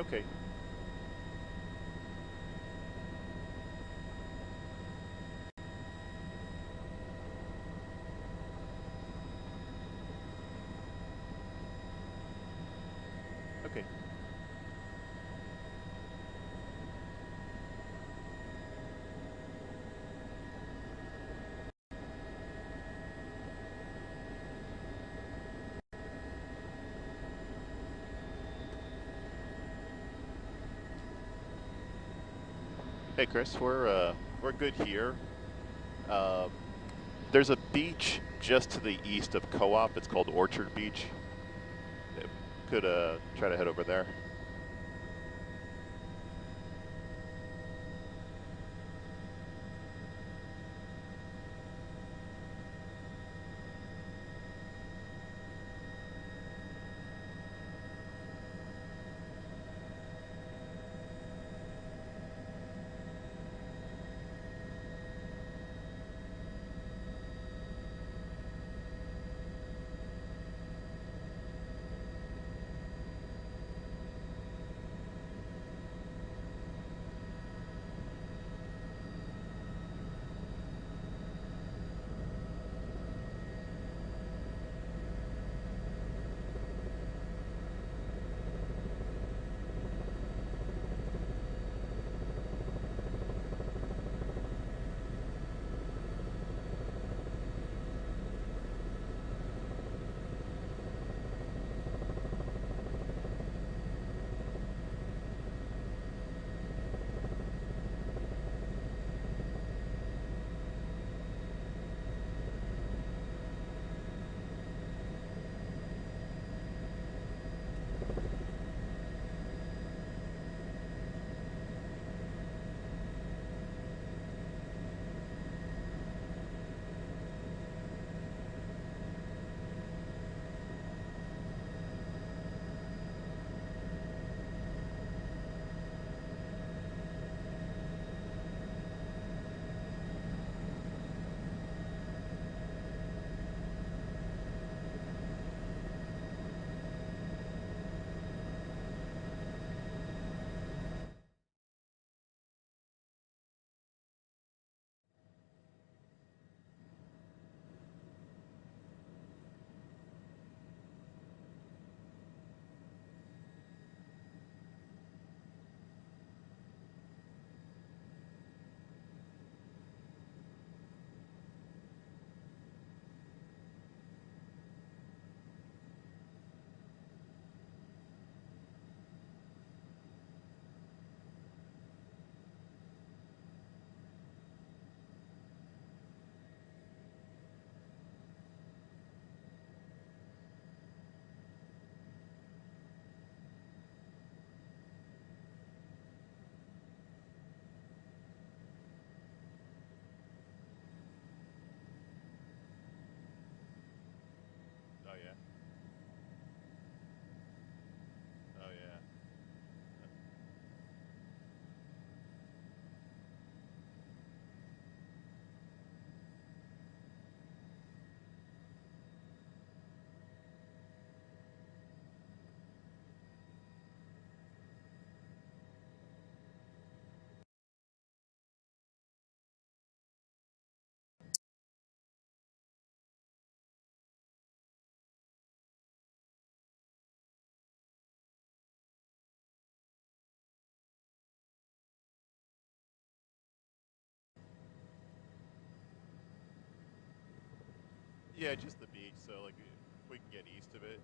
Okay. Okay. Hey, Chris, we're good here. Um, there's a beach just to the east of Co-op. It's called Orchard Beach. Could try to head over there. Oh yeah. Oh yeah. Yeah, just the beach. So like, we can get east of it.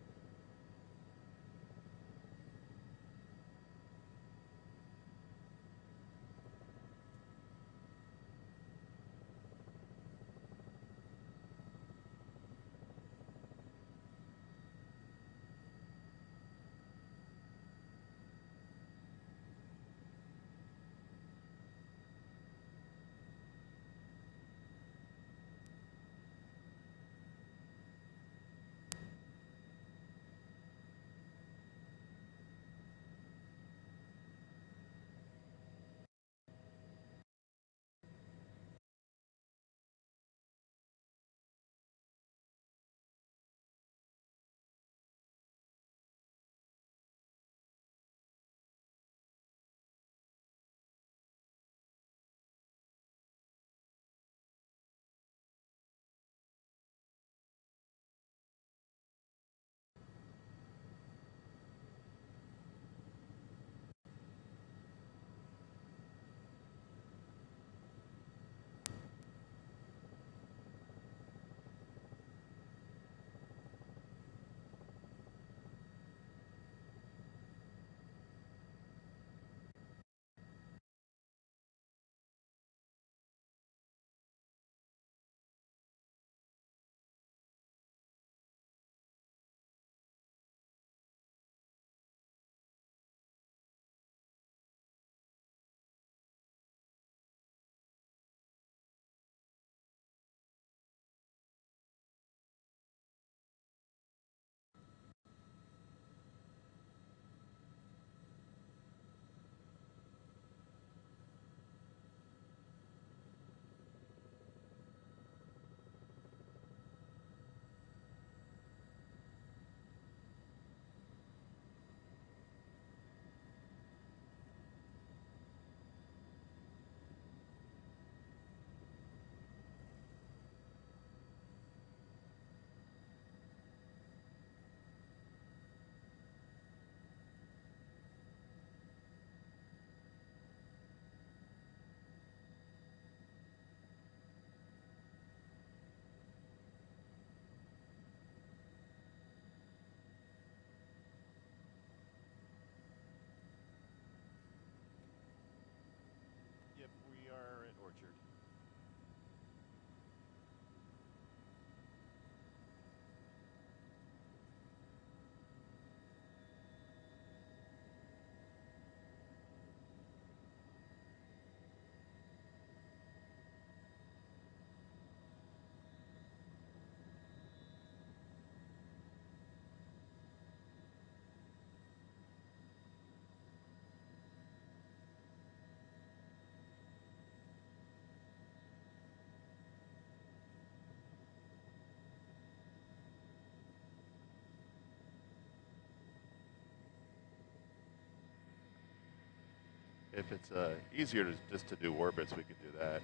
if it's easier to just to do orbits, we could do that.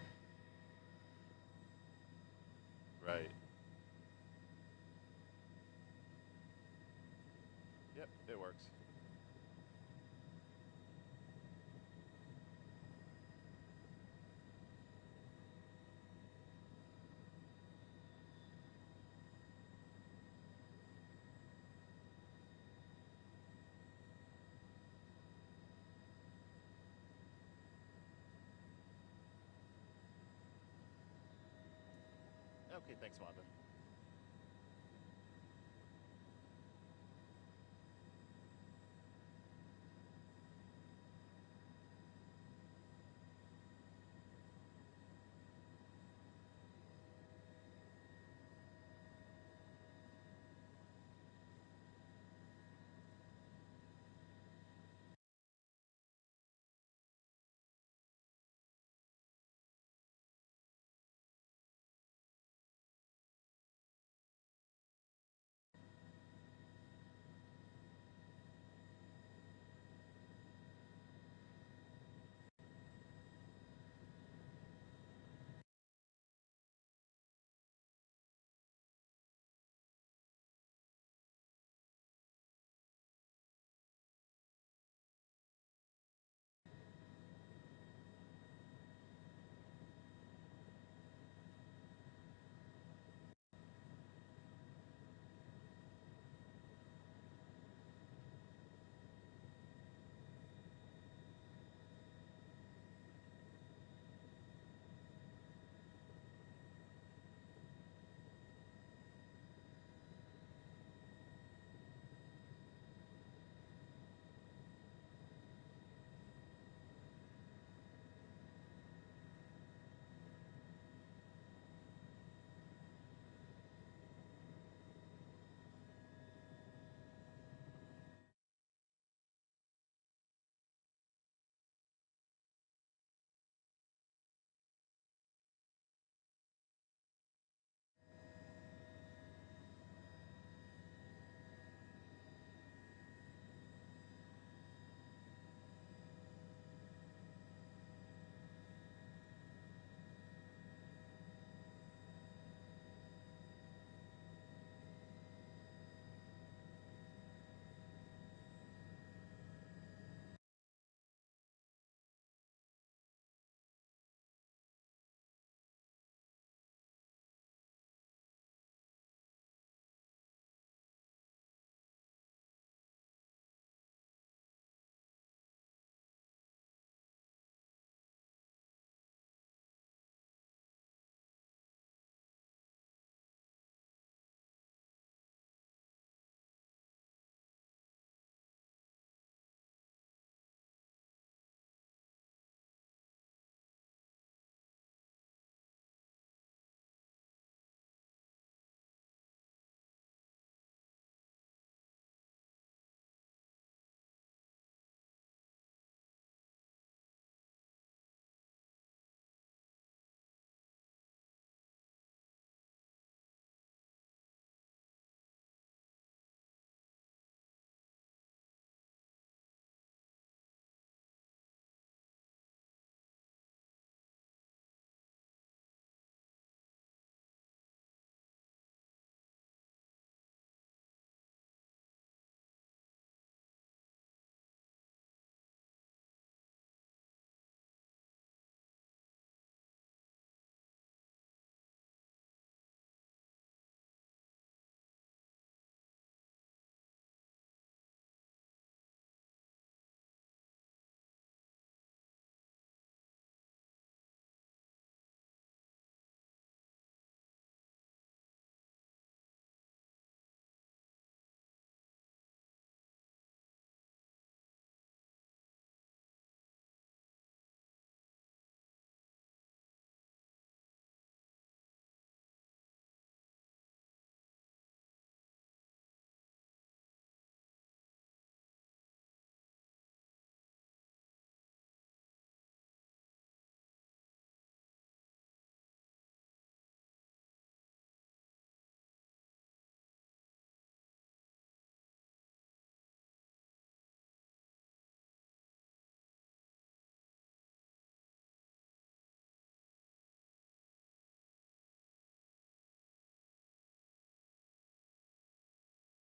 Right. Yep, it works. Okay, thanks, Wanda.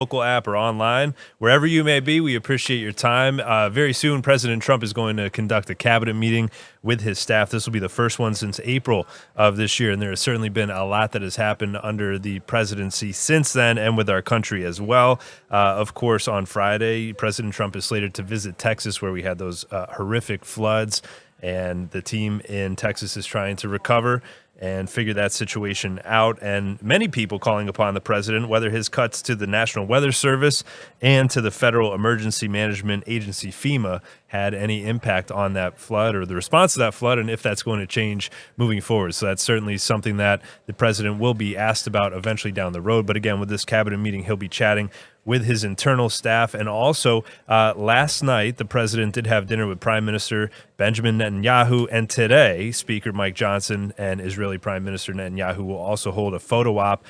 local app or online, wherever you may be. We appreciate your time. Very soon, President Trump is going to conduct a cabinet meeting with his staff. This will be the first one since April of this year, and there has certainly been a lot that has happened under the presidency since then and with our country as well. Of course, on Friday, President Trump is slated to visit Texas, where we had those horrific floods, and the team in Texas is trying to recover and figure that situation out. And many people calling upon the president, whether his cuts to the National Weather Service and to the Federal Emergency Management Agency, FEMA, had any impact on that flood or the response to that flood, and if that's going to change moving forward. So that's certainly something that the president will be asked about eventually down the road. But again, with this cabinet meeting, he'll be chatting with his internal staff. And also, last night, the president did have dinner with Prime Minister Benjamin Netanyahu. And today, Speaker Mike Johnson and Israeli Prime Minister Netanyahu will also hold a photo op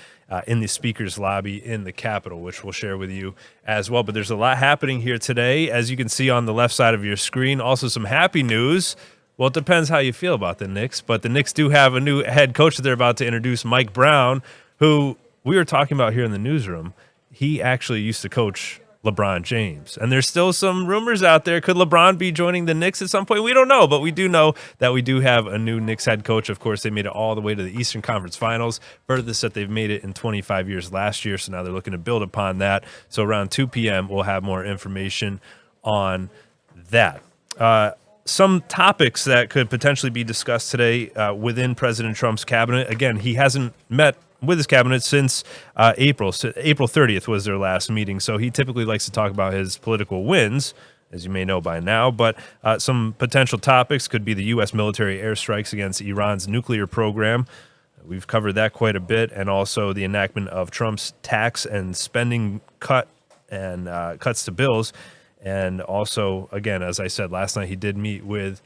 in the speaker's lobby in the Capitol, which we'll share with you as well. But there's a lot happening here today, as you can see on the left side of your screen. Also, some happy news. Well, it depends how you feel about the Knicks, but the Knicks do have a new head coach that they're about to introduce, Mike Brown, who we were talking about here in the newsroom. He actually used to coach LeBron James. And there's still some rumors out there. Could LeBron be joining the Knicks at some point? We don't know, but we do know that we do have a new Knicks head coach. Of course, they made it all the way to the Eastern Conference Finals. Furthest that they've made it in 25 years last year, so now they're looking to build upon that. So around 2 p.m., we'll have more information on that. Some topics that could potentially be discussed today within President Trump's cabinet. Again, he hasn't met with his cabinet since April. So April 30th was their last meeting. So he typically likes to talk about his political wins, as you may know by now. But some potential topics could be the U.S. military airstrikes against Iran's nuclear program. We've covered that quite a bit. And also the enactment of Trump's tax and spending cut and cuts to bills. And also, again, as I said last night, he did meet with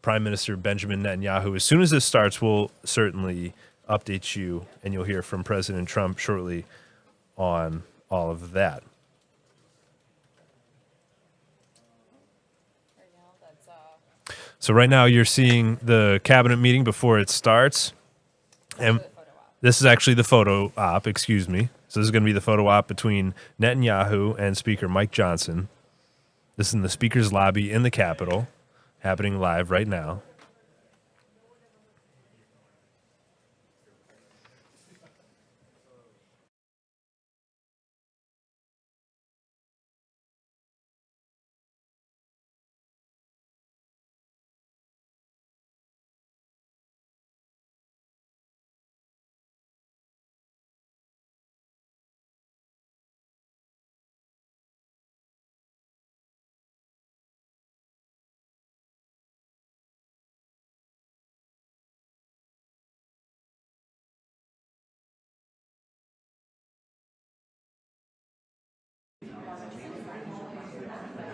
Prime Minister Benjamin Netanyahu. As soon as this starts, we'll certainly update you, and you'll hear from President Trump shortly on all of that. So right now you're seeing the cabinet meeting before it starts. And this is actually the photo op, excuse me. So this is going to be the photo op between Netanyahu and Speaker Mike Johnson. This is in the Speaker's lobby in the Capitol, happening live right now.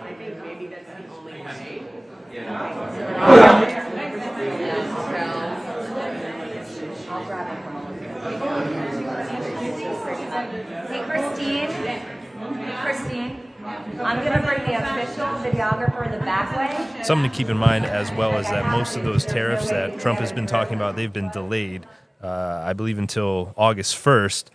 I think maybe that's the only way. I'll grab it from Hey, Christine, I'm going to bring the official videographer in the back way. Something to keep in mind as well is that most of those tariffs that Trump has been talking about, they've been delayed, I believe, until August 1st.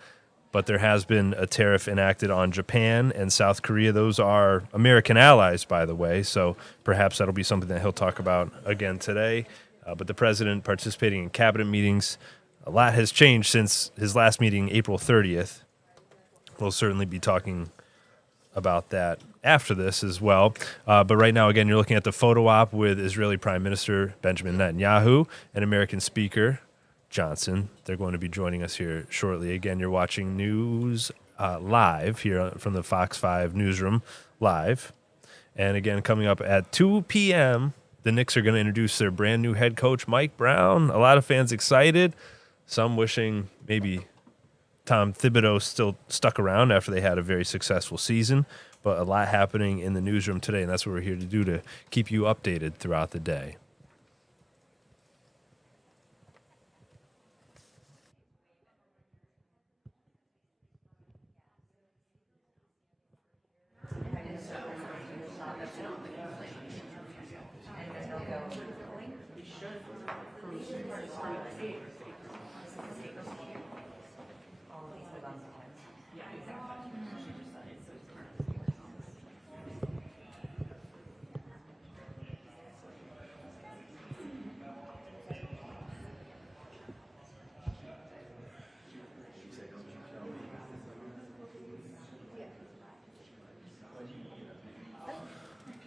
But there has been a tariff enacted on Japan and South Korea. Those are American allies, by the way, so perhaps that'll be something that he'll talk about again today. But the president participating in cabinet meetings, a lot has changed since his last meeting, April 30th. We'll certainly be talking about that after this as well. But right now, again, you're looking at the photo op with Israeli Prime Minister Benjamin Netanyahu and American Speaker Johnson. They're going to be joining us here shortly. Again, you're watching news live here from the Fox 5 newsroom live. And again, coming up at 2 p.m., the Knicks are going to introduce their brand new head coach, Mike Brown. A lot of fans excited, some wishing maybe Tom Thibodeau still stuck around after they had a very successful season. But a lot happening in the newsroom today, and that's what we're here to do, to keep you updated throughout the day.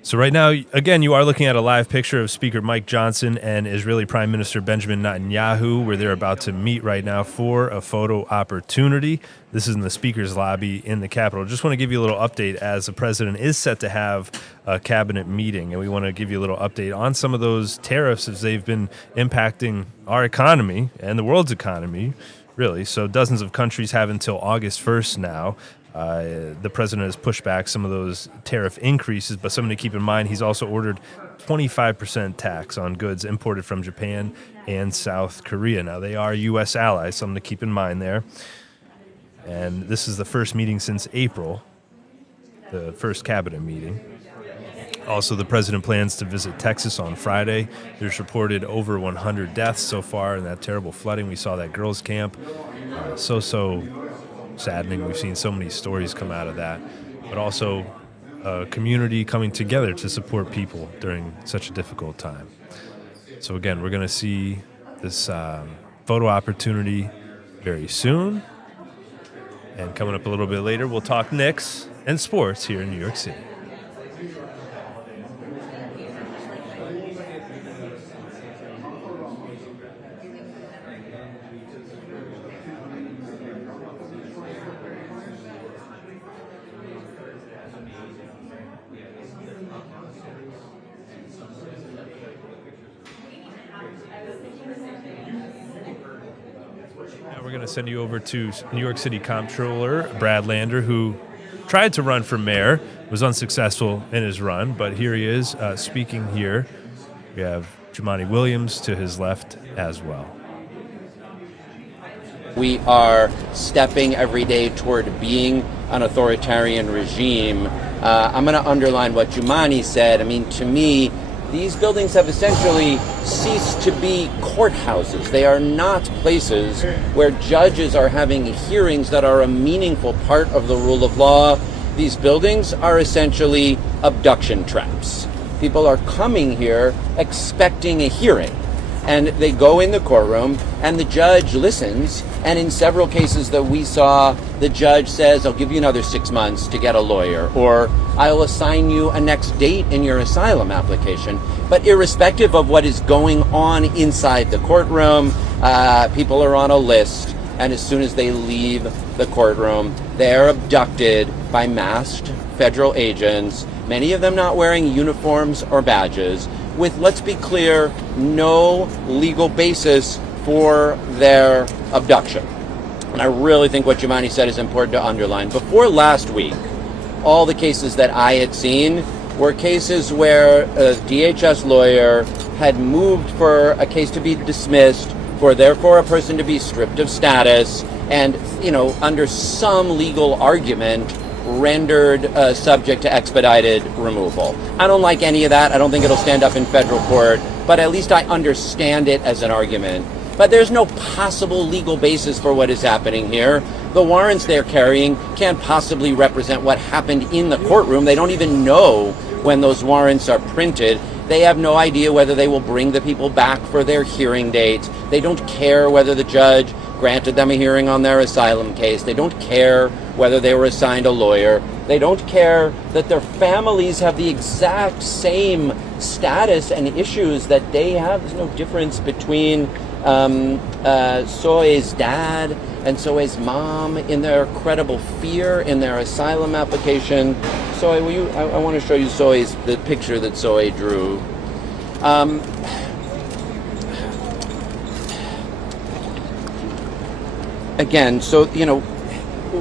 So right now, again, you are looking at a live picture of Speaker Mike Johnson and Israeli Prime Minister Benjamin Netanyahu, where they're about to meet right now for a photo opportunity. This is in the Speaker's lobby in the Capitol. Just want to give you a little update as the president is set to have a cabinet meeting, and we want to give you a little update on some of those tariffs as they've been impacting our economy and the world's economy, really. So dozens of countries have until August 1st now. The president has pushed back some of those tariff increases, but something to keep in mind, he's also ordered 25% tax on goods imported from Japan and South Korea. Now, they are U.S. allies, something to keep in mind there. And this is the first meeting since April, the first cabinet meeting. Also, the president plans to visit Texas on Friday. There's reported over 100 deaths so far in that terrible flooding. We saw that girls' camp. So saddening. We've seen so many stories come out of that, but also a community coming together to support people during such a difficult time. So again, we're going to see this photo opportunity very soon. And coming up a little bit later, we'll talk Knicks and sports here in New York City. Now we're going to send you over to New York City comptroller Brad Lander, who tried to run for mayor, was unsuccessful in his run, but here he is speaking here. We have Jumaane Williams to his left as well. We are stepping every day toward being an authoritarian regime. I'm going to underline what Jumaane said. I mean, to me, these buildings have essentially ceased to be courthouses. They are not places where judges are having hearings that are a meaningful part of the rule of law. These buildings are essentially abduction traps. People are coming here expecting a hearing, and they go in the courtroom and the judge listens, and in several cases that we saw, the judge says, I'll give you another 6 months to get a lawyer, or I'll assign you a next date in your asylum application. But irrespective of what is going on inside the courtroom, people are on a list, and as soon as they leave the courtroom, they are abducted by masked federal agents, many of them not wearing uniforms or badges, with, let's be clear, no legal basis for their abduction. And I really think what Jumaane said is important to underline. Before last week, all the cases that I had seen were cases where a DHS lawyer had moved for a case to be dismissed, for therefore a person to be stripped of status, and, under some legal argument, rendered subject to expedited removal. I don't like any of that. I don't think it'll stand up in federal court, but at least I understand it as an argument. But there's no possible legal basis for what is happening here. The warrants they're carrying can't possibly represent what happened in the courtroom. They don't even know when those warrants are printed. They have no idea whether they will bring the people back for their hearing dates. They don't care whether the judge granted them a hearing on their asylum case. They don't care whether they were assigned a lawyer. They don't care that their families have the exact same status and issues that they have. There's no difference between Soy's dad and Soy's mom in their credible fear in their asylum application. Soy, I want to show you the picture that Soy drew. Again,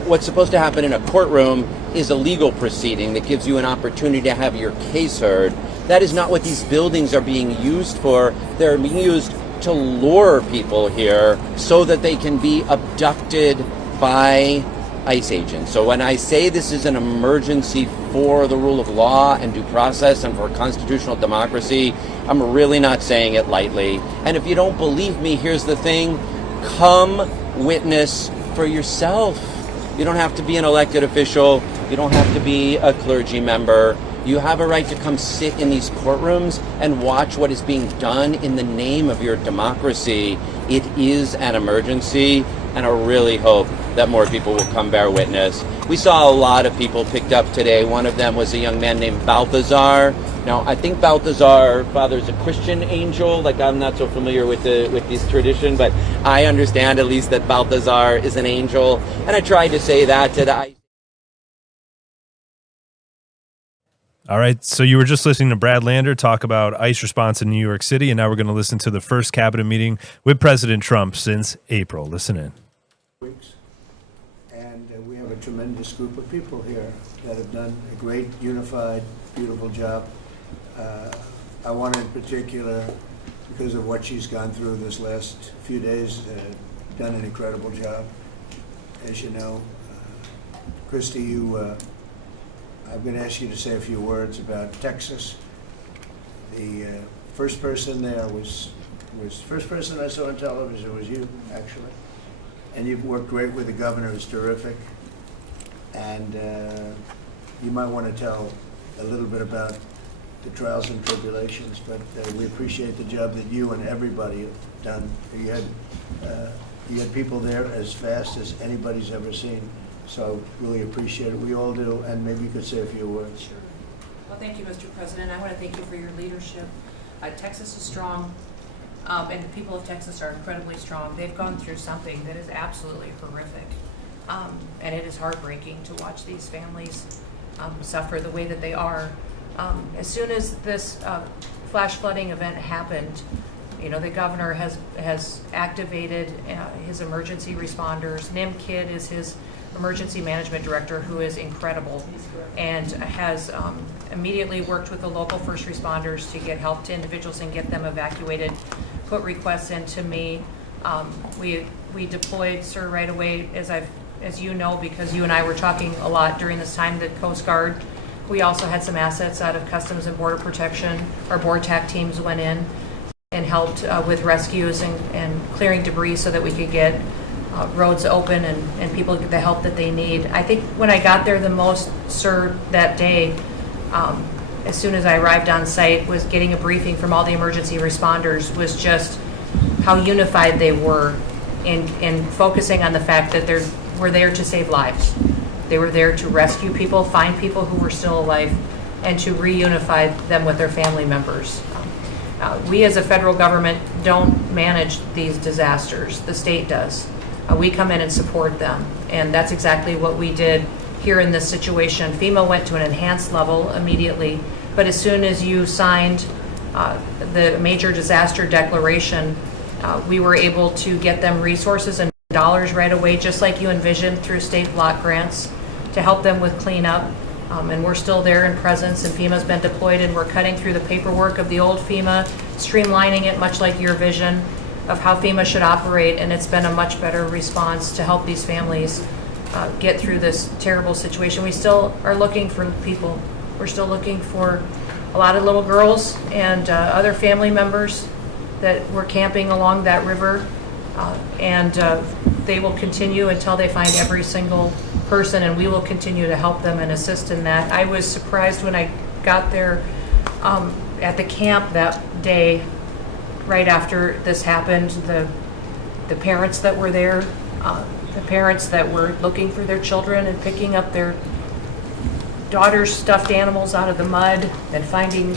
what's supposed to happen in a courtroom is a legal proceeding that gives you an opportunity to have your case heard. That is not what these buildings are being used for. They're being used to lure people here so that they can be abducted by ICE agents. So when I say this is an emergency for the rule of law and due process and for constitutional democracy, I'm really not saying it lightly. And if you don't believe me, here's the thing. Come witness for yourself. You don't have to be an elected official. You don't have to be a clergy member. You have a right to come sit in these courtrooms and watch what is being done in the name of your democracy. It is an emergency, and I really hope that more people will come bear witness. we saw a lot of people picked up today. One of them was a young man named Balthazar. Now, I think Balthazar, Father, is a Christian angel. Like, I'm not so familiar with this tradition, but I understand at least that Balthazar is an angel. And I tried to say that to the... All right, so you were just listening to Brad Lander talk about ICE response in New York City, and now we're going to listen to the first cabinet meeting with President Trump since April. Listen in. And we have a tremendous group of people here that have done a great, unified, beautiful job. I want in particular, because of what she's gone through this last few days, done an incredible job. As you know, Christy, I'm going to ask you to say a few words about Texas. The first person there was first person I saw on television was you, actually. And you've worked great with the governor, who's terrific. And you might want to tell a little bit about the trials and tribulations, but we appreciate the job that you and everybody have done. You had people there as fast as anybody's ever seen, so really appreciate it. We all do, and maybe you could say a few words. Sure. Well, thank you, Mr. President. I want to thank you for your leadership. Texas is strong, and the people of Texas are incredibly strong. They've gone through something that is absolutely horrific, and it is heartbreaking to watch these families suffer the way that they are. As soon as this flash flooding event happened, you know, the governor has activated his emergency responders. Nim Kidd is his emergency management director, who is incredible, and has immediately worked with the local first responders to get help to individuals and get them evacuated, put requests in to me. We deployed, sir, right away, as you know, because you and I were talking a lot during this time, the Coast Guard. We also had some assets out of Customs and Border Protection. Our board TAC teams went in and helped with rescues and clearing debris so that we could get roads open and people get the help that they need. I think when I got there the most, sir, that day, as soon as I arrived on site, was getting a briefing from all the emergency responders, was just how unified they were in focusing on the fact that we're there to save lives. They were there to rescue people, find people who were still alive, and to reunify them with their family members. We as a federal government don't manage these disasters. The state does. We come in and support them, and that's exactly what we did here in this situation. FEMA went to an enhanced level immediately, but as soon as you signed the major disaster declaration, we were able to get them resources and dollars right away, just like you envisioned, through state block grants to help them with cleanup. And we're still there in presence, and FEMA's been deployed, and we're cutting through the paperwork of the old FEMA, streamlining it much like your vision of how FEMA should operate, and it's been a much better response to help these families get through this terrible situation. We still are looking for people. We're still looking for a lot of little girls and other family members that were camping along that river, and they will continue until they find every single person, and we will continue to help them and assist in that. I was surprised when I got there at the camp that day, right after this happened, the parents that were there, the parents that were looking for their children and picking up their daughter's stuffed animals out of the mud and finding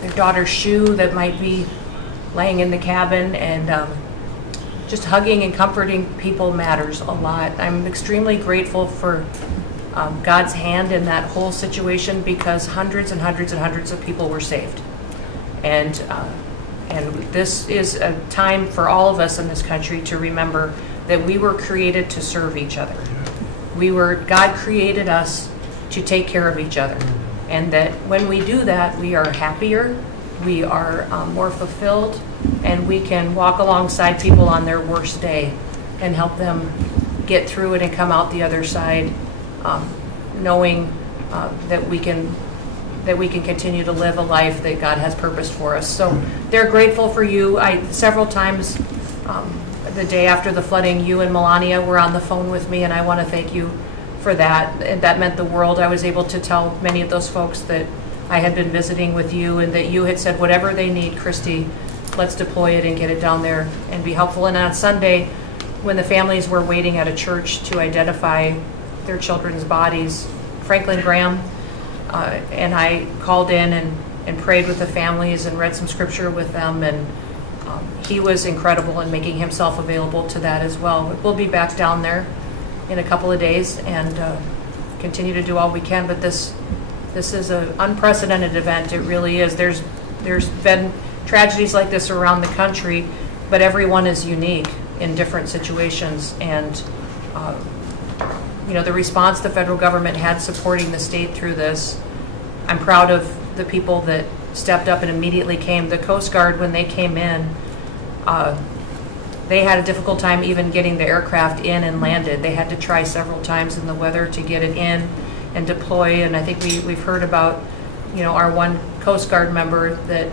their daughter's shoe that might be laying in the cabin, and just hugging and comforting people matters a lot. I'm extremely grateful for God's hand in that whole situation, because hundreds and hundreds and hundreds of people were saved. And this is a time for all of us in this country to remember that we were created to serve each other. God created us to take care of each other. And that when we do that, we are happier, we are more fulfilled, and we can walk alongside people on their worst day and help them get through it and come out the other side, knowing that we can continue to live a life that God has purposed for us. So they're grateful for you. Several times the day after the flooding, you and Melania were on the phone with me, and I want to thank you for that. And that meant the world. I was able to tell many of those folks that I had been visiting with you, and that you had said, whatever they need, Christy, let's deploy it and get it down there and be helpful. And on Sunday, when the families were waiting at a church to identify their children's bodies. Franklin Graham and I called in and prayed with the families and read some scripture with them, and he was incredible in making himself available to that as well. We'll be back down there in a couple of days and continue to do all we can, but this is an unprecedented event. It really is. There's been tragedies like this around the country, but everyone is unique in different situations, and the response the federal government had supporting the state through this, I'm proud of the people that stepped up and immediately came. The Coast Guard, when they came in, they had a difficult time even getting the aircraft in and landed. They had to try several times in the weather to get it in and deploy, and I think we've heard about, our one Coast Guard member that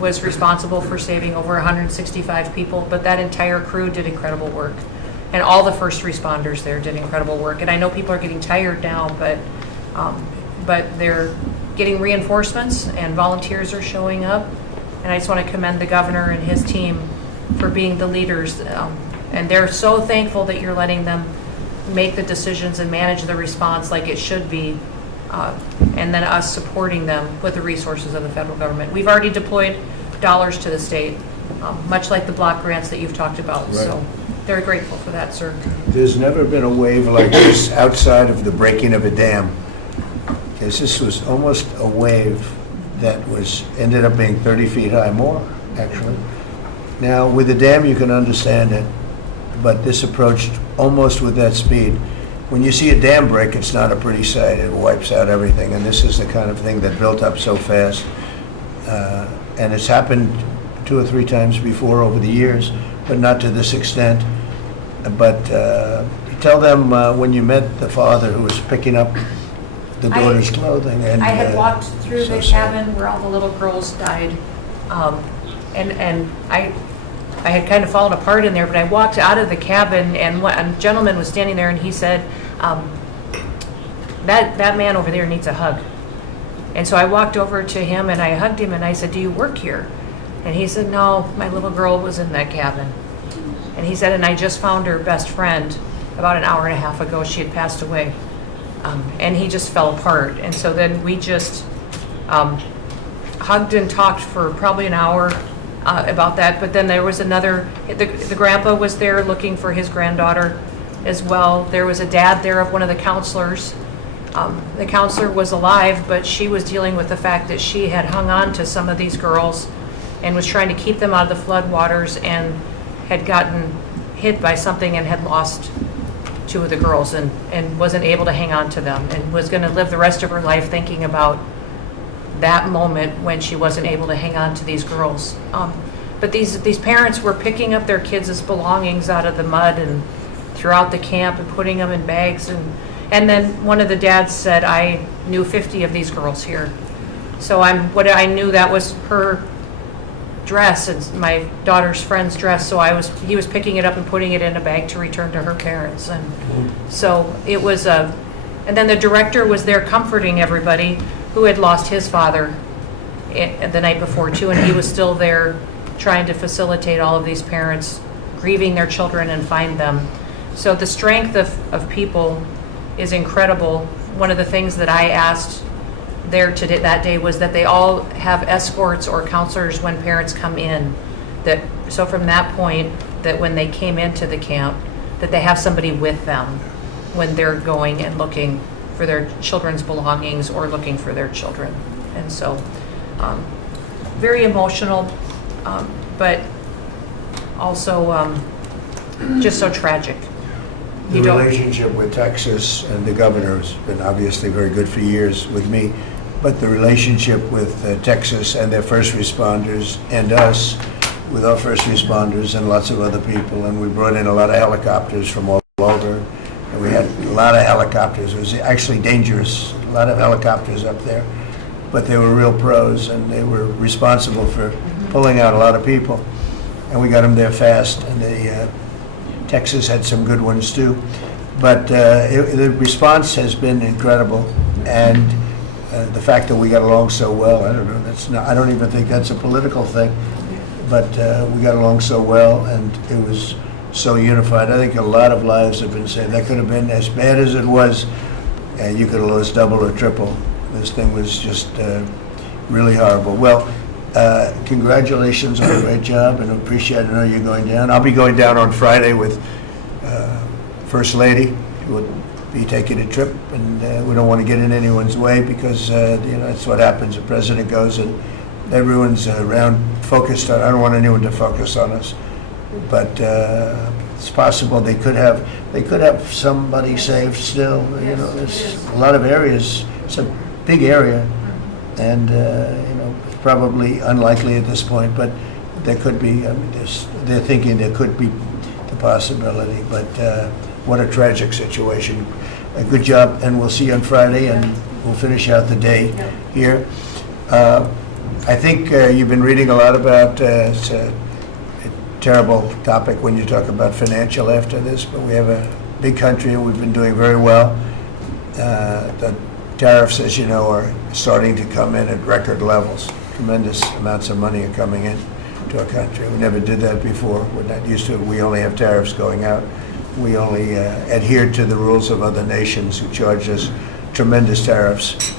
was responsible for saving over 165 people, but that entire crew did incredible work. And all the first responders there did incredible work. And I know people are getting tired now, but they're getting reinforcements and volunteers are showing up. And I just want to commend the governor and his team for being the leaders. And they're so thankful that you're letting them make the decisions and manage the response like it should be. And then us supporting them with the resources of the federal government. We've already deployed dollars to the state, much like the block grants that you've talked about. Right. So they're grateful for that, sir. There's never been a wave like this outside of the breaking of a dam. Because this was almost a wave that ended up being 30 feet high, more actually. Now with the dam you can understand it, but this approached almost with that speed. When you see a dam break, it's not a pretty sight. It wipes out everything, and this is the kind of thing that built up so fast. And it's happened 2 or 3 times before over the years, but not to this extent. But tell them when you met the father who was picking up the daughter's clothing. And I had walked through the cabin where all the little girls died, and I had kind of fallen apart in there, but I walked out of the cabin, and a gentleman was standing there, and he said, that man over there needs a hug. And so I walked over to him, and I hugged him, and I said, do you work here? And he said, no, my little girl was in that cabin. And he said, and I just found her best friend about an hour and a half ago. She had passed away. And he just fell apart. And so then we just hugged and talked for probably an hour about that. But then there was the grandpa was there looking for his granddaughter as well. There was a dad there of one of the counselors. The counselor was alive, but she was dealing with the fact that she had hung on to some of these girls and was trying to keep them out of the floodwaters, and had gotten hit by something and had lost 2 of the girls and wasn't able to hang on to them, and was going to live the rest of her life thinking about that moment when she wasn't able to hang on to these girls. But these parents were picking up their kids' belongings out of the mud and throughout the camp and putting them in bags. And then one of the dads said, I knew 50 of these girls here. So I knew that was her dress and my daughter's friend's dress. So he was picking it up and putting it in a bag to return to her parents. And so it was and then the director was there comforting everybody who had lost his father the night before too, and he was still there trying to facilitate all of these parents grieving their children and find them. So the strength of people is incredible. One of the things that I asked there that day was that they all have escorts or counselors when parents come in. So from that point, that when they came into the camp, that they have somebody with them when they're going and looking for their children's belongings or looking for their children. And so very emotional, but also just so tragic. The relationship with Texas and the governor has been obviously very good for years with me, but the relationship with Texas and their first responders and us with our first responders and lots of other people, and we brought in a lot of helicopters from all over, and we had a lot of helicopters. It was actually dangerous, a lot of helicopters up there, but they were real pros, and they were responsible for pulling out a lot of people, and we got them there fast, and Texas had some good ones too, but the response has been incredible, and the fact that we got along so well, I don't know, I don't even think that's a political thing, but we got along so well, and it was so unified. I think a lot of lives have been saved. That could have been as bad as it was, and you could have lost double or triple. This thing was just really horrible. Well, congratulations on a great job, and appreciate it. I know you're going down. I'll be going down on Friday with First Lady, who will be taking a trip, and we don't want to get in anyone's way because that's what happens. The president goes and everyone's around focused on. I don't want anyone to focus on us, but it's possible they could have somebody saved still. There's a lot of areas. It's a big area, and it's probably unlikely at this point, but there could be. I mean, they're thinking there could be the possibility, but what a tragic situation. A good job, and we'll see you on Friday, and we'll finish out the day here. I think you've been reading a lot about, it's a terrible topic when you talk about financial after this, but we have a big country and we've been doing very well. The tariffs, as you know, are starting to come in at record levels. Tremendous amounts of money are coming in to our country. We never did that before. We're not used to it. We only have tariffs going out. We only adhered to the rules of other nations who charged us tremendous tariffs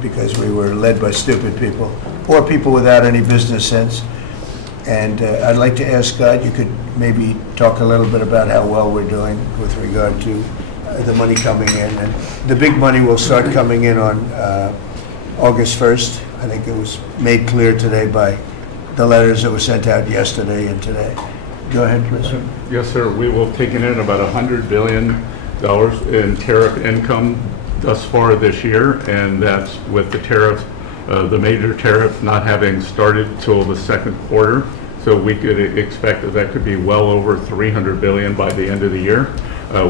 because we were led by stupid people or people without any business sense. And I'd like to ask Scott, you could maybe talk a little bit about how well we're doing with regard to the money coming in. And the big money will start coming in on August 1st. I think it was made clear today by the letters that were sent out yesterday and today. Go ahead, please. Yes, sir. We will have taken in about $100 billion in tariff income thus far this year, and that's with the tariff, the major tariff not having started till the second quarter. So we could expect that could be well over $300 billion by the end of the year.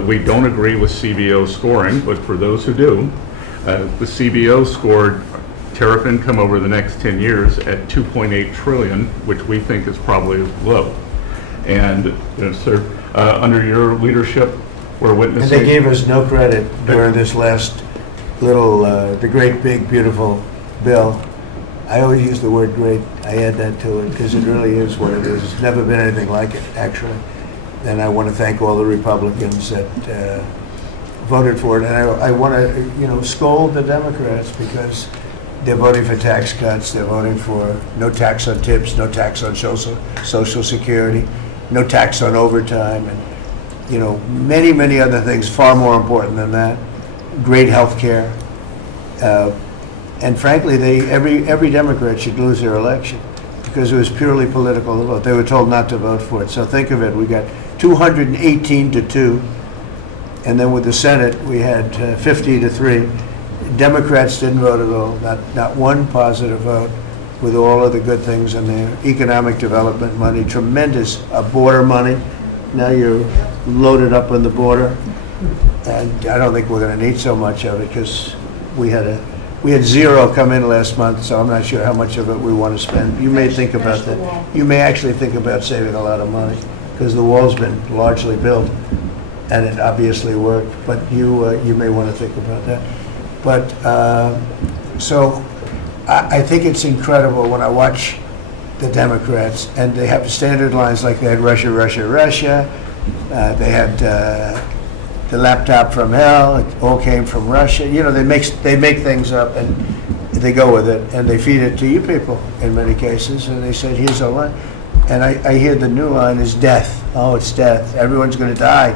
We don't agree with CBO scoring, but for those who do, the CBO scored tariff income over the next 10 years at $2.8 trillion, which we think is probably low. And sir, under your leadership, we're witnessing. And they gave us no credit during this last little, the great, big, beautiful bill. I always use the word great. I add that to it because it really is what it is. It's never been anything like it, actually. And I want to thank all the Republicans that voted for it. And I want to, scold the Democrats because they're voting for tax cuts. They're voting for no tax on tips, no tax on Social Security, no tax on overtime, and many, many other things far more important than that. Great health care. And frankly, every Democrat should lose their election because it was purely political to vote. They were told not to vote for it. So think of it. We got 218 to 2. And then with the Senate, we had 50 to 3. Democrats didn't vote at all. Not one positive vote with all of the good things in there. Economic development money, tremendous border money. Now you're loaded up on the border. And I don't think we're going to need so much of it because we had zero come in last month, so I'm not sure how much of it we want to spend. You may think about that. You may actually think about saving a lot of money because the wall's been largely built and it obviously worked, but you may want to think about that. But so I think it's incredible when I watch the Democrats and they have standard lines like they had Russia, Russia, Russia. They had the laptop from hell. It all came from Russia. They make things up and they go with it and they feed it to you people in many cases. And they said, here's a line. And I hear the new line is death. Oh, it's death. Everyone's going to die.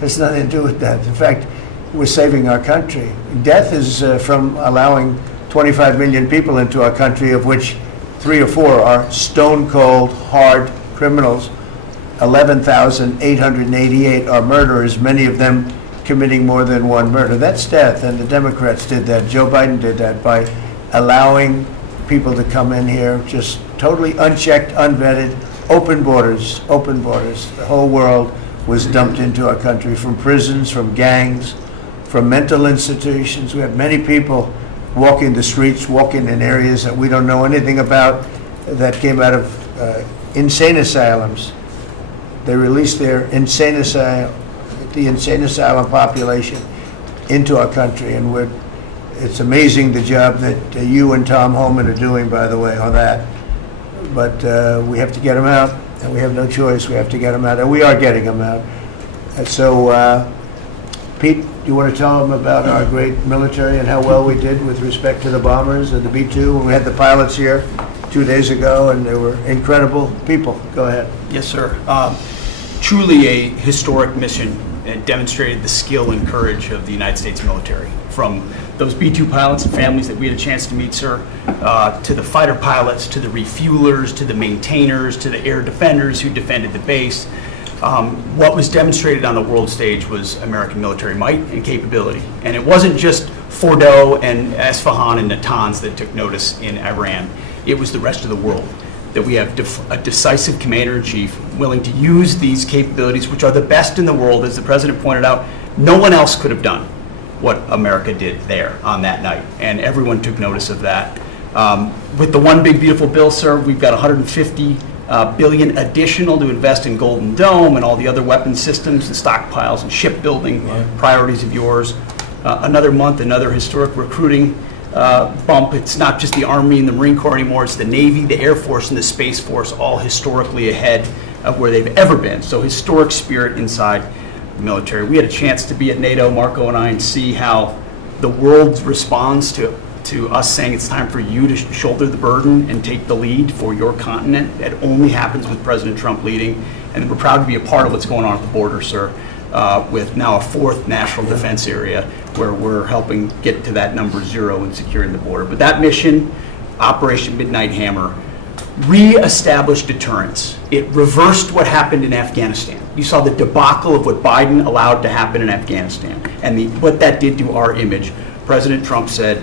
There's nothing to do with that. In fact, we're saving our country. Death is from allowing 25 million people into our country, of which 3 or 4 are stone cold, hard criminals. 11,888 are murderers, many of them committing more than one murder. That's death, and the Democrats did that. Joe Biden did that by allowing people to come in here, just totally unchecked, unvetted, open borders, open borders. The whole world was dumped into our country from prisons, from gangs, from mental institutions. We have many people walking the streets, walking in areas that we don't know anything about, that came out of insane asylums. They released their the insane asylum population into our country, and it's amazing the job that you and Tom Homan are doing, by the way, on that. But we have to get them out. and we have no choice. We have to get them out, and we are getting them out. And so, Pete, you want to tell them about our great military and how well we did with respect to the bombers and the B-2? We had the pilots here 2 days ago, and they were incredible people. Go ahead. Yes, sir. Truly a historic mission, and demonstrated the skill and courage of the United States military. From those B-2 pilots and families that we had a chance to meet, sir, to the fighter pilots, to the refuelers, to the maintainers, to the air defenders who defended the base. What was demonstrated on the world stage was American military might and capability. And it wasn't just Fordo and Esfahan and Natanz that took notice in Iran. It was the rest of the world. That we have a decisive commander-in-chief willing to use these capabilities, which are the best in the world. As the president pointed out, no one else could have done what America did there on that night, and everyone took notice of that. With the One Big Beautiful Bill, sir, we've got $150 billion additional to invest in Golden Dome and all the other weapons systems and stockpiles and shipbuilding priorities of yours. Another month, another historic recruiting bump. It's not just the Army and the Marine Corps anymore, it's the Navy, the Air Force, and the Space Force, all historically ahead of where they've ever been. So historic spirit inside the military. We had a chance to be at NATO, Marco and I, and see how the world responds to us saying it's time for you to shoulder the burden and take the lead for your continent. That only happens with President Trump leading, and we're proud to be a part of what's going on at the border, sir, with now a fourth national defense area where we're helping get to that number 0 and securing the border. But that mission, Operation Midnight Hammer, re-established deterrence. It reversed what happened in Afghanistan. You saw the debacle of what Biden allowed to happen in Afghanistan and what that did to our image. President Trump said,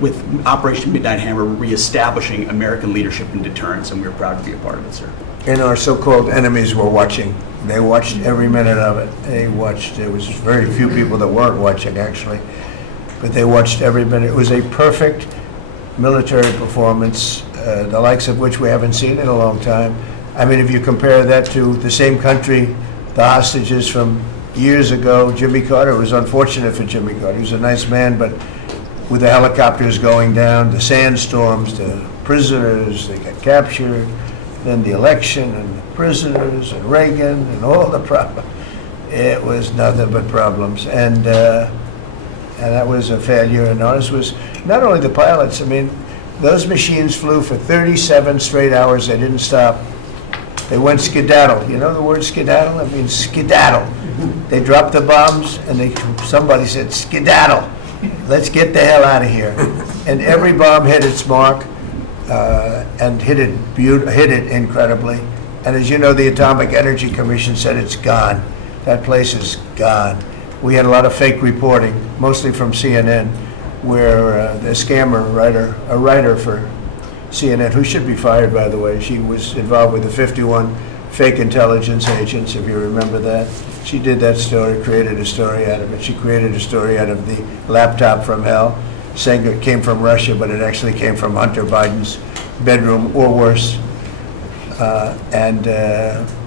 with Operation Midnight Hammer, we're reestablishing American leadership and deterrence, and we're proud to be a part of it, sir. And our so-called enemies were watching. They watched every minute of it. They watched. There was very few people that weren't watching, actually, but they watched every minute. It was a perfect military performance, the likes of which we haven't seen in a long time. I mean, if you compare that to the same country, the hostages from years ago, Jimmy Carter, it was unfortunate for Jimmy Carter. He was a nice man, but with the helicopters going down, the sandstorms, the prisoners, they got captured, then the election and the prisoners and Reagan and all the problems. It was nothing but problems. And that was a failure. And ours was not only the pilots, I mean, those machines flew for 37 straight hours. They didn't stop. They went skedaddle. You know the word skedaddle? It means skedaddle. They dropped the bombs, and somebody said, skedaddle. Let's get the hell out of here. And every bomb hit its mark and hit it incredibly. And as you know, the Atomic Energy Commission said it's gone. That place is gone. We had a lot of fake reporting, mostly from CNN, where the scammer writer, a writer for CNN, who should be fired, by the way, she was involved with the 51 fake intelligence agents, if you remember that. She did that story, created a story out of it. She created a story out of the laptop from hell, saying it came from Russia, but it actually came from Hunter Biden's bedroom, or worse.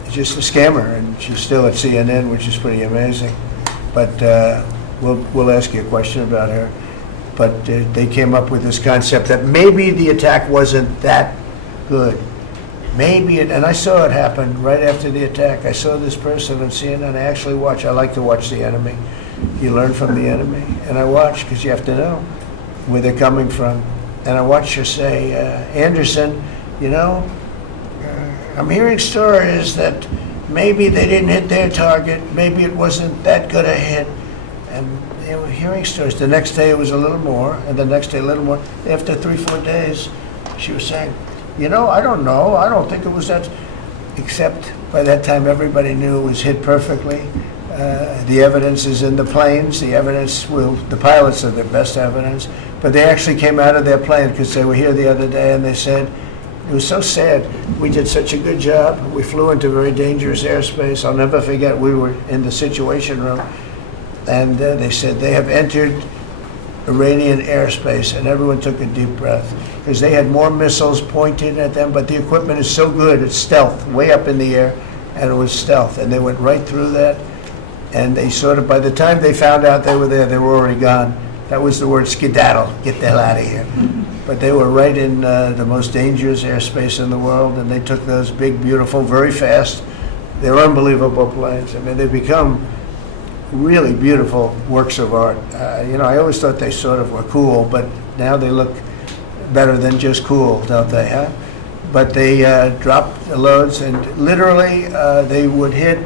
Just a scammer, and she's still at CNN, which is pretty amazing. But we'll ask you a question about her. But they came up with this concept that maybe the attack wasn't that good. Maybe it, and I saw it happen right after the attack. I saw this person on CNN. I like to watch the enemy. You learn from the enemy. And I watch, because you have to know where they're coming from. And I watched her say, Anderson, you know, I'm hearing stories that maybe they didn't hit their target. Maybe it wasn't that good a hit. And they were hearing stories. The next day it was a little more, and the next day a little more. After 3-4 days, she was saying, you know, I don't know. I don't think it was that. Except by that time, everybody knew it was hit perfectly. The evidence is in the planes. The pilots are the best evidence. But they actually came out of their plane, because they were here the other day, and they said, it was so sad. We did such a good job. We flew into very dangerous airspace. I'll never forget, we were in the Situation Room, and they said they have entered Iranian airspace, and everyone took a deep breath, because they had more missiles pointed at them, but the equipment is so good, it's stealth, way up in the air, and it was stealth, and they went right through that, and they sort of, by the time they found out they were there, they were already gone. That was the word skedaddle, get the hell out of here. But they were right in the most dangerous airspace in the world, and they took those big, beautiful, very fast, they're unbelievable planes. I mean, they've become really beautiful works of art. I always thought they sort of were cool, but now they look better than just cool, don't they, huh? But they dropped the loads, and literally they would hit,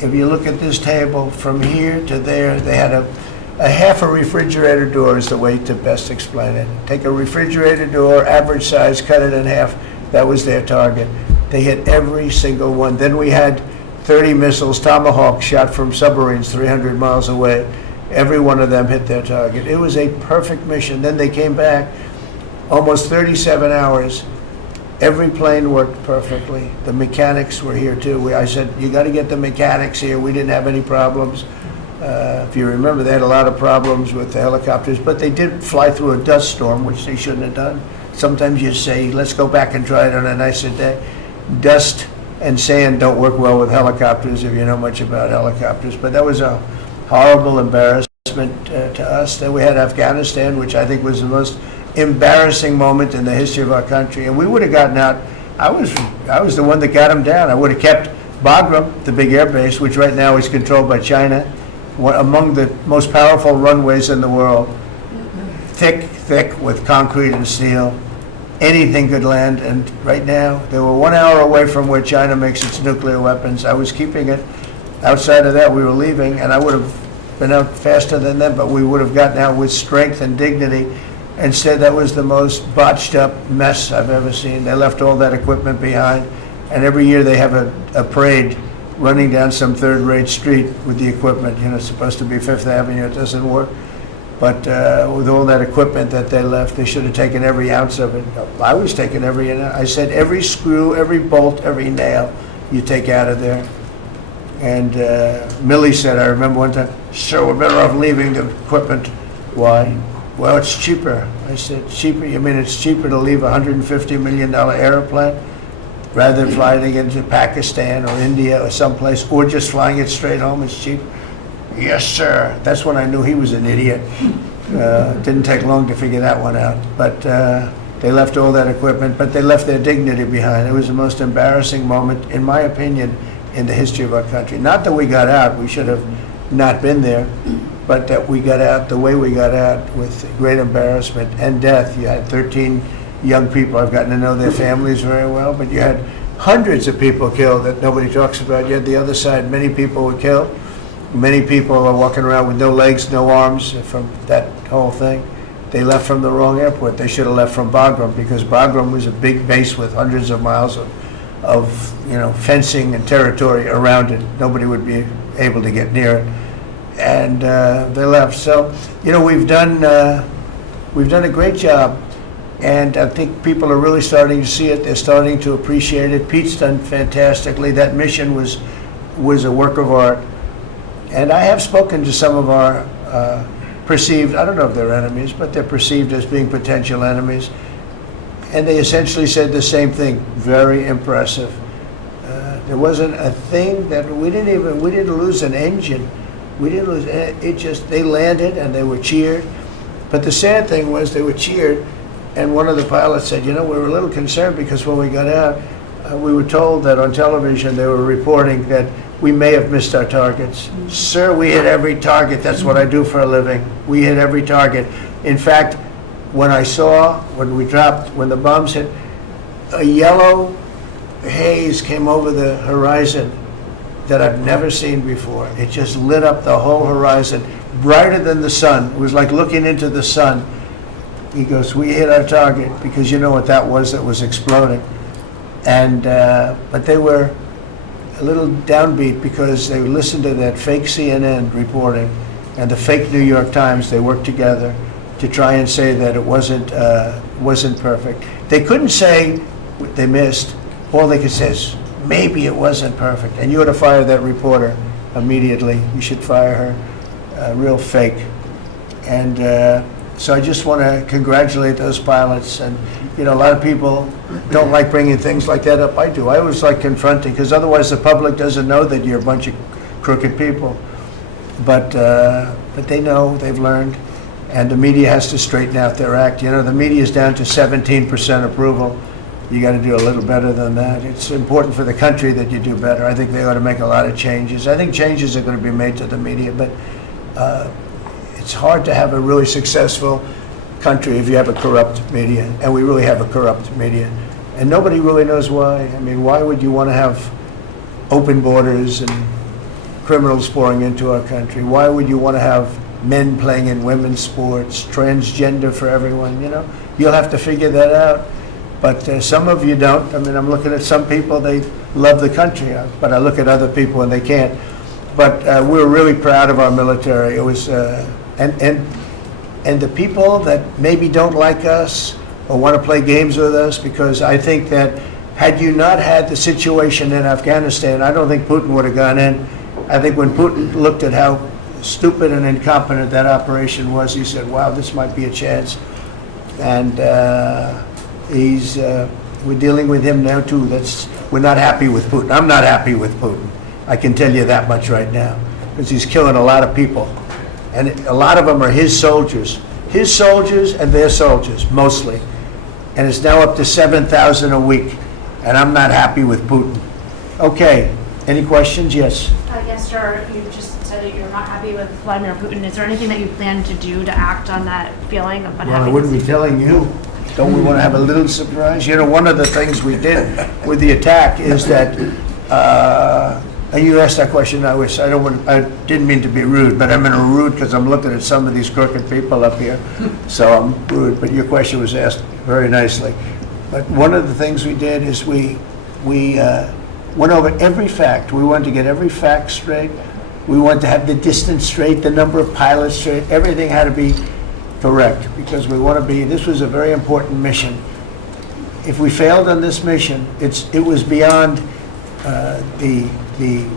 if you look at this table, from here to there, they had a half a refrigerator door is the way to best explain it. Take a refrigerator door, average size, cut it in half. That was their target. They hit every single one. Then we had 30 missiles, Tomahawk, shot from submarines 300 miles away. Every one of them hit their target. It was a perfect mission. Then they came back, almost 37 hours. Every plane worked perfectly. The mechanics were here too. I said, you got to get the mechanics here. We didn't have any problems. If you remember, they had a lot of problems with the helicopters, but they did fly through a dust storm, which they shouldn't have done. Sometimes you say, let's go back and try it on a nicer day. Dust and sand don't work well with helicopters if you know much about helicopters, but that was a horrible embarrassment to us. Then we had Afghanistan, which I think was the most embarrassing moment in the history of our country, and we would have gotten out. I was the one that got them down. I would have kept Bagram, the big air base, which right now is controlled by China, among the most powerful runways in the world, thick with concrete and steel. Anything could land, and right now, they were 1 hour away from where China makes its nuclear weapons. I was keeping it. Outside of that, we were leaving, and I would have been out faster than them, but we would have gotten out with strength and dignity. Instead, that was the most botched up mess I've ever seen. They left all that equipment behind, and every year they have a parade running down some third-rate street with the equipment. It's supposed to be Fifth Avenue. It doesn't work. But with all that equipment that they left, they should have taken every ounce of it. I was taking every ounce. I said every screw, every bolt, every nail you take out of there. And Millie said, I remember one time, sir, we're better off leaving the equipment. Why? Well, it's cheaper. I said, cheaper? You mean it's cheaper to leave a $150 million airplane rather than flying it into Pakistan or India or someplace, or just flying it straight home? It's cheap. Yes, sir. That's when I knew he was an idiot. Didn't take long to figure that one out. But they left all that equipment, but they left their dignity behind. It was the most embarrassing moment, in my opinion, in the history of our country. Not that we got out. We should have not been there, but that we got out the way we got out, with great embarrassment and death. You had 13 young people. I've gotten to know their families very well, but you had hundreds of people killed that nobody talks about. You had the other side. Many people were killed. Many people are walking around with no legs, no arms from that whole thing. They left from the wrong airport. They should have left from Bagram, because Bagram was a big base with hundreds of miles of fencing and territory around it. Nobody would be able to get near it. And they left. So, we've done a great job. And I think people are really starting to see it. They're starting to appreciate it. Pete's done fantastically. That mission was a work of art. And I have spoken to some of our perceived, I don't know if they're enemies, but they're perceived as being potential enemies. And they essentially said the same thing. Very impressive. There wasn't a thing that we didn't lose an engine. We didn't lose it. They landed and they were cheered. But the sad thing was they were cheered, and one of the pilots said, we were a little concerned because when we got out, we were told that on television they were reporting that we may have missed our targets. Sir, we hit every target. That's what I do for a living. We hit every target. In fact, when the bombs hit, a yellow haze came over the horizon that I've never seen before. It just lit up the whole horizon, brighter than the sun. It was like looking into the sun. He goes, we hit our target, because you know what that was exploding. And but they were a little downbeat because they listened to that fake CNN reporting and the fake New York Times. They worked together to try and say that it wasn't perfect. They couldn't say what they missed. All they could say is, maybe it wasn't perfect. And you ought to fire that reporter immediately. You should fire her. Real fake. And so I just want to congratulate those pilots. And a lot of people don't like bringing things like that up. I do. I always like confronting, because otherwise the public doesn't know that you're a bunch of crooked people. But but they know, they've learned, and the media has to straighten out their act. You know, the media is down to 17% approval. You got to do a little better than that. It's important for the country that you do better. I think they ought to make a lot of changes. I think changes are going to be made to the media, but it's hard to have a really successful country if you have a corrupt media, and we really have a corrupt media. And nobody really knows why. I mean, why would you want to have open borders and criminals pouring into our country? Why would you want to have men playing in women's sports, transgender for everyone, you know? You'll have to figure that out. But some of you don't. I mean, I'm looking at some people, they love the country, but I look at other people and they can't. But we're really proud of our military. It was, and the people that maybe don't like us or want to play games with us, because I think that had you not had the situation in Afghanistan, I don't think Putin would have gone in. I think when Putin looked at how stupid and incompetent that operation was, he said, wow, this might be a chance. And we're dealing with him now too. We're not happy with Putin. I'm not happy with Putin. I can tell you that much right now, because he's killing a lot of people. And a lot of them are his soldiers and their soldiers, mostly. And it's now up to 7,000 a week. And I'm not happy with Putin. Okay, any questions? Yes. Yes, sir. You just said that you're not happy with Vladimir Putin. Is there anything that you plan to do to act on that feeling of unhappiness? Well, I wouldn't be telling you. Don't we want to have a little surprise? You know, one of the things we did with the attack is that, and you asked that question, I didn't mean to be rude, but I'm in a rude because I'm looking at some of these crooked people up here, so I'm rude, but your question was asked very nicely. But one of the things we did is we went over every fact. We wanted to get every fact straight. We wanted to have the distance straight, the number of pilots straight. Everything had to be correct, because this was a very important mission. If we failed on this mission, it was beyond the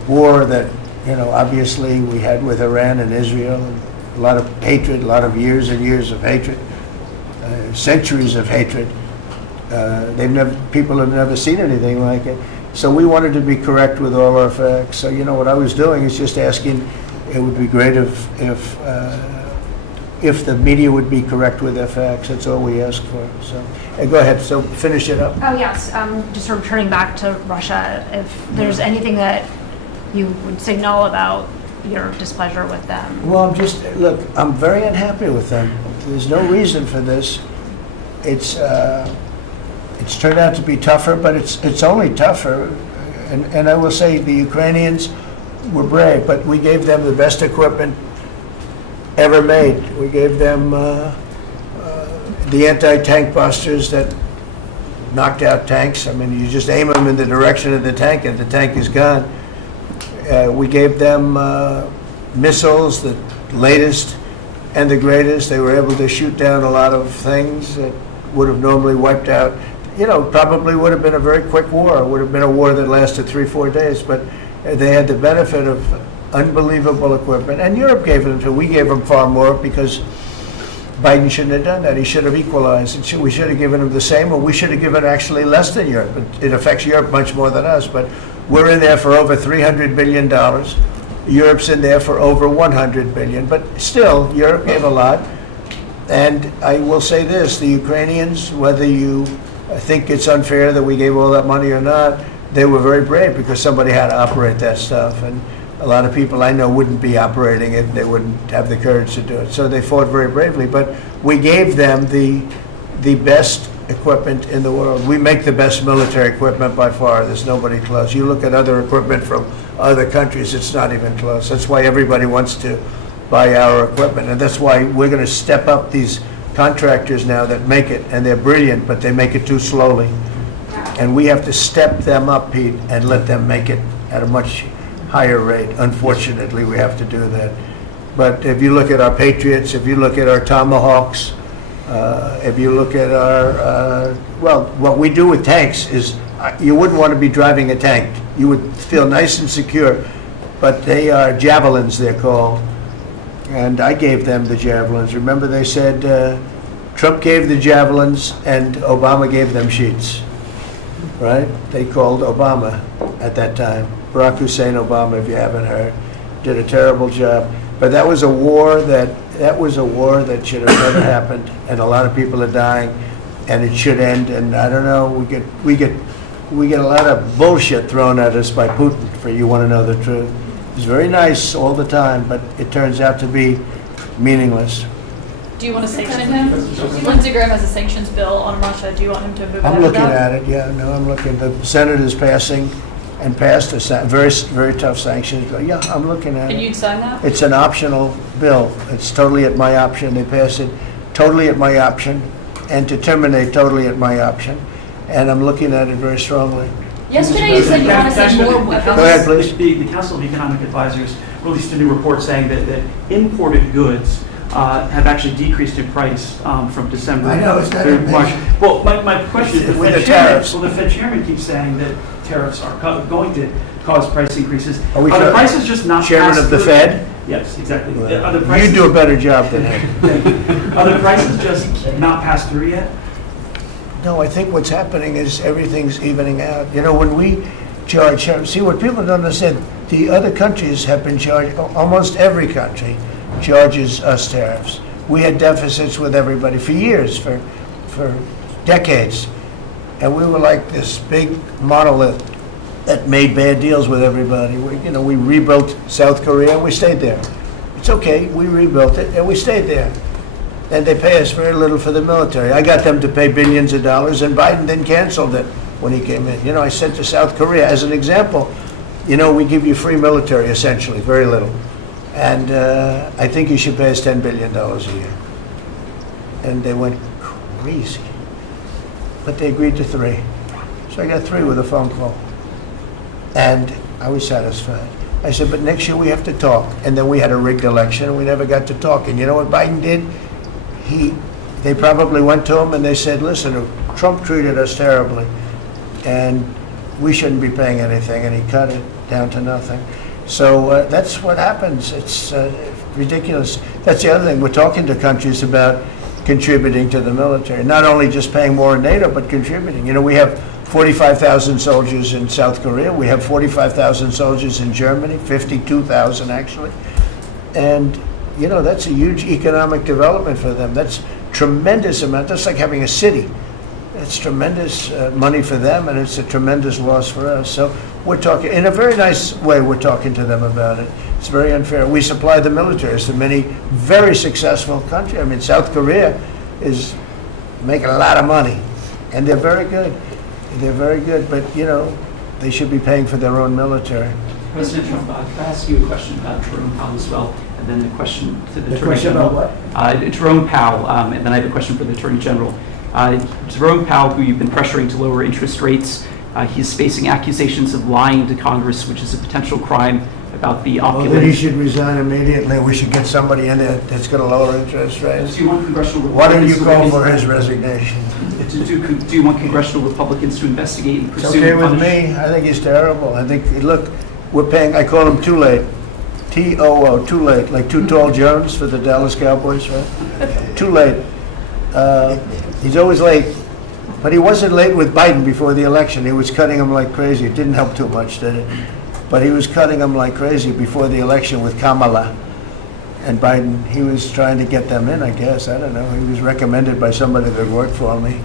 war that, you know, obviously we had with Iran and Israel, and a lot of hatred, a lot of years and years of hatred, centuries of hatred. People have never seen anything like it. So we wanted to be correct with all our facts. So, you know, what I was doing is just asking, it would be great if the media would be correct with their facts. That's all we ask for. So, go ahead. So finish it up. Oh, yes. Just returning back to Russia, if there's anything that you would signal about your displeasure with them. Well, I'm very unhappy with them. There's no reason for this. It's turned out to be tougher, but it's only tougher. And I will say the Ukrainians were brave, but we gave them the best equipment ever made. We gave them the anti-tank busters that knocked out tanks. I mean, you just aim them in the direction of the tank and the tank is gone. We gave them missiles, the latest and the greatest. They were able to shoot down a lot of things that would have normally wiped out. You know, probably would have been a very quick war. It would have been a war that lasted 3-4 days, but they had the benefit of unbelievable equipment. And Europe gave them to. We gave them far more because Biden shouldn't have done that. He should have equalized. We should have given them the same, or we should have given actually less than Europe. It affects Europe much more than us, but we're in there for over $300 billion. Europe's in there for over $100 billion, but still, Europe gave a lot. And I will say this, the Ukrainians, whether you think it's unfair that we gave all that money or not, they were very brave because somebody had to operate that stuff. And a lot of people I know wouldn't be operating it. They wouldn't have the courage to do it. So they fought very bravely. But we gave them the best equipment in the world. We make the best military equipment by far. There's nobody close. You look at other equipment from other countries, it's not even close. That's why everybody wants to buy our equipment. And that's why we're going to step up these contractors now that make it. And they're brilliant, but they make it too slowly. And we have to step them up, Pete, and let them make it at a much higher rate. Unfortunately, we have to do that. But if you look at our Patriots, if you look at our Tomahawks, if you look at our, well, what we do with tanks is, you wouldn't want to be driving a tank. You would feel nice and secure, but they are javelins, they're called. And I gave them the javelins. Remember they said Trump gave the javelins and Obama gave them sheets, right? They called Obama at that time. Barack Hussein Obama, if you haven't heard, did a terrible job. But that was a war that should have never happened, and a lot of people are dying, and it should end. And I don't know, we get a lot of bullshit thrown at us by Putin. For you want to know the truth, he's very nice all the time, but it turns out to be meaningless. Do you want to sanction him? Lindsey Graham has a sanctions bill on Russia. Do you want him to move ahead I'm with looking that? at it. Yeah, no, I'm looking. The Senate is passing and passed a very tough sanctions bill. Yeah, I'm looking at And it. you'd sign that? It's an optional bill. It's totally at my option. They pass it totally at my option, and to terminate totally at my option. And I'm looking at it very strongly. Yesterday you said you want to send more Go ahead, please. The Council of Economic Advisors released a new report saying that imported goods have actually decreased in price from December I know, it's not through March. amazing. Well, my question is, With the tariffs. the Fed chairman keeps saying that tariffs are going to cause price increases. Are we Are the talking- prices just not Chairman passed of the through? Fed? Yes, exactly. Well, Are the prices, you do a better job than him. are the prices just not passed through yet? No, I think what's happening is everything's evening out. You know, when we charge, see, what people don't understand, the other countries have been charged, almost every country charges us tariffs. We had deficits with everybody for years, for decades. And we were like this big monolith that made bad deals with everybody. We rebuilt South Korea and we stayed there. It's okay, we rebuilt it and we stayed there. And they pay us very little for the military. I got them to pay billions of dollars, and Biden then canceled it when he came in. I said to South Korea, as an example, we give you free military, essentially, very little. And I think you should pay us $10 billion a year. And they went crazy. But they agreed to 3. So I got 3 with a phone call. And I was satisfied. I said, but next year we have to talk. And then we had a rigged election, and we never got to talk. And you know what Biden did? They probably went to him and they said, listen, Trump treated us terribly, and we shouldn't be paying anything, and he cut it down to nothing. So that's what happens. It's ridiculous. That's the other thing. We're talking to countries about contributing to the military, not only just paying more in NATO, but contributing. We have 45,000 soldiers in South Korea. We have 45,000 soldiers in Germany, 52,000 actually. And that's a huge economic development for them. That's tremendous amount. That's like having a city. That's tremendous money for them, and it's a tremendous loss for us. So we're talking, in a very nice way, we're talking to them about it. It's very unfair. We supply the militaries to many very successful countries. I mean, South Korea is making a lot of money, and they're very good. They're very good, but, they should be paying for their own military. President Trump, can I ask you a question about Jerome Powell as well? And then the question to the Attorney question General. about what? Jerome Powell, and then I have a question for the Attorney General. Jerome Powell, who you've been pressuring to lower interest rates, he's facing accusations of lying to Congress, which is a potential crime about the Well, opulent. then he should resign immediately. We should get somebody in there that's going to lower interest rates. Do you want congressional Why don't you Republicans call to for his resignation? Do you want congressional Republicans to investigate and It's pursue okay and with punish? me. I think he's terrible. I think, look, we're paying, I call him Too Late. T-O-O, Too Late, like Too Tall Jones for the Dallas Cowboys, right? Too late. He's always late. But he wasn't late with Biden before the election. He was cutting him like crazy. It didn't help too much, did it? But he was cutting him like crazy before the election with Kamala and Biden. He was trying to get them in, I guess. I don't know. He was recommended by somebody that worked for me.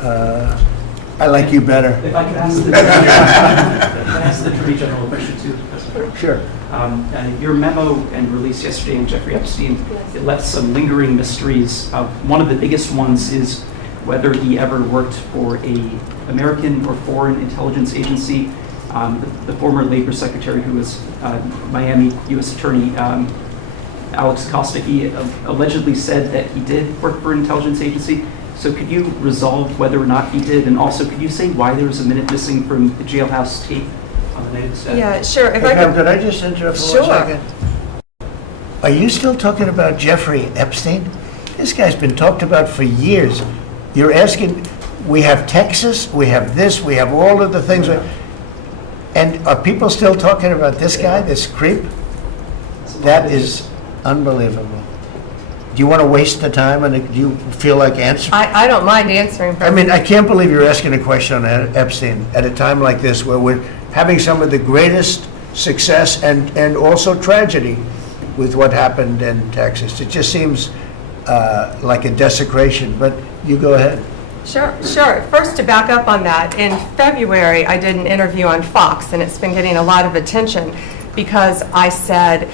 I like you better. If I could ask the Attorney General a question too, President. Sure. Your memo and release yesterday on Jeffrey Epstein, it left some lingering mysteries. One of the biggest ones is whether he ever worked for a American or foreign intelligence agency. The former Labor Secretary, who was Miami U.S. Attorney Alex Acosta, he allegedly said that he did work for an intelligence agency. So could you resolve whether or not he did? And also, could you say why there was a minute missing from the jailhouse tape on the night of the staff? Yeah, sure. If Hey, I Pam, could, could I just interrupt for Sure. 1 second? Are you still talking about Jeffrey Epstein? This guy's been talked about for years. You're asking, we have Texas, we have this, we have all of the things. And are people still talking about this guy, this creep? That is unbelievable. Do you want to waste the time, and do you feel like answering? I don't mind answering. I mean, I can't believe you're asking a question on Epstein at a time like this, where we're having some of the greatest success and also tragedy with what happened in Texas. It just seems like a desecration, but you go ahead. Sure. First, to back up on that, in February, I did an interview on Fox, and it's been getting a lot of attention because I said,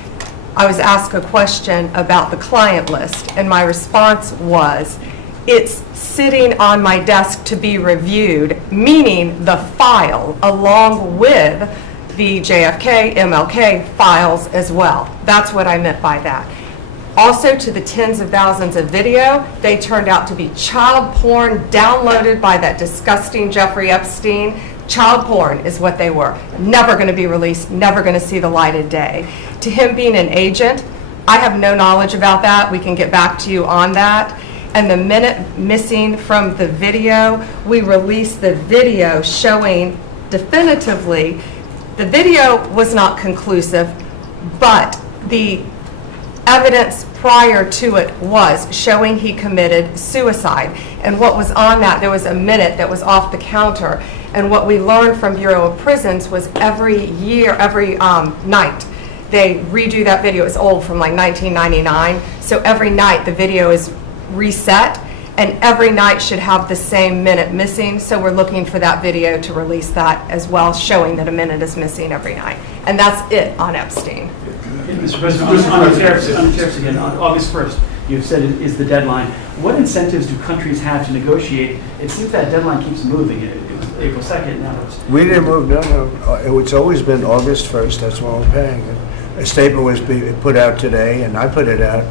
I was asked a question about the client list, and my response was, it's sitting on my desk to be reviewed, meaning the file along with the JFK, MLK files as well. That's what I meant by that. Also, to the tens of thousands of video, they turned out to be child porn downloaded by that disgusting Jeffrey Epstein. Child porn is what they were. Never going to be released, never going to see the light of day. To him being an agent, I have no knowledge about that. We can get back to you on that. And the minute missing from the video, we released the video showing definitively, the video was not conclusive, but the evidence prior to it was showing he committed suicide. And what was on that, there was a minute that was off the counter. And what we learned from Bureau of Prisons was every night, they redo that video. It's old, from like 1999. So every night the video is reset, and every night should have the same minute missing. So we're looking for that video to release that as well, showing that a minute is missing every night. And that's it on Epstein. Mr. President, on the tariffs again, on August 1st, you've said it is the deadline. What incentives do countries have to negotiate? It seems that deadline keeps moving. It was April 2nd, now it's... We didn't move, no. It's always been August 1st, that's when we're paying. A statement was put out today, and I put it out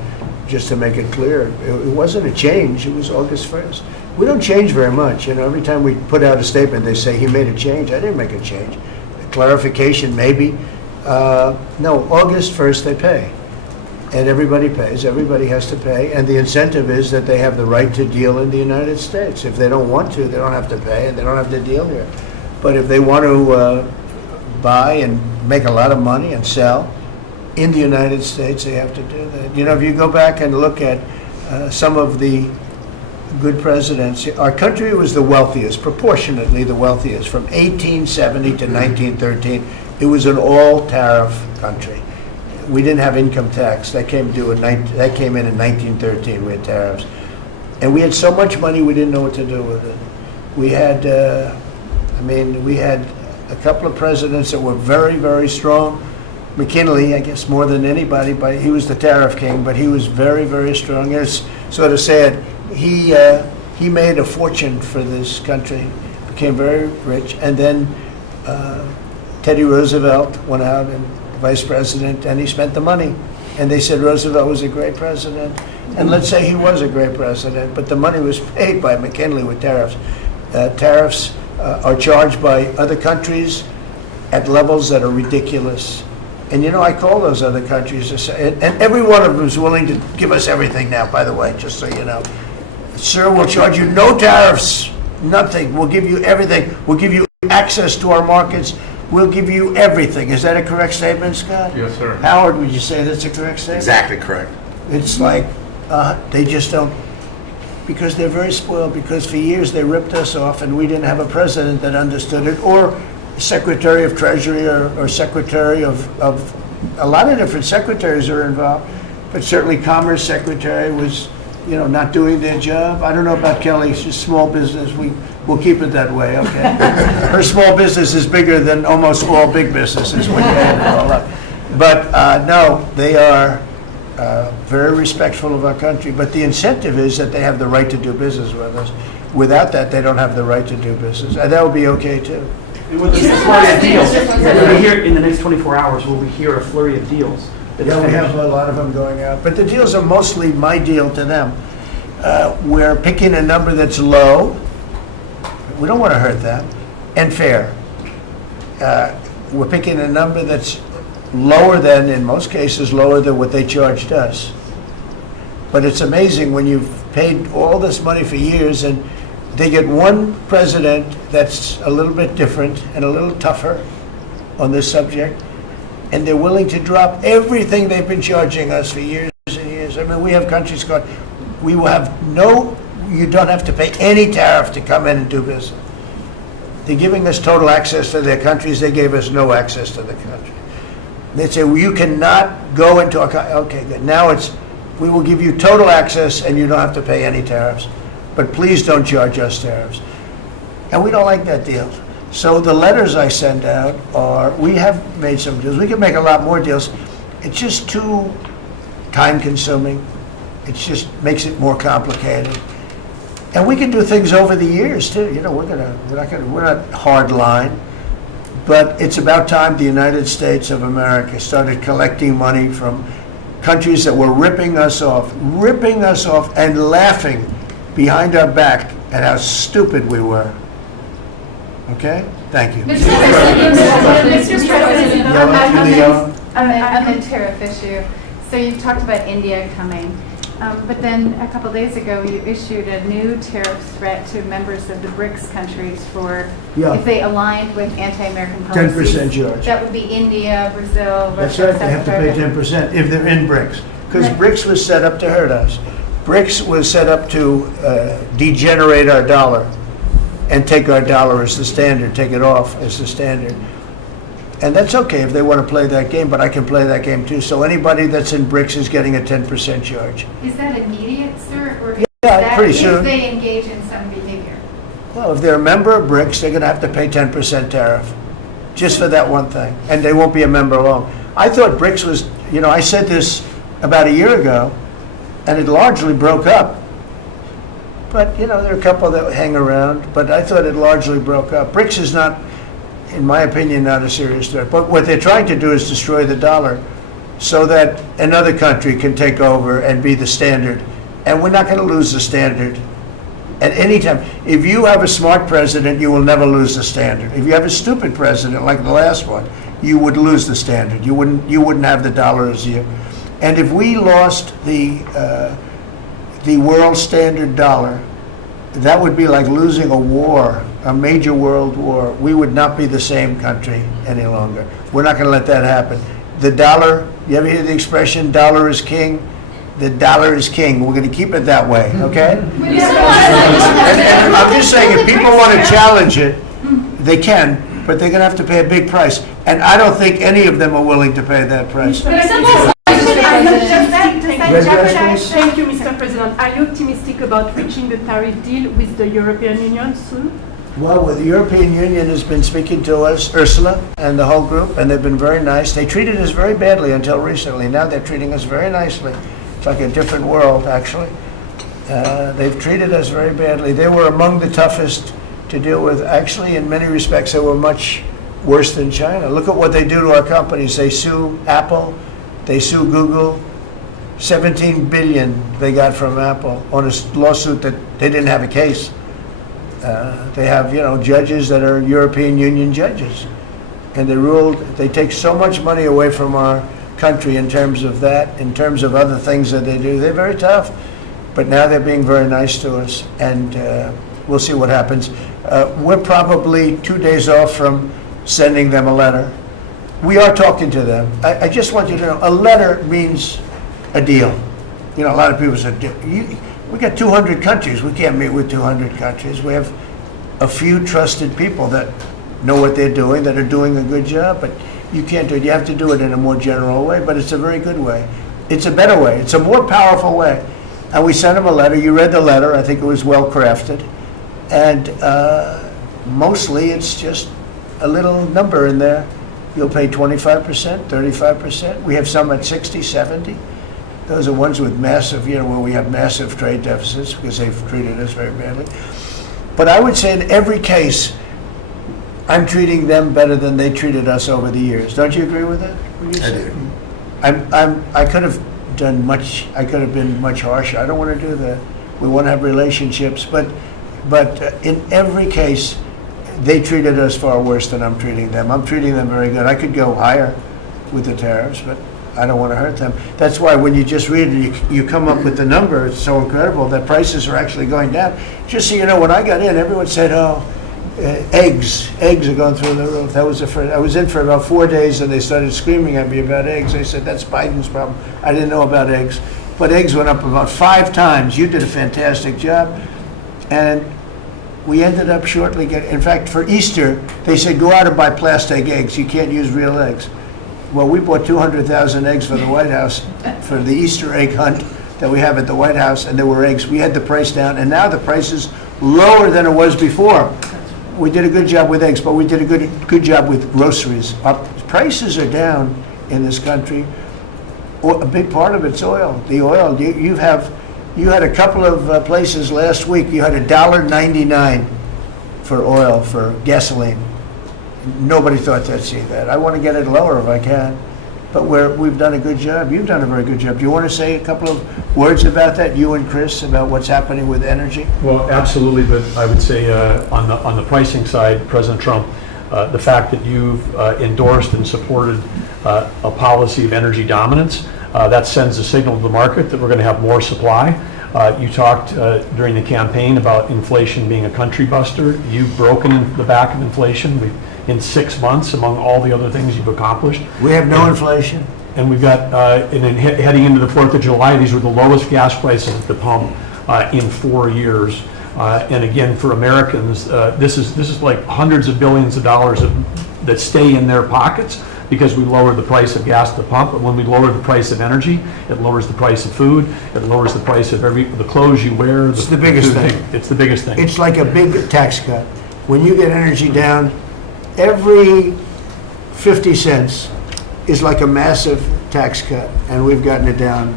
just to make it clear. It wasn't a change, it was August 1st. We don't change very much. Every time we put out a statement, they say he made a change. I didn't make a change. A clarification, maybe. No, August 1st they pay. And everybody pays, everybody has to pay, and the incentive is that they have the right to deal in the United States. If they don't want to, they don't have to pay, and they don't have to deal here. But if they want to buy and make a lot of money and sell in the United States, they have to do that. If you go back and look at some of the good presidents, our country was the wealthiest, proportionately the wealthiest, from 1870 to 1913. It was an all-tariff country. We didn't have income tax. That came in in 1913. We had tariffs. And we had so much money we didn't know what to do with it. We had, we had a couple of presidents that were very, very strong. McKinley, I guess more than anybody, but he was the tariff king, but he was very, very strong. It's sort of sad. He made a fortune for this country, became very rich, and then Teddy Roosevelt went out and vice president, and he spent the money. And they said Roosevelt was a great president. And let's say he was a great president, but the money was paid by McKinley with tariffs. Tariffs are charged by other countries at levels that are ridiculous. And I call those other countries, and every one of them is willing to give us everything now, by the way, just so you know. Sir, we'll charge you no tariffs, nothing. We'll give you everything. We'll give you access to our markets. We'll give you everything. Is that a correct statement, Scott? Yes, sir. Howard, would you say that's a correct statement? Exactly correct. It's like they just don't, because they're very spoiled, because for years they ripped us off and we didn't have a president that understood it, or Secretary of Treasury or Secretary of a lot of different secretaries are involved, but certainly Commerce Secretary was, not doing their job. I don't know about Kelly, she's small business. We'll keep it that way, okay? Her small business is bigger than almost all big businesses when you add it all up. But no, they are very respectful of our country, but the incentive is that they have the right to do business with us. Without that, they don't have the right to do business, and that would be okay too. With this flurry of deals, will we hear in the next 24 hours, will we hear a flurry of deals? Yeah, we have a lot of them going out, but the deals are mostly my deal to them. We're picking a number that's low. We don't want to hurt them, and fair. We're picking a number that's lower than, in most cases, lower than what they charged us. But it's amazing when you've paid all this money for years and they get one president that's a little bit different and a little tougher on this subject, and they're willing to drop everything they've been charging us for years and years. I mean, we have countries going, we will have you don't have to pay any tariff to come in and do business. They're giving us total access to their countries. They gave us no access to the country. They'd say, well, you cannot go into okay, good. Now we will give you total access and you don't have to pay any tariffs. But please don't charge us tariffs. And we don't like that deal. So the letters I send out we have made some deals. We can make a lot more deals. It's just too time consuming. It just makes it more complicated. And we can do things over the years too. We're not hard line. But it's about time the United States of America started collecting money from countries that were ripping us off and laughing behind our back at how stupid we were. Okay? Thank you. Mr. President, on the tariff issue, so you talked about India coming, but then a couple days ago you issued a new tariff threat to members of the BRICS countries for if they aligned with anti-American policies. 10% charge. That would be India, Brazil, That's Russia, right, they have to pay 10% if they're in BRICS. Because BRICS was set up to hurt us. BRICS was set up to degenerate our dollar and take our dollar as the standard, take it off as the standard. And that's okay if they want to play that game, but I can play that game too. So anybody that's in BRICS is getting a 10% charge. Is that immediate, sir? Or Yeah, pretty soon. if they engage in some behavior? Well, if they're a member of BRICS, they're going to have to pay 10% tariff, just for that one thing. And they won't be a member long. I thought BRICS was, I said this about a year ago, and it largely broke up. But, there are a couple that hang around, but I thought it largely broke up. BRICS is not, in my opinion, not a serious threat. But what they're trying to do is destroy the dollar so that another country can take over and be the standard. And we're not going to lose the standard at any time. If you have a smart president, you will never lose the standard. If you have a stupid president like the last one, you would lose the standard. You wouldn't have the dollar as you. And if we lost the world standard dollar, that would be like losing a war, a major world war. We would not be the same country any longer. We're not going to let that happen. The dollar, you ever hear the expression, dollar is king? The dollar is king. We're going to keep it that way, okay? And I'm just saying, if people want to challenge it, they can, but they're going to have to pay a big price. And I don't think any of them are willing to pay that price. Thank you, Mr. President. Are you optimistic about reaching the tariff deal with the European Union soon? Well, the European Union has been speaking to us, Ursula and the whole group, and they've been very nice. They treated us very badly until recently. Now they're treating us very nicely. It's like a different world, actually. They've treated us very badly. They were among the toughest to deal with. Actually, in many respects, they were much worse than China. Look at what they do to our companies. They sue Apple. They sue Google. $17 billion they got from Apple on a lawsuit that they didn't have a case. They have, judges that are European Union judges. And they take so much money away from our country in terms of that, in terms of other things that they do. They're very tough. But now they're being very nice to us. And we'll see what happens. We're probably 2 days off from sending them a letter. We are talking to them. I just want you to know, a letter means a deal. A lot of people said, we got 200 countries. We can't meet with 200 countries. We have a few trusted people that know what they're doing, that are doing a good job, but you can't do it. You have to do it in a more general way, but it's a very good way. It's a better way. It's a more powerful way. And we sent them a letter. You read the letter. I think it was well crafted. And mostly it's just a little number in there. You'll pay 25%, 35%. We have some at 60, 70. Those are ones with massive, where we have massive trade deficits because they've treated us very badly. But I would say in every case, I'm treating them better than they treated us over the years. Don't you agree with that? I do. I could have done much. I could have been much harsher. I don't want to do that. We want to have relationships, but in every case, they treated us far worse than I'm treating them. I'm treating them very good. I could go higher with the tariffs, but I don't want to hurt them. That's why when you just read it, you come up with the number. It's so incredible that prices are actually going down. Just so you know, when I got in, everyone said, eggs are going through the roof. That was I was in for about 4 days, and they started screaming at me about eggs. They said, that's Biden's problem. I didn't know about eggs. But eggs went up about 5 times. You did a fantastic job. And we ended up shortly in fact, for Easter, they said, go out and buy plastic eggs. You can't use real eggs. Well, we bought 200,000 eggs for the White House, for the Easter egg hunt that we have at the White House, and there were eggs. We had the price down, and now the price is lower than it was before. We did a good job with eggs, but we did a good job with groceries. Our prices are down in this country. A big part of it's oil. The oil, you had a couple of places last week, you had $1.99 for oil, for gasoline. Nobody thought they'd see that. I want to get it lower if I can, but we've done a good job. You've done a very good job. Do you want to say a couple of words about that, you and Chris, about what's happening with energy? Well, absolutely, but I would say on the pricing side, President Trump, the fact that you've endorsed and supported a policy of energy dominance, that sends a signal to the market that we're going to have more supply. You talked during the campaign about inflation being a country buster. You've broken the back of inflation in 6 months, among all the other things you've accomplished. We have no inflation. And we've got, and then heading into the 4th of July, these were the lowest gas prices at the pump in 4 years. And again, for Americans, this is like hundreds of billions of dollars that stay in their pockets because we lowered the price of gas at the pump. But when we lower the price of energy, it lowers the price of food, it lowers the price of the clothes you wear. It's the biggest thing. It's the biggest thing. It's like a big tax cut. When you get energy down, every 50 cents is like a massive tax cut, and we've gotten it down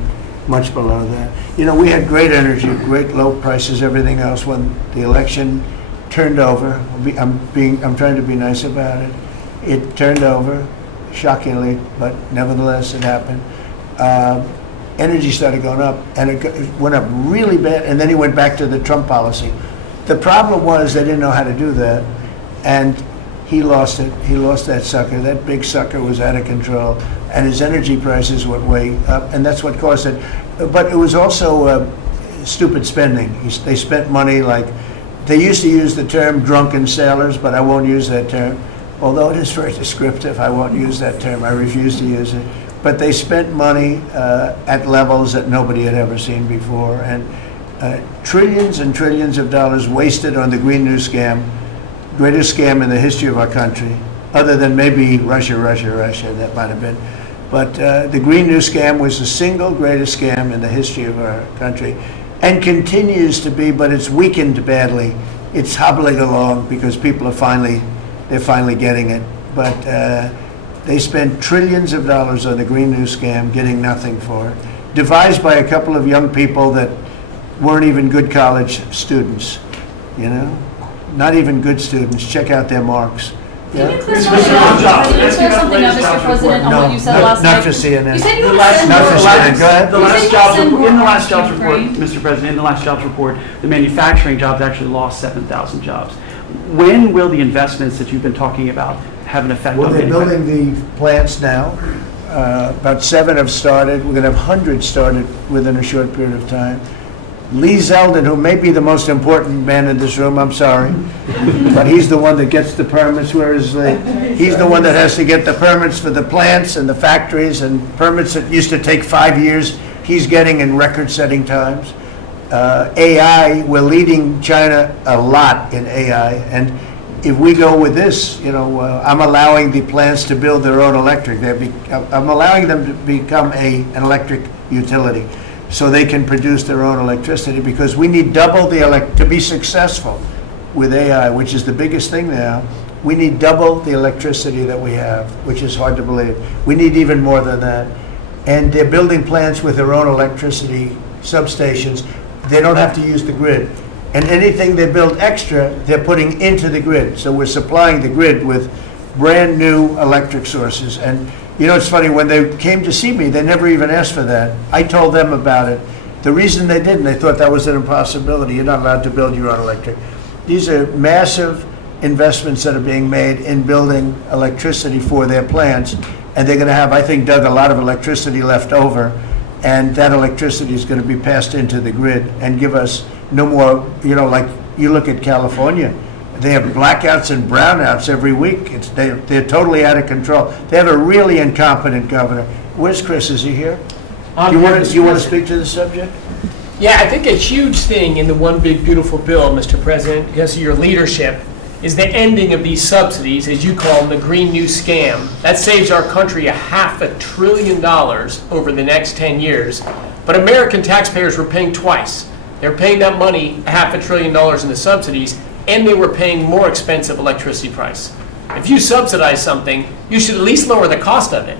much below that. You know, we had great energy, great low prices, everything else. When the election turned over, I'm trying to be nice about it. It turned over, shockingly, but nevertheless it happened. Energy started going up, and it went up really bad, and then he went back to the Trump policy. The problem was they didn't know how to do that, and he lost it. He lost that sucker. That big sucker was out of control, and his energy prices went way up, and that's what caused it. But it was also stupid spending. They spent money like, they used to use the term drunken sailors, but I won't use that term. Although it is very descriptive, I won't use that term. I refuse to use it. But they spent money at levels that nobody had ever seen before, and trillions and trillions of dollars wasted on the Green New Scam. Greatest scam in the history of our country, other than maybe Russia, that might have been. But the Green New Scam was the single greatest scam in the history of our country, and continues to be, but it's weakened badly. It's hobbling along because people are they're finally getting it. But they spent trillions of dollars on the Green New Scam, getting nothing for it. Devised by a couple of young people that weren't even good college students, you know? Not even good students. Check out their marks. Can you clear something up, Mr. President, on what you said last night? Not for CNN. You said you Not would send for CNN. Go ahead. In the last jobs Ukraine. report, Mr. President, in the last jobs report, the manufacturing jobs actually lost 7,000 jobs. When will the investments that you've been talking about have an effect Well, on they're building the plants now. About 7 have started. We're going to have hundreds started within a short period of time. Lee Zeldin, who may be the most important man in this room, I'm sorry, but he's the one that gets the permits, whereas he's the one that has to get the permits for the plants and the factories, and permits that used to take 5 years, he's getting in record-setting times. AI, we're leading China a lot in AI, and if we go with this, you know, I'm allowing the plants to build their own electric. I'm allowing them to become an electric utility, so they can produce their own electricity, because we need double to be successful with AI, which is the biggest thing now. We need double the electricity that we have, which is hard to believe. We need even more than that. And they're building plants with their own electricity substations. They don't have to use the grid. And anything they build extra, they're putting into the grid. So we're supplying the grid with brand new electric sources. And you know, it's funny, when they came to see me, they never even asked for that. I told them about it. The reason they didn't, they thought that was an impossibility. You're not allowed to build your own electric. These are massive investments that are being made in building electricity for their plants. And they're going to have, I think, Doug, a lot of electricity left over. And that electricity is going to be passed into the grid and give us no more, you know, like you look at California. They have blackouts and brownouts every week. They're totally out of control. They have a really incompetent governor. Where's Chris? Is he here? Do you want to speak to the subject? Yeah, I think a huge thing in the One Big Beautiful Bill, Mr. President, because of your leadership, is the ending of these subsidies, as you call them, the Green New Scam. That saves our country $500 billion over the next 10 years. But American taxpayers were paying twice. They were paying that money, $500 billion in the subsidies, and they were paying more expensive electricity price. If you subsidize something, you should at least lower the cost of it.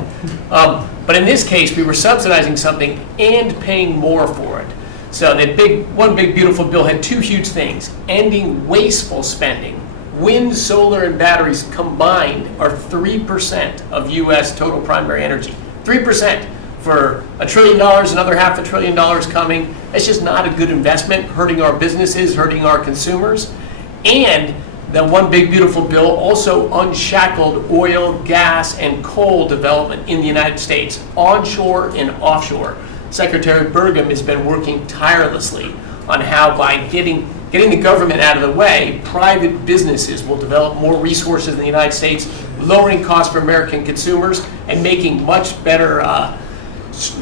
But in this case, we were subsidizing something and paying more for it. So the one big beautiful bill had two huge things: ending wasteful spending. Wind, solar, and batteries combined are 3% of U.S. total primary energy. 3%. For $1 trillion, another $500 billion coming. It's just not a good investment, hurting our businesses, hurting our consumers. And the one big beautiful bill also unshackled oil, gas, and coal development in the United States, onshore and offshore. Secretary Burgum has been working tirelessly on how, by getting the government out of the way, private businesses will develop more resources in the United States, lowering costs for American consumers and making much better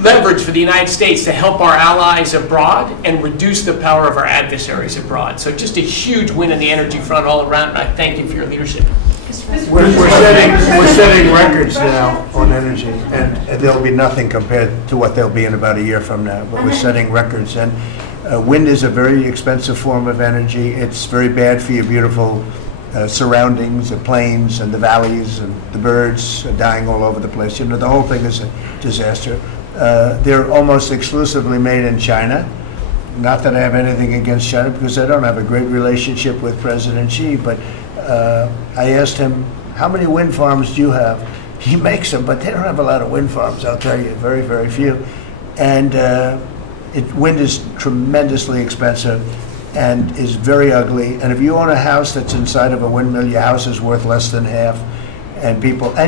leverage for the United States to help our allies abroad and reduce the power of our adversaries abroad. So just a huge win on the energy front all around, and I thank you for your leadership. We're setting records now on energy, and there'll be nothing compared to what there'll be in about a year from now, but we're setting records. And wind is a very expensive form of energy. It's very bad for your beautiful surroundings, the plains and the valleys, and the birds are dying all over the place. You know, the whole thing is a disaster. They're almost exclusively made in China. Not that I have anything against China, because I don't have a great relationship with President Xi, but I asked him, how many wind farms do you have? He makes them, but they don't have a lot of wind farms, I'll tell you, very, very few. And wind is tremendously expensive and is very ugly. And if you own a house that's inside of a windmill, your house is worth less than half. And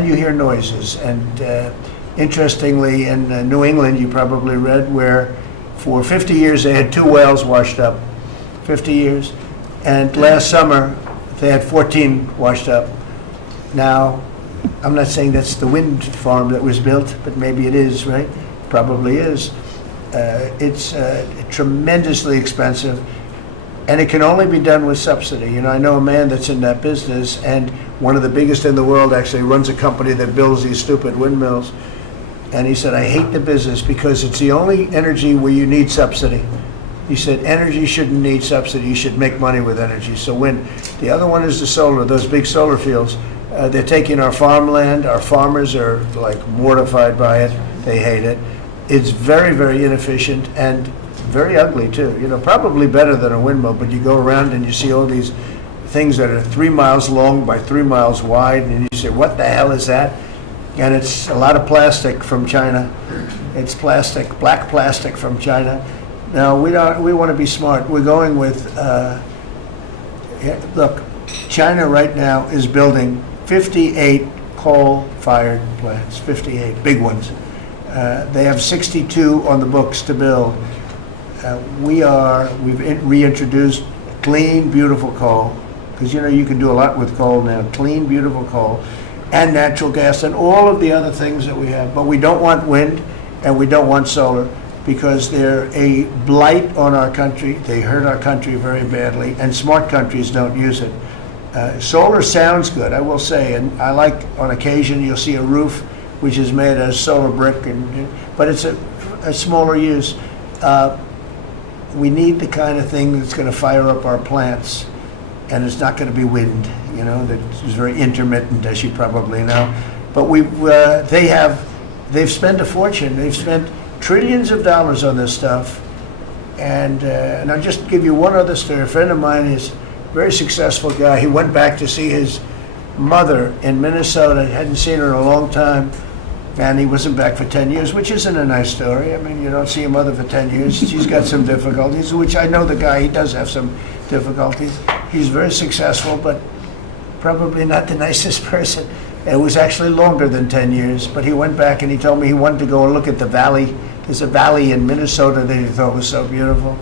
you hear noises. And interestingly, in New England, you probably read, where for 50 years they had 2 wells washed up. 50 years. And last summer, they had 14 washed up. Now, I'm not saying that's the wind farm that was built, but maybe it is, right? Probably is. It's tremendously expensive, and it can only be done with subsidy. You know, I know a man that's in that business, and one of the biggest in the world actually runs a company that builds these stupid windmills. And he said, I hate the business because it's the only energy where you need subsidy. He said, energy shouldn't need subsidy. You should make money with energy. So wind. The other one is the solar, those big solar fields. They're taking our farmland. Our farmers are like mortified by it. They hate it. It's very, very inefficient and very ugly too. You know, probably better than a windmill, but you go around and you see all these things that are 3 miles long by 3 miles wide, and you say, what the hell is that? And it's a lot of plastic from China. It's plastic, black plastic from China. Now, we want to be smart. We're going with, look, China right now is building 58 coal-fired plants, 58 big ones. They have 62 on the books to build. We've reintroduced clean, beautiful coal, because you know you can do a lot with coal now. Clean, beautiful coal, and natural gas, and all of the other things that we have. But we don't want wind, and we don't want solar, because they're a blight on our country. They hurt our country very badly, and smart countries don't use it. Solar sounds good, I will say, and I like, on occasion, you'll see a roof which is made of solar brick, but it's a smaller use. We need the kind of thing that's going to fire up our plants, and it's not going to be wind, you know, that is very intermittent, as you probably know. But they've spent a fortune. They've spent trillions of dollars on this stuff. And I'll just give you one other story. A friend of mine is a very successful guy. He went back to see his mother in Minnesota. He hadn't seen her in a long time. And he wasn't back for 10 years, which isn't a nice story. I mean, you don't see your mother for 10 years. She's got some difficulties, which I know the guy, he does have some difficulties. He's very successful, but probably not the nicest person. It was actually longer than 10 years, but he went back and he told me he wanted to go and look at the valley. There's a valley in Minnesota that he thought was so beautiful.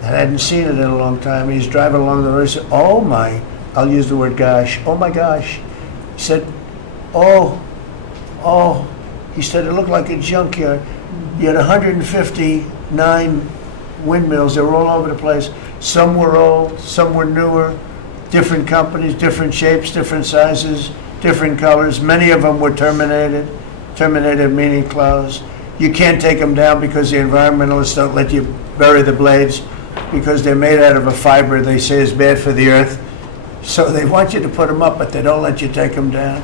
And I hadn't seen it in a long time. He's driving along the road. He said, oh my, I'll use the word gosh, oh my gosh. He said, oh, he said it looked like a junkyard. You had 159 windmills. They were all over the place. Some were old, some were newer. different companies, different shapes, different sizes, different colors. Many of them were terminated meaning closed. You can't take them down because the environmentalists don't let you bury the blades because they're made out of a fiber they say is bad for the earth. So they want you to put them up, but they don't let you take them down.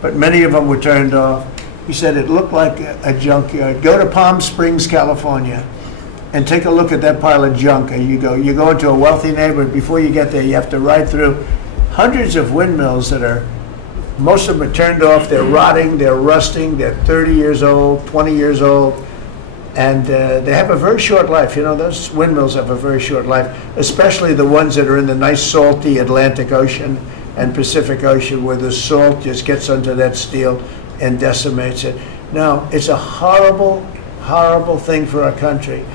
But many of them were turned off. He said it looked like a junkyard. Go to Palm Springs, California, and take a look at that pile of junk. And you go into a wealthy neighborhood. Before you get there, you have to ride through hundreds of windmills that are, most of them are turned off. They're rotting, they're rusting, they're 30 years old, 20 years old, and they have a very short life. You know, those windmills have a very short life, especially the ones that are in the nice salty Atlantic Ocean and Pacific Ocean where the salt just gets under that steel and decimates it. Now, it's a horrible, horrible thing for our country.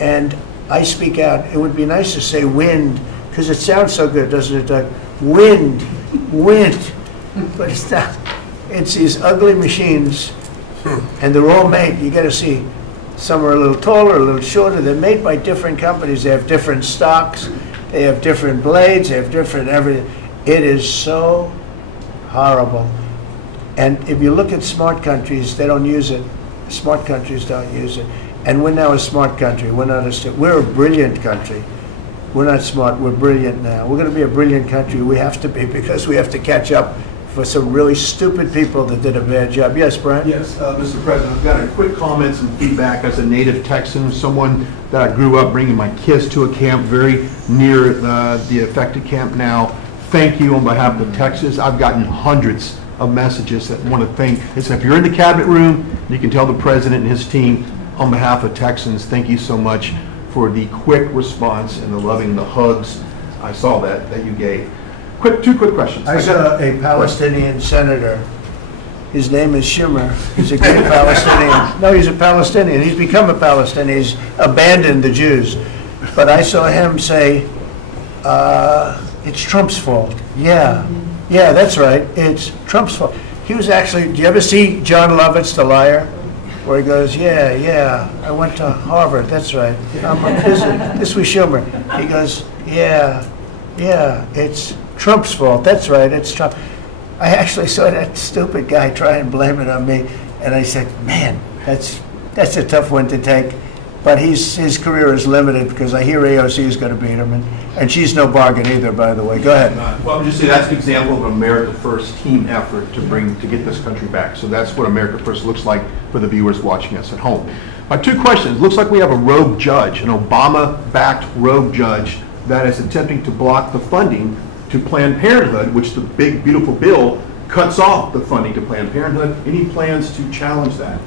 And I speak out. It would be nice to say wind, because it sounds so good, doesn't it, Doug? Wind, wind. But it's not. It's these ugly machines, and they're all made. You got to see. Some are a little taller, a little shorter. They're made by different companies. They have different stocks. They have different blades. They have different everything. It is so horrible. And if you look at smart countries, they don't use it. Smart countries don't use it. And we're now a smart country. We're not a. We're a brilliant country. We're not smart. We're brilliant now. We're going to be a brilliant country. We have to be, because we have to catch up for some really stupid people that did a bad job. Yes, Brian? Yes, Mr. President, I've got a quick comments and feedback as a native Texan, someone that I grew up bringing my kids to a camp very near the affected camp now. Thank you on behalf of Texas. I've gotten hundreds of messages that want to thank. It's if you're in the cabinet room, you can tell the president and his team on behalf of Texans, thank you so much for the quick response and the loving, the hugs. I saw that you gave. Two quick questions. I saw a Palestinian senator. His name is Shimmer. He's a great Palestinian. No, he's a Palestinian. He's become a Palestinian. He's abandoned the Jews. But I saw him say, it's Trump's fault. Yeah, that's right. It's Trump's fault. He was actually, do you ever see John Lovitz, The Liar? Where he goes, yeah, I went to Harvard. That's right. This was Schumer. He goes, yeah, it's Trump's fault. That's right, it's Trump. I actually saw that stupid guy try and blame it on me, and I said, man, that's a tough one to take. But his career is limited because I hear AOC is going to beat him, and she's no bargain either, by the way. Go ahead. Well, I'm just saying that's an example of an America First team effort to get this country back. So that's what America First looks like for the viewers watching us at home. My two questions. Looks like we have a rogue judge, an Obama-backed rogue judge that is attempting to block the funding to Planned Parenthood, which the big, beautiful bill cuts off the funding to Planned Parenthood. Any plans to challenge that?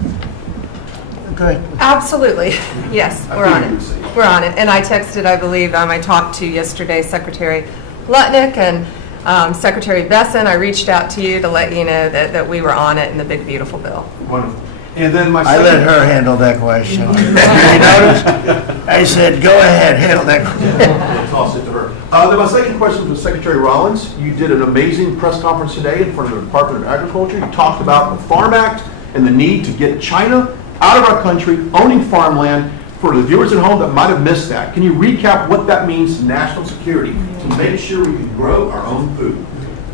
Good. Absolutely. Yes, we're on it. We're on it. And I texted, I believe, I talked to yesterday Secretary Lutnick and Secretary Besson. I reached out to you to let you know that we were on it in the big, beautiful bill. Wonderful. And then I let her handle that question. You notice? I said, go ahead, handle that question. Toss it to her. Then my second question was Secretary Rollins. You did an amazing press conference today in front of the Department of Agriculture. You talked about the Farm Act and the need to get China out of our country, owning farmland. For the viewers at home that might have missed that, can you recap what that means to national security to make sure we can grow our own food?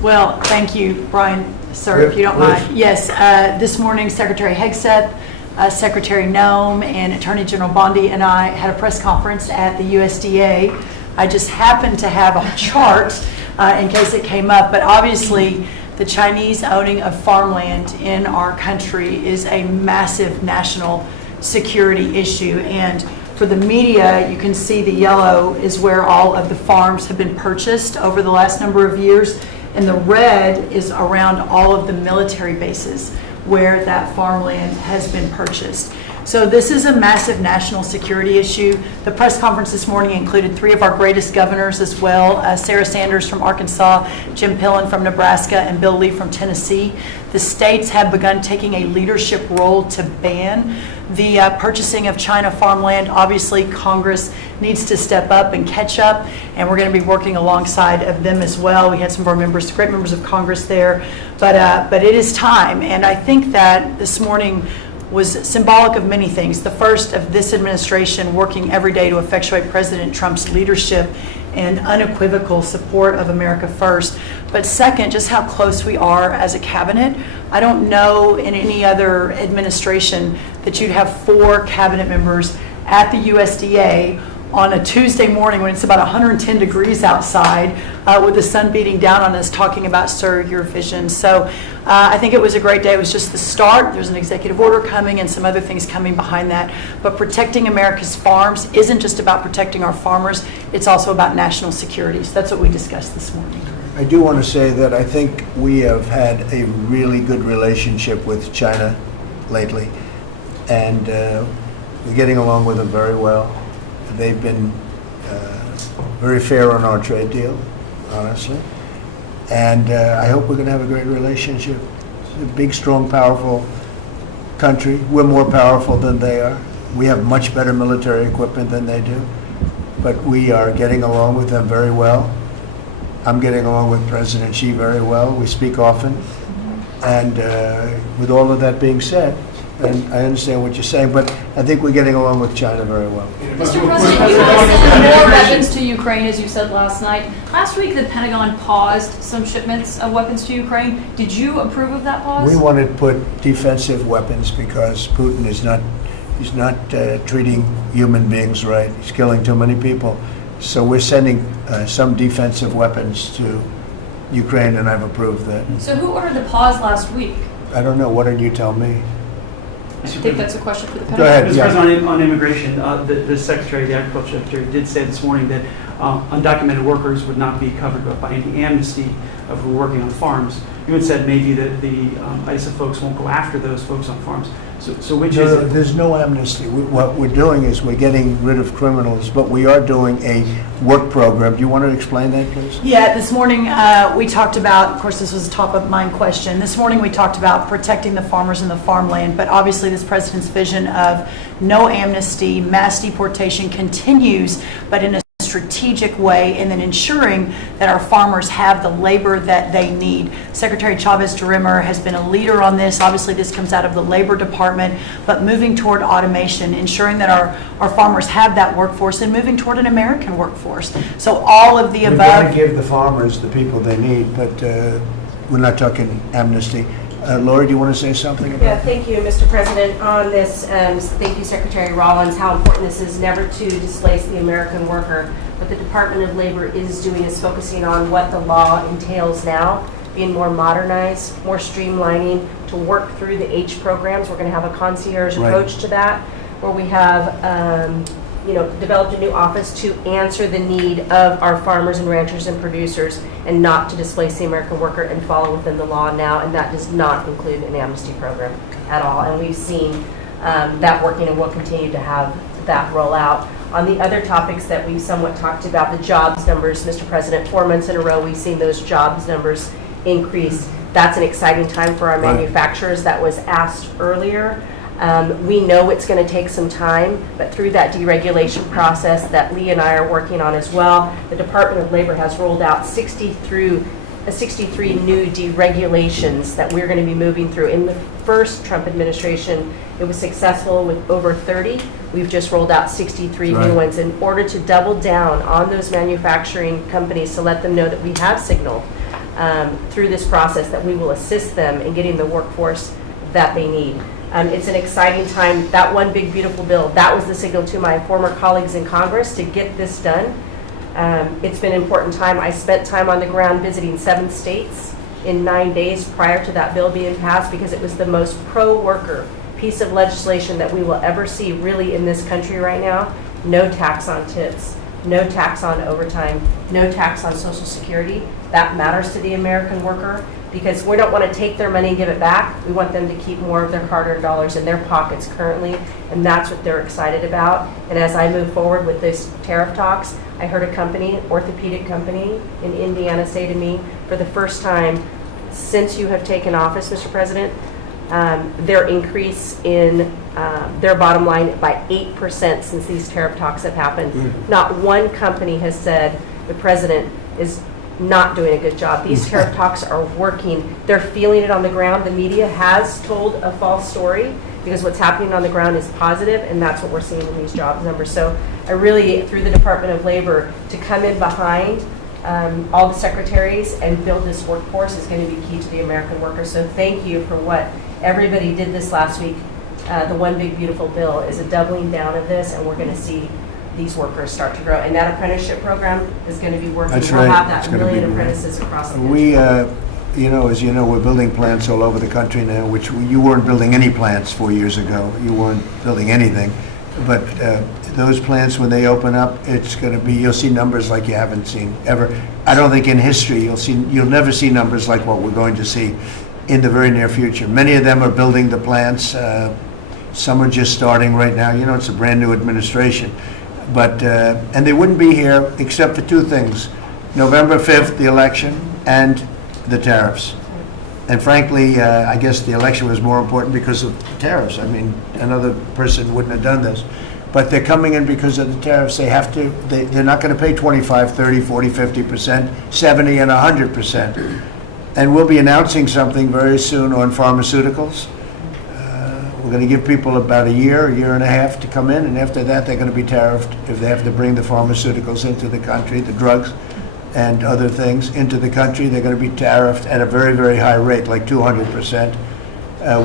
Well, thank you, Brian, sir, if you don't mind. Yes, this morning, Secretary Hegseth, Secretary Noem, and Attorney General Bondi and I had a press conference at the USDA. I just happened to have a chart in case it came up, but obviously the Chinese owning of farmland in our country is a massive national security issue. And for the media, you can see the yellow is where all of the farms have been purchased over the last number of years, and the red is around all of the military bases where that farmland has been purchased. So this is a massive national security issue. The press conference this morning included 3 of our greatest governors as well, Sarah Sanders from Arkansas, Jim Pillen from Nebraska, and Bill Lee from Tennessee. The states have begun taking a leadership role to ban the purchasing of China farmland. Obviously, Congress needs to step up and catch up, and we're going to be working alongside of them as well. We had some of our members, great members of Congress there, but it is time. And I think that this morning was symbolic of many things. The first of this administration working every day to effectuate President Trump's leadership and unequivocal support of America First. But second, just how close we are as a cabinet. I don't know in any other administration that you'd have 4 cabinet members at the USDA on a Tuesday morning when it's about 110 degrees outside with the sun beating down on us talking about Sir, Your Vision. So I think it was a great day. It was just the start. There's an executive order coming and some other things coming behind that. But protecting America's farms isn't just about protecting our farmers. It's also about national security. So that's what we discussed this morning. I do want to say that I think we have had a really good relationship with China lately, and we're getting along with them very well. They've been very fair on our trade deal, honestly. And I hope we're going to have a great relationship. It's a big, strong, powerful country. We're more powerful than they are. We have much better military equipment than they do. But we are getting along with them very well. I'm getting along with President Xi very well. We speak often. And with all of that being said, and I understand what you're saying, but I think we're getting along with China very well. Mr. President, you want to send more weapons to Ukraine, as you said last night. Last week, the Pentagon paused some shipments of weapons to Ukraine. Did you approve of that pause? We want to put defensive weapons because Putin is not treating human beings right. He's killing too many people. So we're sending some defensive weapons to Ukraine, and I've approved that. So who ordered the pause last week? I don't know. Why don't you tell me? I think that's a question for the Pentagon. Go ahead. Mr. Yeah. President, on immigration, the Secretary, the Agriculture Secretary, did say this morning that undocumented workers would not be covered by any amnesty of who are working on farms. You had said maybe that the ISA folks won't go after those folks on farms. So which is it? There's no amnesty. What we're doing is we're getting rid of criminals, but we are doing a work program. Do you want to explain that, please? Yeah, this morning we talked about, of course, this was a top of mind question. This morning we talked about protecting the farmers and the farmland, but obviously this president's vision of no amnesty, mass deportation continues, but in a strategic way, and then ensuring that our farmers have the labor that they need. Secretary Chavez-DeRimmer has been a leader on this. Obviously, this comes out of the Labor Department, but moving toward automation, ensuring that our farmers have that workforce, and moving toward an American workforce. So all of the above. We're going to give the farmers the people they need, but we're not talking amnesty. Lori, do you want to say something about Yeah, thank you, Mr. President. On this, thank you, Secretary Rollins, how important this is never to displace the American worker. What the Department of Labor is doing is focusing on what the law entails now, being more modernized, more streamlining, to work through the H programs. We're going to have a concierge approach to that, where we have developed a new office to answer the need of our farmers and ranchers and producers, and not to displace the American worker, and follow within the law now. And that does not include an amnesty program at all. And we've seen that working, and we'll continue to have that roll out. On the other topics that we've somewhat talked about, the jobs numbers, Mr. President, 4 months in a row, we've seen those jobs numbers increase. That's an exciting time for our manufacturers. That was asked earlier. We know it's going to take some time, but through that deregulation process that Lee and I are working on as well, the Department of Labor has rolled out 63 new deregulations that we're going to be moving through. In the first Trump administration, it was successful with over 30. We've just rolled out 63 new ones in order to double down on those manufacturing companies, to let them know that we have signaled through this process that we will assist them in getting the workforce that they need. It's an exciting time. That one big beautiful bill, that was the signal to my former colleagues in Congress to get this done. It's been an important time. I spent time on the ground visiting 7 states in 9 days prior to that bill being passed, because it was the most pro-worker piece of legislation that we will ever see really in this country right now. No tax on tips, no tax on overtime, no tax on Social Security. That matters to the American worker, because we don't want to take their money and give it back. We want them to keep more of their hard-earned dollars in their pockets currently, and that's what they're excited about. And as I move forward with this tariff talks, I heard a company, orthopedic company in Indiana, say to me, for the first time since you have taken office, Mr. President, their increase in their bottom line by 8% since these tariff talks have happened. Not one company has said the president is not doing a good job. These tariff talks are working. They're feeling it on the ground. The media has told a false story because what's happening on the ground is positive, and that's what we're seeing in these jobs numbers. So I really, through the Department of Labor, to come in behind all the secretaries and build this workforce is going to be key to the American worker. So thank you for what everybody did this last week. The One Big Beautiful Bill is a doubling down of this, and we're going to see these workers start to grow. And that apprenticeship program is going to be working. That's We'll right. have It's that gonna be million great. apprentices across the country. We, as you know, we're building plants all over the country now, which you weren't building any plants 4 years ago. You weren't building anything. But those plants, when they open up, it's going to be, you'll see numbers like you haven't seen ever. I don't think in history you'll never see numbers like what we're going to see in the very near future. Many of them are building the plants. Some are just starting right now. You know, it's a brand new administration. But, and they wouldn't be here except for two things: November 5th, the election, and the tariffs. And frankly, I guess the election was more important because of the tariffs. I mean, another person wouldn't have done this. But they're coming in because of the tariffs. They have to, they're not going to pay 25, 30, 40, 50%, 70 and 100%. And we'll be announcing something very soon on pharmaceuticals. We're going to give people about a year and a half to come in, and after that they're going to be tariffed if they have to bring the pharmaceuticals into the country, the drugs and other things into the country. They're going to be tariffed at a very, very high rate, like 200%.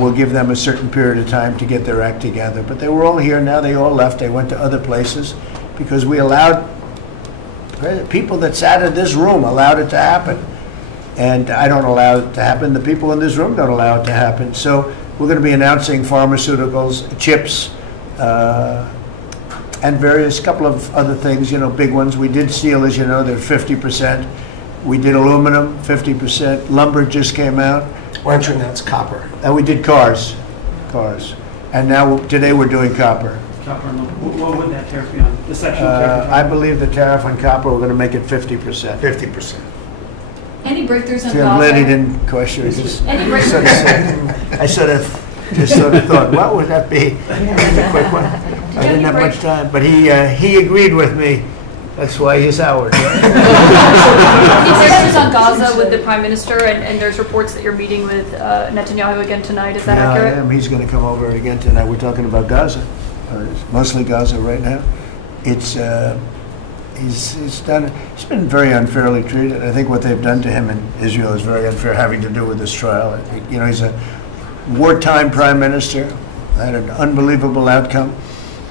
We'll give them a certain period of time to get their act together. But they were all here now. They all left. They went to other places because we allowed, people that sat in this room allowed it to happen. And I don't allow it to happen. The people in this room don't allow it to happen. So we're going to be announcing pharmaceuticals, chips, and various couple of other things, you know, big ones. We did steel, as you know, they're 50%. We did aluminum, 50%. Lumber just came out. Why don't you announce copper? And we did cars. And now, today we're doing copper. Copper and aluminum. What would that tariff be on? The section of tariff? I believe the tariff on copper, we're going to make it 50%. 50%. Any breakthroughs in See, I'm glad he Gaza? didn't question it. Any I sort of said- I just sort of thought, what would that be? A quick one. I didn't have much time, but he agreed with me. That's why he's Howard. Any breakthroughs on Gaza with the Prime Minister, and there's reports that you're meeting with Netanyahu again tonight. Is that Yeah, I accurate? am. He's going to come over again tonight. We're talking about Gaza, mostly Gaza right now. It's he's been very unfairly treated. I think what they've done to him in Israel is very unfair, having to do with this trial. You know, he's a wartime prime minister, had an unbelievable outcome,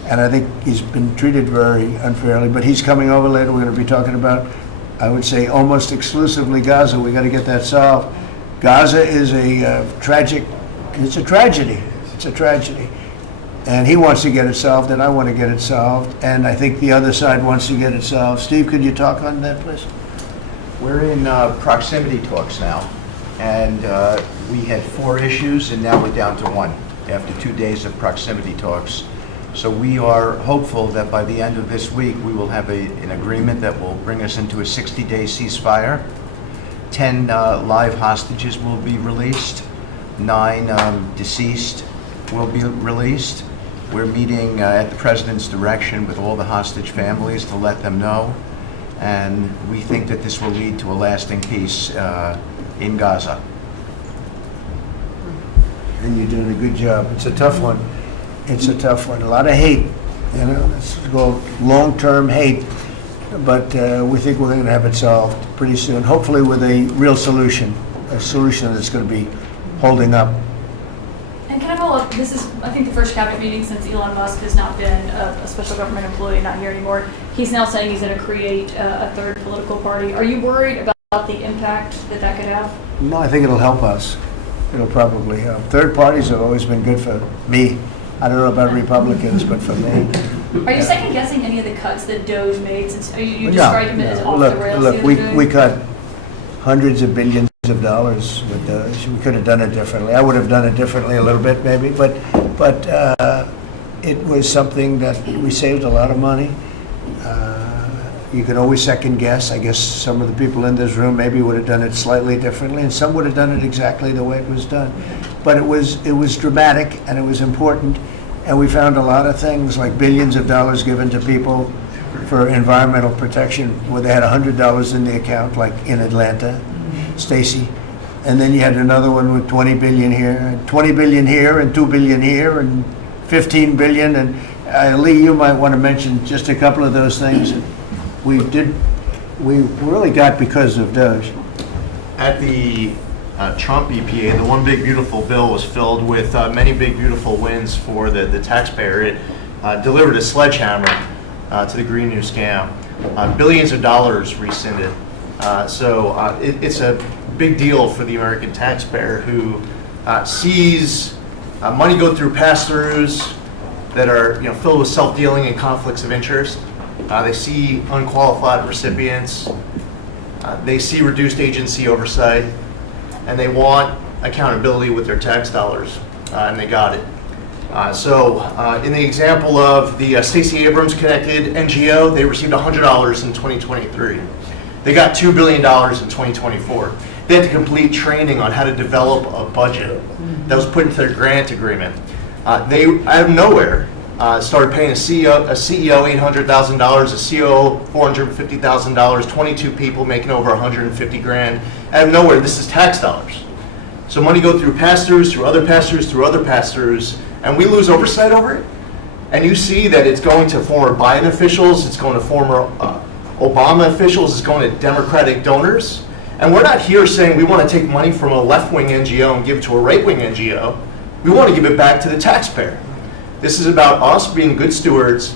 and I think he's been treated very unfairly. But he's coming over later. We're going to be talking about, I would say, almost exclusively Gaza. We got to get that solved. Gaza is a tragic. It's a tragedy. It's a tragedy. And he wants to get it solved, and I want to get it solved, and I think the other side wants to get it solved. Steve, could you talk on that, please? We're in proximity talks now, and we had 4 issues, and now we're down to 1 after 2 days of proximity talks. So we are hopeful that by the end of this week, we will have an agreement that will bring us into a 60-day ceasefire. 10 live hostages will be released, 9 deceased will be released. We're meeting at the President's direction with all the hostage families to let them know, and we think that this will lead to a lasting peace in Gaza. And you're doing a good job. It's a tough one. It's a tough one. A lot of hate, you know, it's called long-term hate, but we think we're going to have it solved pretty soon, hopefully with a real solution, a solution that's going to be holding up. And can I follow up? This is, I think, the first cabinet meeting since Elon Musk has not been a special government employee, not here anymore. He's now saying he's going to create a third political party. Are you worried about the impact that could have? No, I think it'll help us. It'll probably help. Third parties have always been good for me. I don't know about Republicans, but for me. Are you second guessing any of the cuts that Doge made? Since you described him as off the rails. Look, we cut hundreds of billions of dollars with Doge. We could have done it differently. I would have done it differently a little bit, maybe, but it was something that we saved a lot of money. You can always second guess. I guess some of the people in this room maybe would have done it slightly differently, and some would have done it exactly the way it was done. But it was dramatic, and it was important, and we found a lot of things like billions of dollars given to people for environmental protection where they had $100 in the account, like in Atlanta, Stacy. And then you had another one with 20 billion here, and 20 billion here, and 2 billion here, and 15 billion. And Lee, you might want to mention just a couple of those things. We really got because of Doge. At the Trump EPA, the one big beautiful bill was filled with many big beautiful wins for the taxpayer. It delivered a sledgehammer to the Green New Scam. Billions of dollars rescinded. So it's a big deal for the American taxpayer who sees money go through pass-throughs that are filled with self-dealing and conflicts of interest. They see unqualified recipients. They see reduced agency oversight, and they want accountability with their tax dollars, and they got it. So in the example of the Stacey Abrams connected NGO, they received $100 in 2023. They got $2 billion in 2024. They had to complete training on how to develop a budget that was put into their grant agreement. They, out of nowhere, started paying a CEO $800,000, a COO $450,000, 22 people making over 150 grand. Out of nowhere, this is tax dollars. So money go through pass-throughs, through other pass-throughs, through other pass-throughs, and we lose oversight over it. And you see that it's going to former Biden officials, it's going to former Obama officials, it's going to Democratic donors. And we're not here saying we want to take money from a left-wing NGO and give it to a right-wing NGO. We want to give it back to the taxpayer. This is about us being good stewards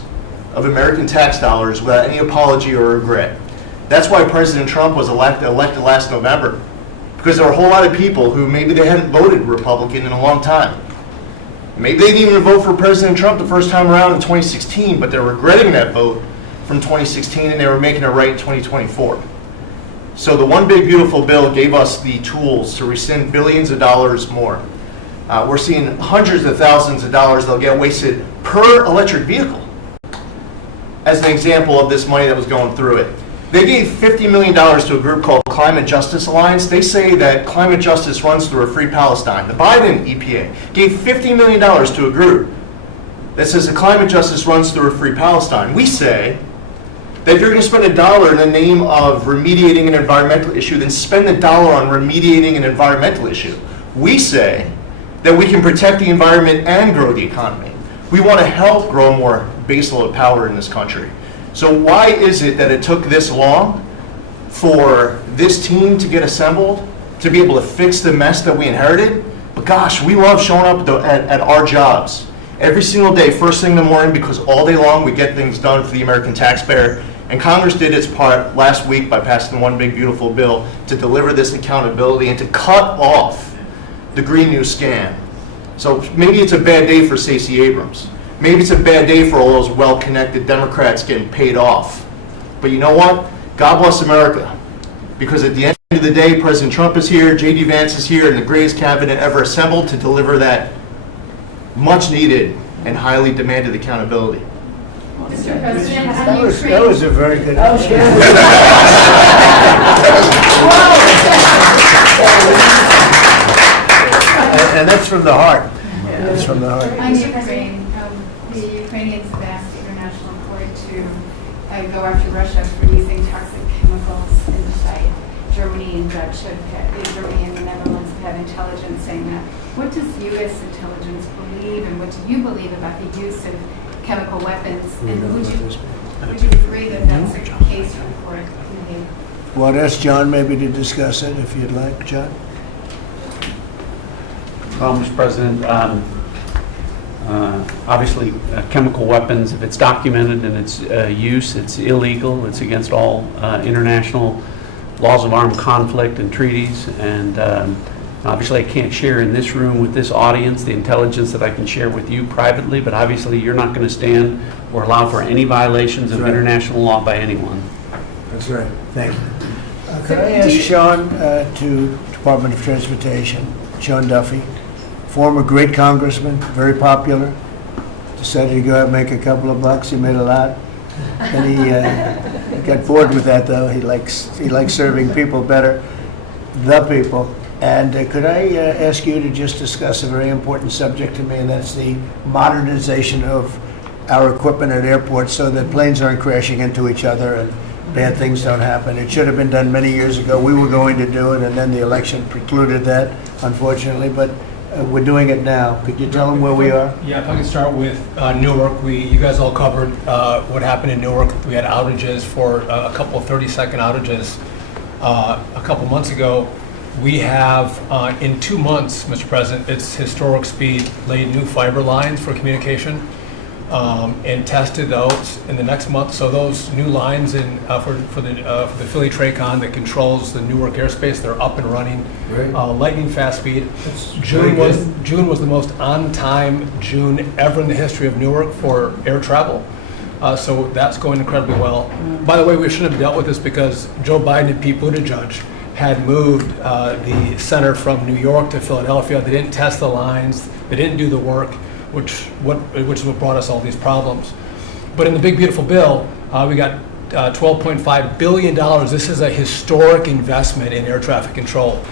of American tax dollars without any apology or regret. That's why President Trump was elected last November, because there were a whole lot of people who maybe they hadn't voted Republican in a long time. Maybe they didn't even vote for President Trump the first time around in 2016, but they're regretting that vote from 2016 and they were making it right in 2024. So the One Big Beautiful Bill gave us the tools to rescind billions of dollars more. We're seeing hundreds of thousands of dollars that'll get wasted per electric vehicle. As an example of this money that was going through it. They gave $50 million to a group called Climate Justice Alliance. They say that climate justice runs through a free Palestine. The Biden EPA gave $50 million to a group that says the climate justice runs through a free Palestine. We say that if you're going to spend $1 in the name of remediating an environmental issue, then spend $1 on remediating an environmental issue. We say that we can protect the environment and grow the economy. We want to help grow more baseload power in this country. So why is it that it took this long for this team to get assembled, to be able to fix the mess that we inherited? But gosh, we love showing up at our jobs every single day, first thing in the morning, because all day long we get things done for the American taxpayer. And Congress did its part last week by passing the One Big Beautiful Bill to deliver this accountability and to cut off the Green New Scam. So maybe it's a bad day for Stacey Abrams. Maybe it's a bad day for all those well-connected Democrats getting paid off. But you know what? God bless America. Because at the end of the day, President Trump is here, J.D. Vance is here, and the greatest cabinet ever assembled to deliver that much-needed and highly demanded accountability. Mr. President, That was a very good. And that's from the heart. That's from the heart. On Ukraine, the Ukrainians have asked the International Court to go after Russia for using toxic chemicals in the fight. Germany and Germany and the Netherlands have had intelligence saying that. What does U.S. intelligence believe, and what do you believe about the use of chemical weapons? And would you agree that that's a case for the court committee? Well, I'd ask John maybe to discuss it if you'd like, John. Well, Mr. President, obviously chemical weapons, if it's documented in its use, it's illegal. It's against all international laws of armed conflict and treaties. And obviously I can't share in this room with this audience the intelligence that I can share with you privately, but obviously you're not going to stand or allow for any violations of international law by anyone. That's right. Thank you. Could I ask Sean to Department of Transportation, Sean Duffy, former great congressman, very popular, decided to go out and make a couple of bucks. He made a lot. Then he got bored with that, though. He likes serving people better, the people. And could I ask you to just discuss a very important subject to me, and that's the modernization of our equipment at airports so that planes aren't crashing into each other and bad things don't happen. It should have been done many years ago. We were going to do it, and then the election precluded that, unfortunately, but we're doing it now. Could you tell them where we are? Yeah, if I could start with Newark. You guys all covered what happened in Newark. We had outages for a couple of 30-second outages a couple months ago. We have, in 2 months, Mr. President, it's historic speed, laid new fiber lines for communication and tested those in the next month. So those new lines for the Philly Tracon that controls the Newark airspace, they're up and running, lightning fast speed. June was the most on-time June ever in the history of Newark for air travel. So that's going incredibly well. By the way, we shouldn't have dealt with this because Joe Biden and Pete Buttigieg had moved the center from New York to Philadelphia. They didn't test the lines. They didn't do the work, which is what brought us all these problems. But in the big beautiful bill, we got $12.5 billion. This is a historic investment in air traffic control.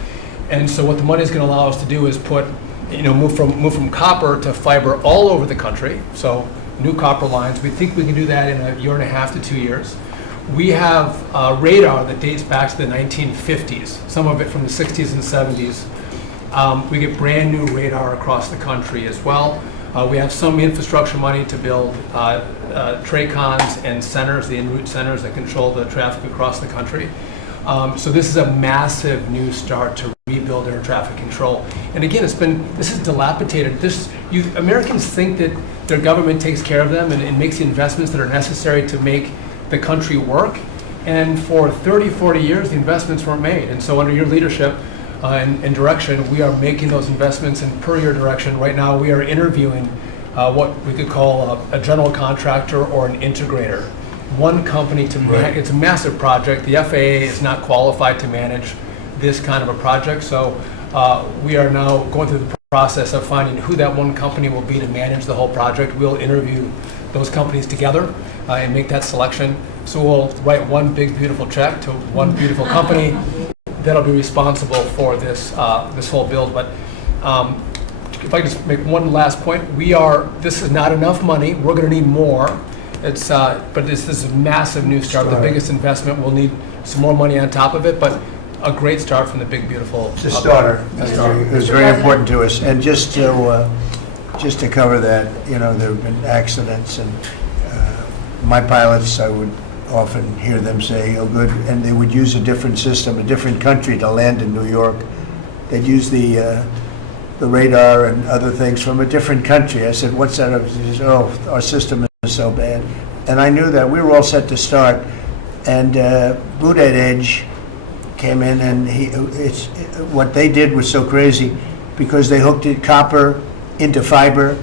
And so what the money is going to allow us to do is move from copper to fiber all over the country. So new copper lines. We think we can do that in a year and a half to 2 years. We have radar that dates back to the 1950s, some of it from the 60s and 70s. We get brand new radar across the country as well. We have some infrastructure money to build TRACONs and centers, the en route centers that control the traffic across the country. So this is a massive new start to rebuild air traffic control. And again, this is dilapidated. Americans think that their government takes care of them and makes the investments that are necessary to make the country work. And for 30, 40 years, the investments weren't made. And so under your leadership and direction, we are making those investments. And per your direction, right now we are interviewing what we could call a general contractor or an integrator. One company to manage. It's a massive project. The FAA is not qualified to manage this kind of a project. So we are now going through the process of finding who that one company will be to manage the whole project. We'll interview those companies together and make that selection. So we'll write one big beautiful check to one beautiful company that'll be responsible for this whole build. But if I can just make one last point, this is not enough money. We're going to need more. But this is a massive new start, the biggest investment. We'll need some more money on top of it, but a great start from the big beautiful. It's a starter. It was very important to us. And just to cover that, there have been accidents, and my pilots, I would often hear them say, "Oh, good," and they would use a different system, a different country to land in New York. They'd use the radar and other things from a different country. I said, "What's that?" He said, "Oh, our system is so bad." And I knew that. We were all set to start, and Buttigieg came in, and what they did was so crazy because they hooked it copper into fiber,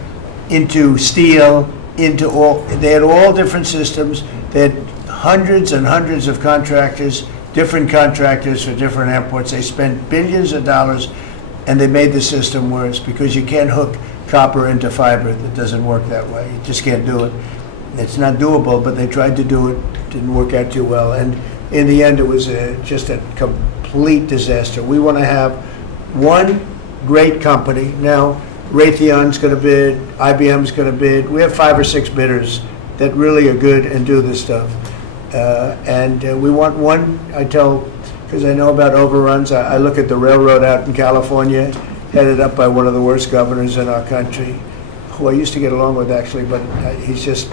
into steel, they had all different systems. They had hundreds and hundreds of contractors, different contractors for different airports. They spent billions of dollars, and they made the system worse because you can't hook copper into fiber. It doesn't work that way. You just can't do it. It's not doable, but they tried to do it. Didn't work out too well. And in the end, it was just a complete disaster. We want to have one great company. Now, Raytheon's going to bid, IBM's going to bid. We have 5 or 6 bidders that really are good and do this stuff. And we want one, because I know about overruns. I look at the railroad out in California, headed up by one of the worst governors in our country, who I used to get along with actually, but he's just,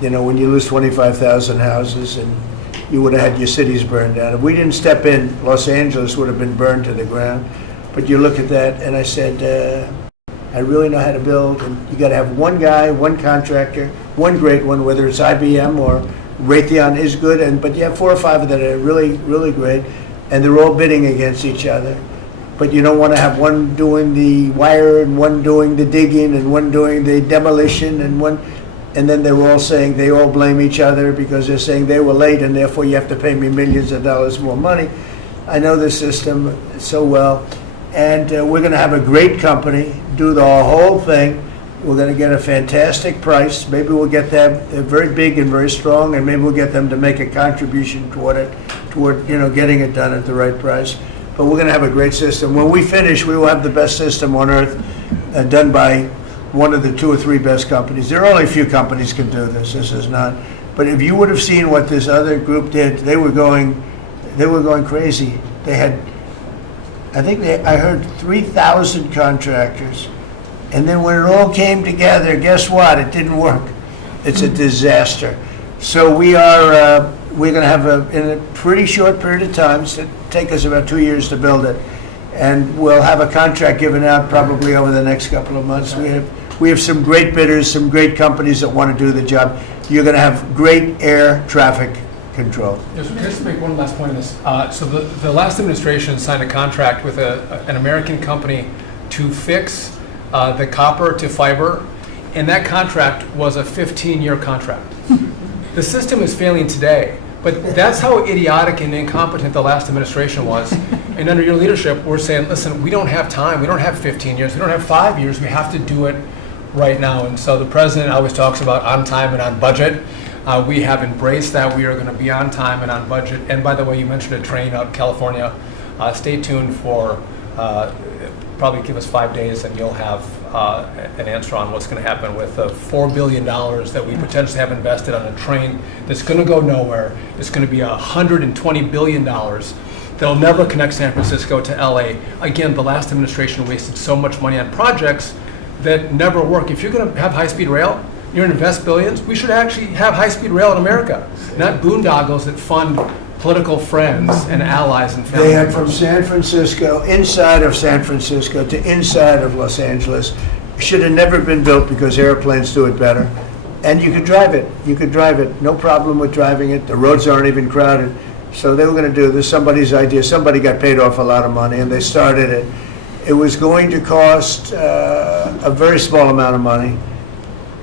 when you lose 25,000 houses and you would have had your cities burned down. If we didn't step in, Los Angeles would have been burned to the ground. But you look at that, and I said, I really know how to build, and you got to have one guy, one contractor, one great one, whether it's IBM or Raytheon is good, but you have 4 or 5 of that are really, really great, and they're all bidding against each other. But you don't want to have one doing the wire and one doing the digging and one doing the demolition and then they're all saying they all blame each other because they're saying they were late and therefore you have to pay me millions of dollars more money. I know the system so well, and we're going to have a great company do the whole thing. We're going to get a fantastic price. Maybe we'll get them, they're very big and very strong, and maybe we'll get them to make a contribution toward getting it done at the right price. But we're going to have a great system. When we finish, we will have the best system on earth, done by one of the 2 or 3 best companies. There are only a few companies can do this. This is not. But if you would have seen what this other group did, they were going crazy. They had, I heard 3,000 contractors. And then when it all came together, guess what? It didn't work. It's a disaster. So we're going to have in a pretty short period of time, it'll take us about 2 years to build it. And we'll have a contract given out probably over the next couple of months. We have some great bidders, some great companies that want to do the job. You're going to have great air traffic control. Yes, just to make one last point on this. So the last administration signed a contract with an American company to fix the copper to fiber, and that contract was a 15-year contract. The system is failing today, but that's how idiotic and incompetent the last administration was. And under your leadership, we're saying, listen, we don't have time. We don't have 15 years. We don't have 5 years. We have to do it right now. And so the president always talks about on time and on budget. We have embraced that. We are going to be on time and on budget. And by the way, you mentioned a train out in California. Stay tuned for probably give us 5 days and you'll have an answer on what's going to happen with the $4 billion that we potentially have invested on a train that's going to go nowhere. It's going to be $120 billion. They'll never connect San Francisco to LA. Again, the last administration wasted so much money on projects that never work. If you're going to have high-speed rail, you're going to invest billions, we should actually have high-speed rail in America, not boondoggles that fund political friends and allies and family They had members. from San Francisco, inside of San Francisco to inside of Los Angeles. Should have never been built because airplanes do it better. And you could drive it. You could drive it. No problem with driving it. The roads aren't even crowded. So they were going to do this. Somebody's idea. Somebody got paid off a lot of money and they started it. It was going to cost a very small amount of money.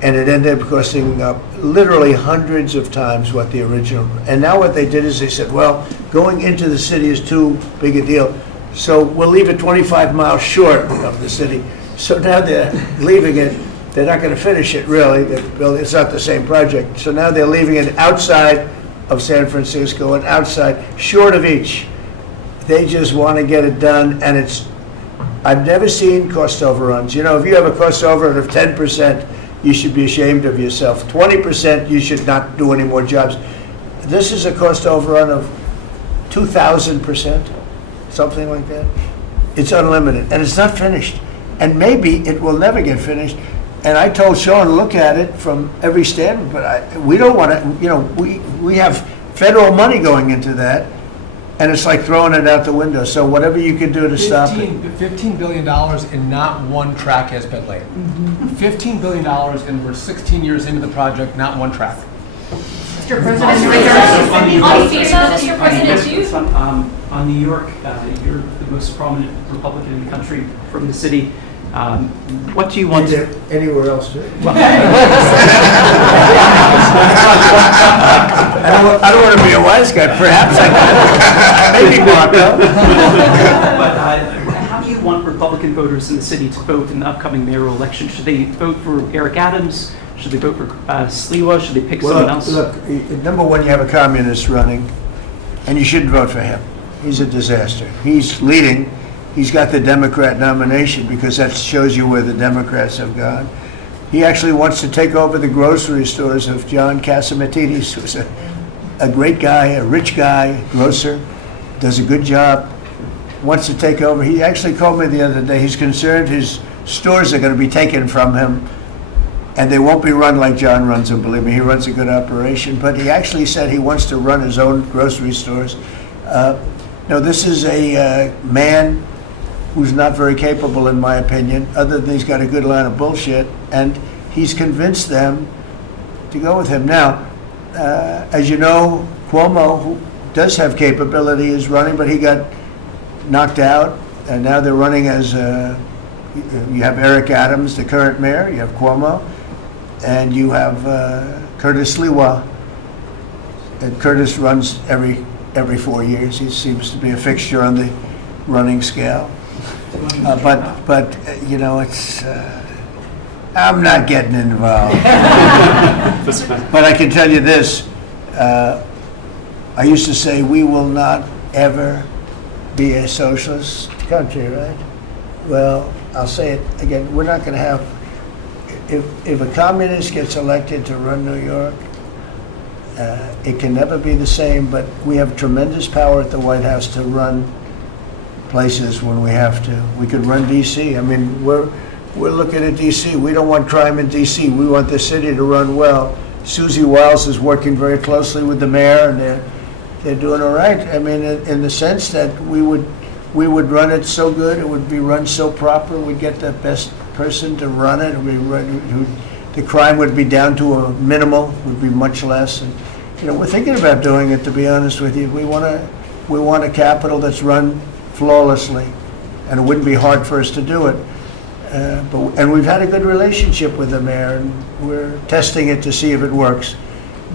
And it ended up costing literally hundreds of times what the original. And now what they did is they said, well, going into the city is too big a deal. So we'll leave it 25 miles short of the city. So now they're leaving it. They're not going to finish it, really. It's not the same project. So now they're leaving it outside of San Francisco and outside, short of each. They just want to get it done, and I've never seen cost overruns. You know, if you have a cost overrun of 10%, you should be ashamed of yourself. 20%, you should not do any more jobs. This is a cost overrun of 2,000%, something like that. It's unlimited, and it's not finished. And maybe it will never get finished. And I told Sean, look at it from every standpoint, but we don't want to, you know, we have federal money going into that, and it's like throwing it out the window. So whatever you can do to stop it. $15 billion and not one track has been laid. $15 billion and we're 16 years into the project, not one track. Mr. President, on New York, you're the most prominent Republican in the country from the city. What do you want to... Anywhere else, too? I don't want to be a wise guy. Perhaps I may be Marco. But how do you want Republican voters in the city to vote in the upcoming mayoral election? Should they vote for Eric Adams? Should they vote for Sliwa? Should they pick someone else? Look, number one, you have a communist running, and you shouldn't vote for him. He's a disaster. He's leading. He's got the Democrat nomination because that shows you where the Democrats have gone. He actually wants to take over the grocery stores of John Catsimatidis, who's a great guy, a rich guy, grocer, does a good job, wants to take over. He actually called me the other day. He's concerned his stores are going to be taken from him, and they won't be run like John runs them. Believe me, he runs a good operation. But he actually said he wants to run his own grocery stores. No, this is a man who's not very capable, in my opinion, other than he's got a good line of bullshit, and he's convinced them to go with him. Now, as you know, Cuomo, who does have capability, is running, but he got knocked out, and now they're running as, you have Eric Adams, the current mayor, you have Cuomo, and you have Curtis Sliwa. And Curtis runs every 4 years. He seems to be a fixture on the running scale. But you know, it's I'm not getting involved. But I can tell you this: I used to say we will not ever be a socialist country, right? Well, I'll say it again: we're not going to have if a communist gets elected to run New York, it can never be the same, but we have tremendous power at the White House to run places when we have to. We could run D.C. I mean, we're looking at D.C. We don't want crime in D.C. We want the city to run well. Susie Wiles is working very closely with the mayor, and they're doing all right. I mean, in the sense that we would run it so good, it would be run so proper, we'd get the best person to run it. The crime would be down to a minimal, would be much less. And, you know, we're thinking about doing it, to be honest with you. We want a capital that's run flawlessly, and it wouldn't be hard for us to do it. And we've had a good relationship with the mayor, and we're testing it to see if it works.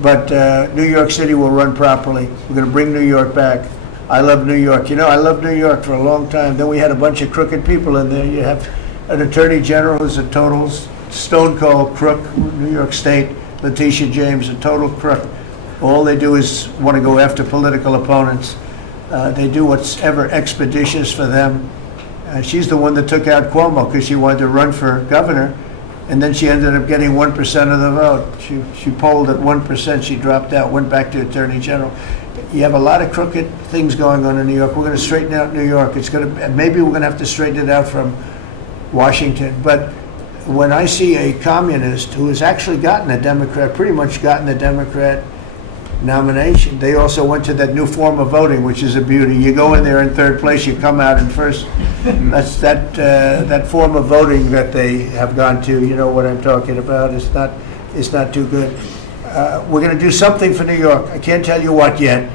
But New York City will run properly. We're going to bring New York back. I love New York. You know, I loved New York for a long time. Then we had a bunch of crooked people in there. You have an attorney general who's a total stone cold crook, New York State, Letitia James, a total crook. All they do is want to go after political opponents. They do what's ever expeditious for them. She's the one that took out Cuomo because she wanted to run for governor, and then she ended up getting 1% of the vote. She polled at 1%, she dropped out, went back to attorney general. You have a lot of crooked things going on in New York. We're going to straighten out New York. Maybe we're going to have to straighten it out from Washington. But when I see a communist who has actually gotten a Democrat, pretty much gotten the Democrat nomination, they also went to that new form of voting, which is a beauty. You go in there in third place, you come out in first. That's that form of voting that they have gone to. You know what I'm talking about. It's not too good. We're going to do something for New York. I can't tell you what yet,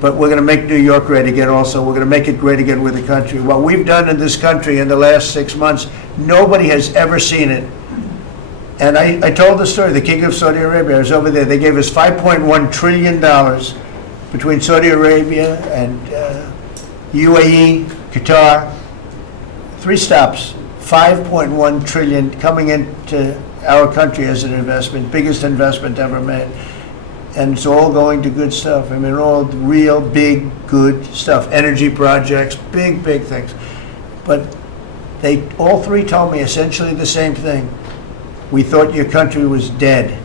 but we're going to make New York great again also. We're going to make it great again with the country. What we've done in this country in the last 6 months, nobody has ever seen it. And I told the story, the King of Saudi Arabia, I was over there. They gave us $5.1 trillion between Saudi Arabia and UAE, Qatar. 3 stops, $5.1 trillion coming into our country as an investment, biggest investment ever made. And it's all going to good stuff. I mean, all real big, good stuff. Energy projects, big things. But they all 3 told me essentially the same thing. We thought your country was dead,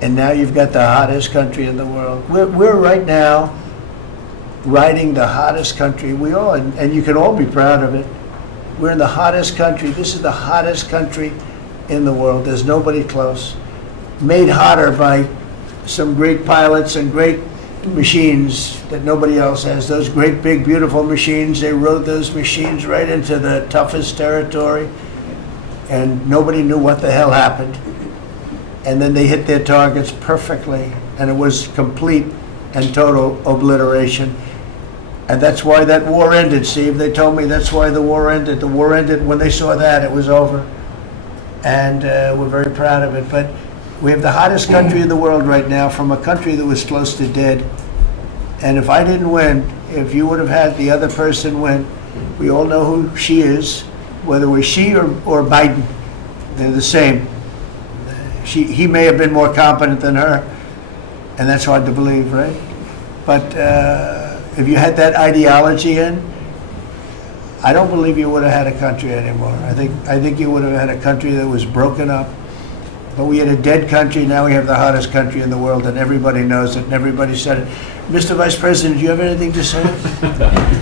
and now you've got the hottest country in the world. We're right now riding the hottest country. We all, and you can all be proud of it. We're in the hottest country. This is the hottest country in the world. There's nobody close. Made hotter by some great pilots and great machines that nobody else has. Those great, big, beautiful machines, they rode those machines right into the toughest territory, and nobody knew what the hell happened. And then they hit their targets perfectly, and it was complete and total obliteration. And that's why that war ended, Steve. They told me that's why the war ended. The war ended when they saw that, it was over. And we're very proud of it. But we have the hottest country in the world right now, from a country that was close to dead. And if I didn't win, if you would have had the other person win, we all know who she is, whether it was she or Biden, they're the same. He may have been more competent than her, and that's hard to believe, right? But if you had that ideology in, I don't believe you would have had a country anymore. I think you would have had a country that was broken up. But we had a dead country, now we have the hottest country in the world, and everybody knows it, and everybody said it. Mr. Vice President, do you have anything to say?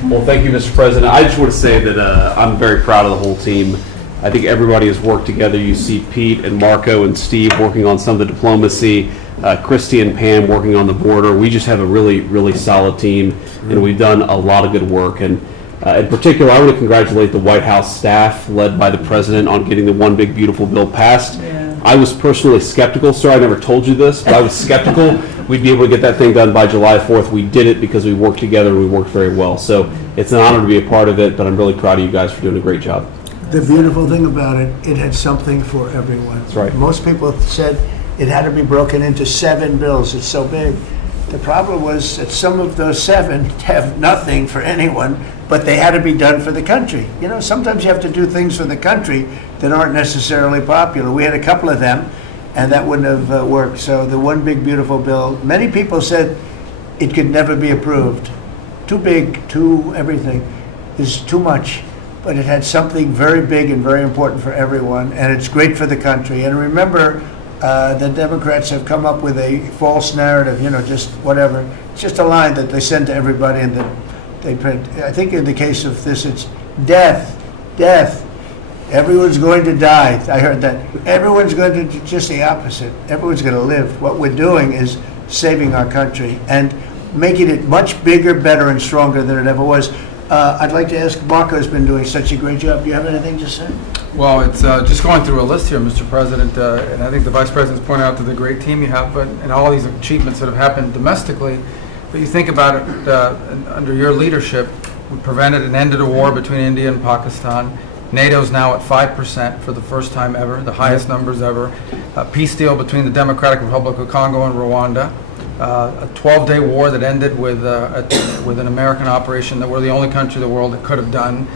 Well, thank you, Mr. President. I just want to say that I'm very proud of the whole team. I think everybody has worked together. You see Pete and Marco and Steve working on some of the diplomacy, Christy and Pam working on the border. We just have a really solid team, and we've done a lot of good work. And in particular, I want to congratulate the White House staff led by the President on getting the One Big Beautiful Bill passed. I was personally skeptical, sir. I never told you this, but I was skeptical we'd be able to get that thing done by July 4th. We did it because we worked together and we worked very well. So it's an honor to be a part of it, but I'm really proud of you guys for doing a great job. The beautiful thing about it, it had something for everyone. That's right. Most people said it had to be broken into 7 bills. It's so big. The problem was that some of those 7 have nothing for anyone, but they had to be done for the country. You know, sometimes you have to do things for the country that aren't necessarily popular. We had a couple of them, and that wouldn't have worked. So the One Big Beautiful Bill, many people said it could never be approved. Too big, too everything. Is too much. but it had something very big and very important for everyone, and it's great for the country. And remember, the Democrats have come up with a false narrative, just whatever. It's just a line that they send to everybody and that they print. I think in the case of this, it's death, death. Everyone's going to die. I heard that. Everyone's going to do just the opposite. Everyone's going to live. What we're doing is saving our country and making it much bigger, better, and stronger than it ever was. I'd like to ask, Marco's been doing such a great job. Do you have anything to say? Well, it's just going through a list here, Mr. President, and I think the Vice President's pointed out to the great team you have, and all these achievements that have happened domestically. But you think about it, under your leadership, we prevented and ended a war between India and Pakistan. NATO's now at 5% for the first time ever, the highest numbers ever. A peace deal between the Democratic Republic of Congo and Rwanda. A 12-day war that ended with an American operation that we're the only country in the world that could have done.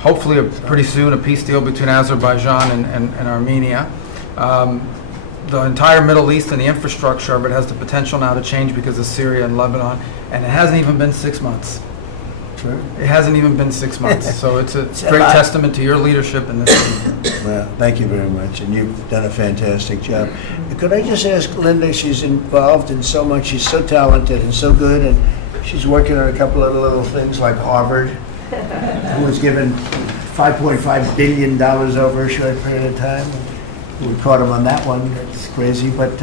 Hopefully, pretty soon, a peace deal between Azerbaijan and Armenia. The entire Middle East and the infrastructure of it has the potential now to change because of Syria and Lebanon, and it hasn't even been 6 months. True. It hasn't even been 6 months, so it's a great testament to your leadership in this team. Well, thank you very much, and you've done a fantastic job. Could I just ask Linda, she's involved in so much, she's so talented and so good, and she's working on a couple of little things like Harvard, who was given $5.5 billion over a short period of time. We caught him on that one, that's crazy, but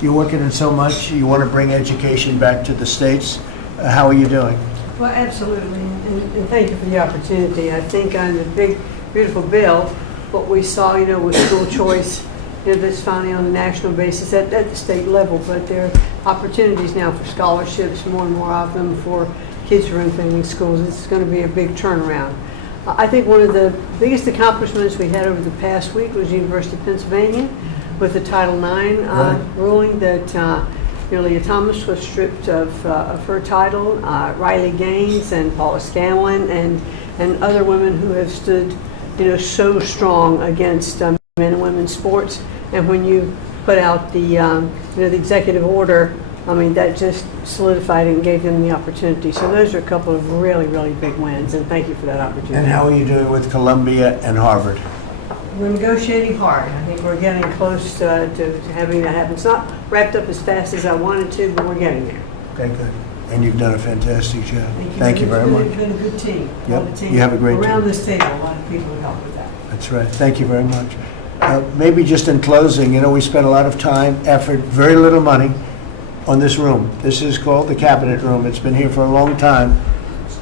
you're working on so much, you want to bring education back to the States. How are you doing? Well, absolutely, and thank you for the opportunity. I think on the big, beautiful bill, what we saw, with school choice, that's finally on a national basis at the state level, but there are opportunities now for scholarships, more and more of them for kids who are in failing schools. It's going to be a big turnaround. I think one of the biggest accomplishments we had over the past week was the University of Pennsylvania with the Title IX ruling that Leah Thomas was stripped of her title, Riley Gaines and Paula Scanlon and other women who have stood, so strong against men and women's sports. And when you put out the executive order, that just solidified it and gave them the opportunity. So those are a couple of really, really big wins, and thank you for that opportunity. And how are you doing with Columbia and Harvard? We're negotiating hard. I think we're getting close to having that happen. It's not wrapped up as fast as I wanted to, but we're getting there. Okay, good. And you've done a fantastic job. Thank you very much. It's been a good team. Yep. You have a great team. Around this table, a lot of people have helped with that. That's right. Thank you very much. Maybe just in closing, we spent a lot of time, effort, very little money on this room. This is called the Cabinet Room. It's been here for a long time.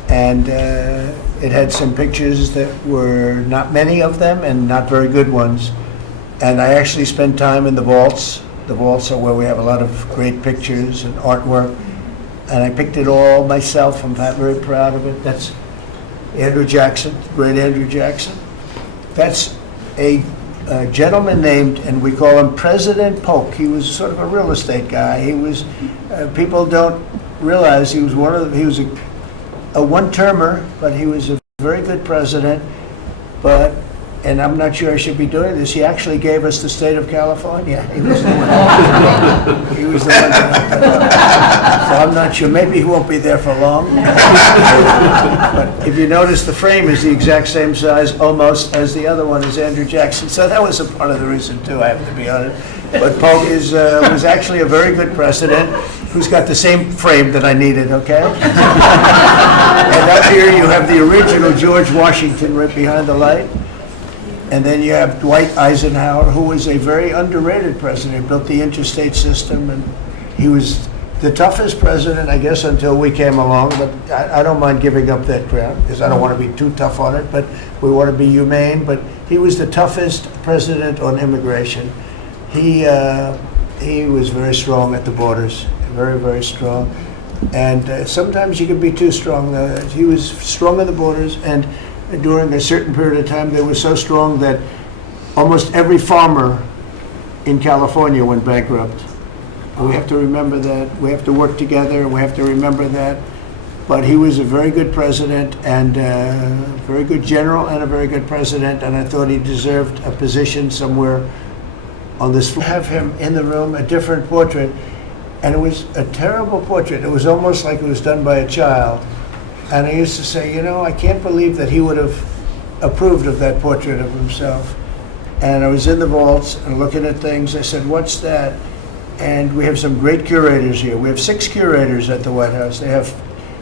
And it had some pictures that were not many of them and not very good ones. And I actually spent time in the vaults. The vaults are where we have a lot of great pictures and artwork. And I picked it all myself. I'm very proud of it. That's Andrew Jackson, great Andrew Jackson. That's a gentleman named, and we call him President Polk. He was sort of a real estate guy. He was, people don't realize he was he was a one-termer, but he was a very good president. And I'm not sure I should be doing this, he actually gave us the state of California. He was the one. He was the one that so I'm not sure, maybe he won't be there for long. But if you notice, the frame is the exact same size, almost, as the other one is Andrew Jackson. So that was a part of the reason, too, I have to be honest. But Polk was actually a very good president who's got the same frame that I needed, okay? And up here you have the original George Washington right behind the light. And then you have Dwight Eisenhower, who was a very underrated president, built the interstate system, and he was the toughest president, I guess, until we came along. But I don't mind giving up that crown, because I don't want to be too tough on it, but we want to be humane. But he was the toughest president on immigration. He was very strong at the borders, very, very strong. And sometimes you can be too strong. He was strong at the borders, and during a certain period of time, they were so strong that almost every farmer in California went bankrupt. And we have to remember that. We have to work together. We have to remember that. But he was a very good president and a very good general and a very good president, and I thought he deserved a position somewhere on this. Have him in the room, a different portrait, and it was a terrible portrait. It was almost like it was done by a child. And I used to say, I can't believe that he would have approved of that portrait of himself. And I was in the vaults and looking at things. I said, what's that? And we have some great curators here. We have 6 curators at the White House. They have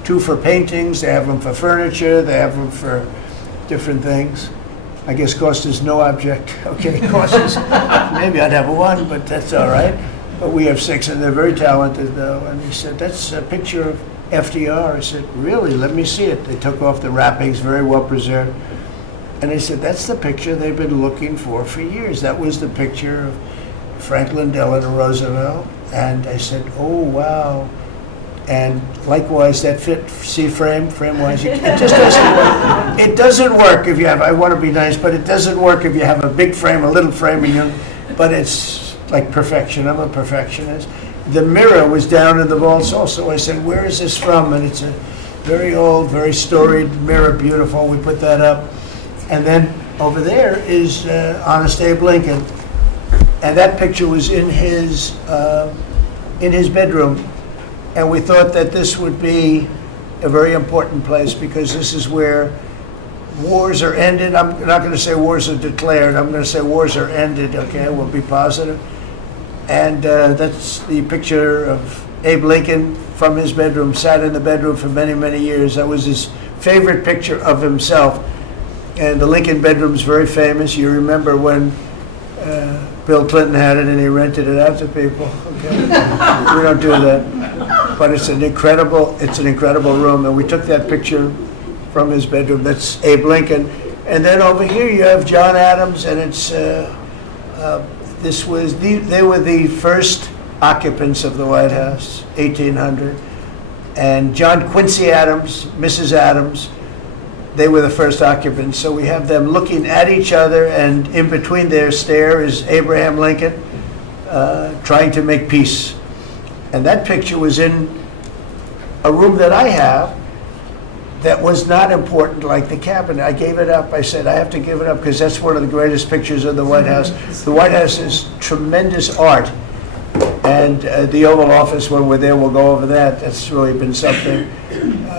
2 for paintings, they have them for furniture, they have them for different things. I guess cost is no object. Okay, cost is, maybe I'd have 1, but that's all right. But we have 6, and they're very talented, though. And he said, that's a picture of FDR. I said, really? Let me see it. They took off the wrappings, very well preserved. And they said, that's the picture they've been looking for years. That was the picture of Franklin Delano Roosevelt. And I said, oh, wow. And likewise, that frame-wise, it just doesn't work. It doesn't work if you have, I want to be nice, but it doesn't work if you have a big frame, a little frame, but it's like perfection. I'm a perfectionist. The mirror was down in the vaults also. I said, where is this from? And it's a very old, very storied mirror, beautiful. We put that up. And then over there is Honest Abe Lincoln. And that picture was in his bedroom. And we thought that this would be a very important place because this is where wars are ended. I'm not going to say wars are declared. I'm going to say wars are ended, okay? We'll be positive. And that's the picture of Abe Lincoln from his bedroom, sat in the bedroom for many, many years. That was his favorite picture of himself. And the Lincoln bedroom's very famous. You remember when Bill Clinton had it and he rented it out to people. Okay? We don't do that. But it's an incredible room. And we took that picture from his bedroom. That's Abe Lincoln. And then over here you have John Adams, and it's they were the first occupants of the White House, 1800. And John Quincy Adams, Mrs. Adams, they were the first occupants. So we have them looking at each other, and in between their stare is Abraham Lincoln trying to make peace. And that picture was in a room that I have that was not important like the cabinet. I gave it up. I said, I have to give it up because that's one of the greatest pictures of the White House. The White House is tremendous art. And the Oval Office, when we're there, we'll go over that. That's really been something.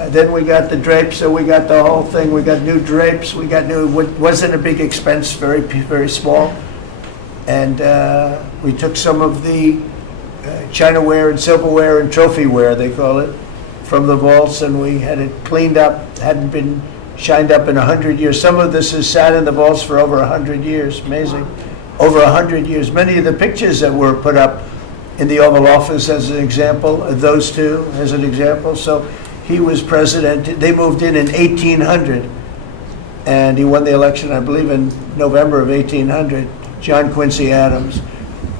Then we got the drapes, so we got the whole thing. We got new drapes. We got new, wasn't a big expense, very, very small. And we took some of the chinaware and silverware and trophyware, they call it, from the vaults, and we had it cleaned up. Hadn't been shined up in 100 years. Some of this has sat in the vaults for over 100 years. Amazing. Over 100 years. Many of the pictures that were put up in the Oval Office as an example, those two as an example. So he was president. They moved in 1800, and he won the election, I believe, in November of 1800, John Quincy Adams.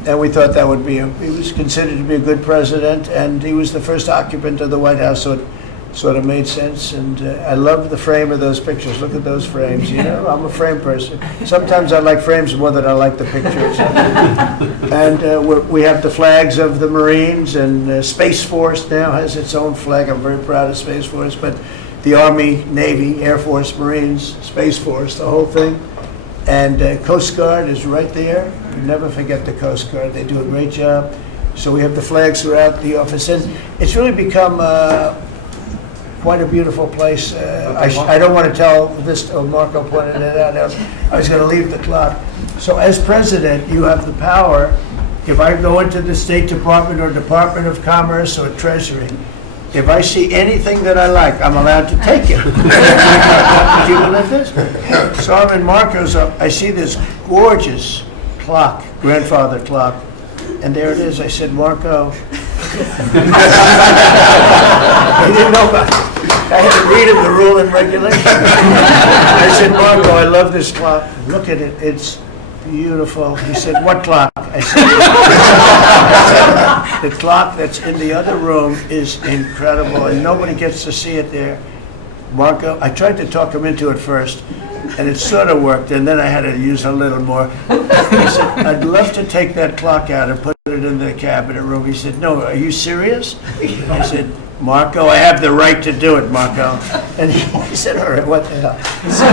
And we thought that would be, he was considered to be a good president, and he was the first occupant of the White House, so it sort of made sense. And I love the frame of those pictures. Look at those frames, I'm a frame person. Sometimes I like frames more than I like the pictures. And we have the flags of the Marines, and Space Force now has its own flag. I'm very proud of Space Force, but the Army, Navy, Air Force, Marines, Space Force, the whole thing. And Coast Guard is right there. You never forget the Coast Guard. They do a great job. So we have the flags throughout the office. And it's really become quite a beautiful place. I don't want to tell this, Marco pointed it out. I was going to leave the clock. So as president, you have the power. If I go into the State Department or Department of Commerce or Treasury, if I see anything that I like, I'm allowed to take it. Do you believe this? So I'm in Marco's, I see this gorgeous clock, grandfather clock, and there it is. I said, Marco. He didn't know about it. I had to read him the rule and regulation. I said, Marco, I love this clock. Look at it. It's beautiful. He said, what clock? I said, the clock that's in the other room is incredible, and nobody gets to see it there. Marco, I tried to talk him into it first, and it sort of worked, and then I had to use a little more. He said, I'd love to take that clock out and put it in the cabinet room. He said, no, are you serious? I said, Marco, I have the right to do it, Marco. And he said, all right, what the hell? So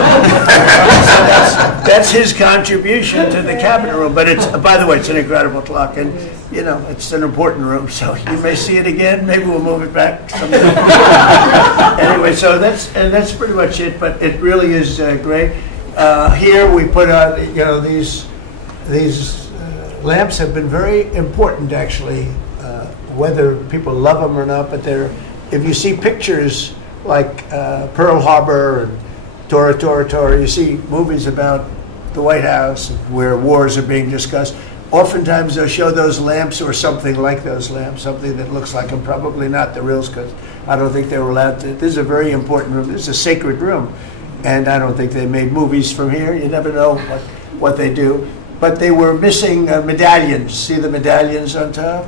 that's his contribution to the cabinet room. But it's, by the way, it's an incredible clock. And you know, it's an important room, so you may see it again, maybe we'll move it back someday. Anyway, so that's pretty much it, but it really is great. Here we put out, you know, these lamps have been very important, actually, whether people love them or not, but if you see pictures like Pearl Harbor and Tora Tora Tora, you see movies about the White House where wars are being discussed. Oftentimes they'll show those lamps or something like those lamps, something that looks like them, probably not the reals, because I don't think they were allowed to. This is a very important room. This is a sacred room. And I don't think they made movies from here. You never know what they do. But they were missing medallions. See the medallions on top?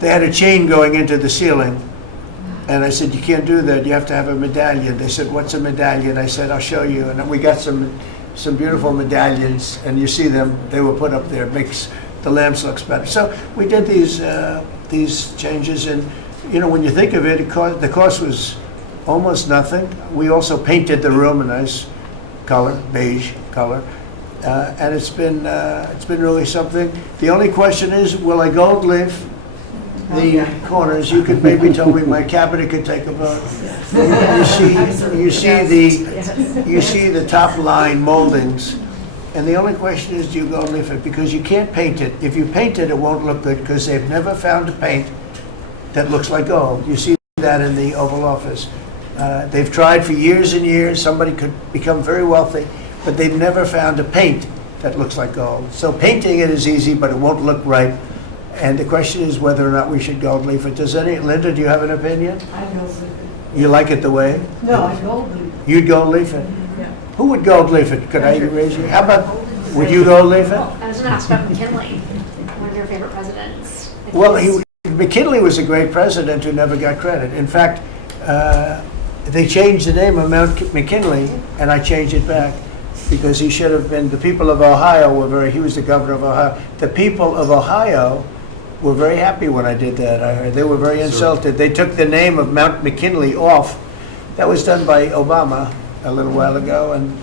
They had a chain going into the ceiling. And I said, you can't do that. You have to have a medallion. They said, what's a medallion? I said, I'll show you. And we got some beautiful medallions. And you see them. They were put up there. It makes the lamps look better. So we did these changes. And, you know, when you think of it, the cost was almost nothing. We also painted the room a nice color, beige color. And it's been really something. The only question is, will I gold leaf the corners? You could maybe tell me my cabinet could take a vote. You see the top line moldings, and the only question is, do you gold leaf it? Because you can't paint it. If you paint it, it won't look good because they've never found a paint that looks like gold. You see that in the Oval Office. They've tried for years and years. Somebody could become very wealthy, but they've never found a paint that looks like gold. So painting it is easy, but it won't look right. And the question is whether or not we should gold leaf it. Linda, do you have an opinion? I gold leaf it. You like it the way? No, I gold leaf it. You'd gold leaf it? Yeah. Who would gold leaf it? Could I raise you? How about, would you gold leaf it? I was going to ask about McKinley, one of your favorite presidents. Well, McKinley was a great president who never got credit. In fact, they changed the name of Mount McKinley, and I changed it back because he should have been. The people of Ohio he was the governor of Ohio. The people of Ohio were very happy when I did that. I heard they were very insulted. They took the name of Mount McKinley off. That was done by Obama a little while ago, and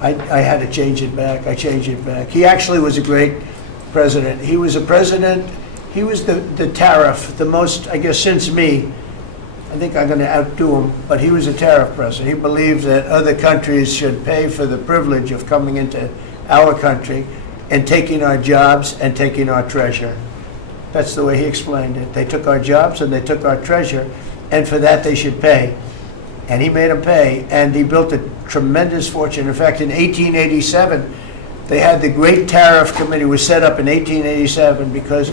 I had to change it back. I changed it back. He actually was a great president. He was a president. He was the tariff, the most, I guess, since me. I think I'm going to outdo him, but he was a tariff president. He believed that other countries should pay for the privilege of coming into our country and taking our jobs and taking our treasure. That's the way he explained it. They took our jobs and they took our treasure, and for that they should pay. And he made them pay, and he built a tremendous fortune. In fact, in 1887, they had the Great Tariff Committee was set up in 1887 because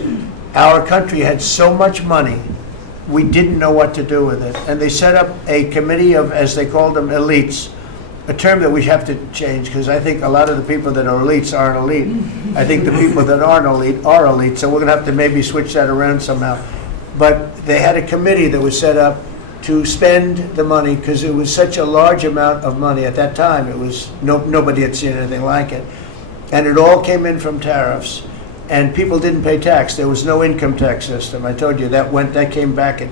our country had so much money, we didn't know what to do with it. And they set up a committee of, as they called them, elites, a term that we have to change because I think a lot of the people that are elites aren't elite. I think the people that aren't elite are elite, so we're going to have to maybe switch that around somehow. But they had a committee that was set up to spend the money because it was such a large amount of money. At that time, it was nobody had seen anything like it. And it all came in from tariffs. And people didn't pay tax. There was no income tax system. I told you that came back in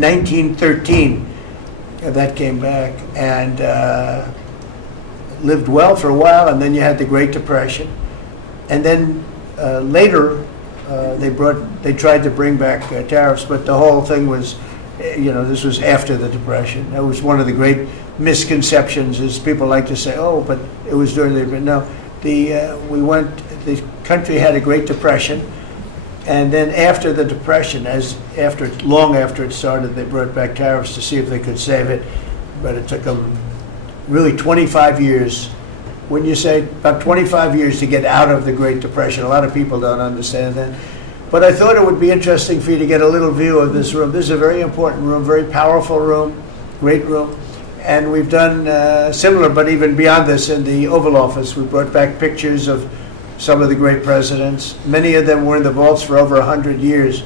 1913. That came back and lived well for a while. And then you had the Great Depression. And then later they tried to bring back tariffs, but the whole thing was, this was after the Depression. That was one of the great misconceptions. Is people like to say, "Oh, but it was during the." No, the country had a Great Depression, and then after the Depression, long after it started, they brought back tariffs to see if they could save it, but it took them really 25 years. When you say about 25 years to get out of the Great Depression, a lot of people don't understand that. But I thought it would be interesting for you to get a little view of this room. This is a very important room, very powerful room, great room. And we've done similar, but even beyond this, in the Oval Office. We brought back pictures of some of the great presidents. Many of them were in the vaults for over 100 years.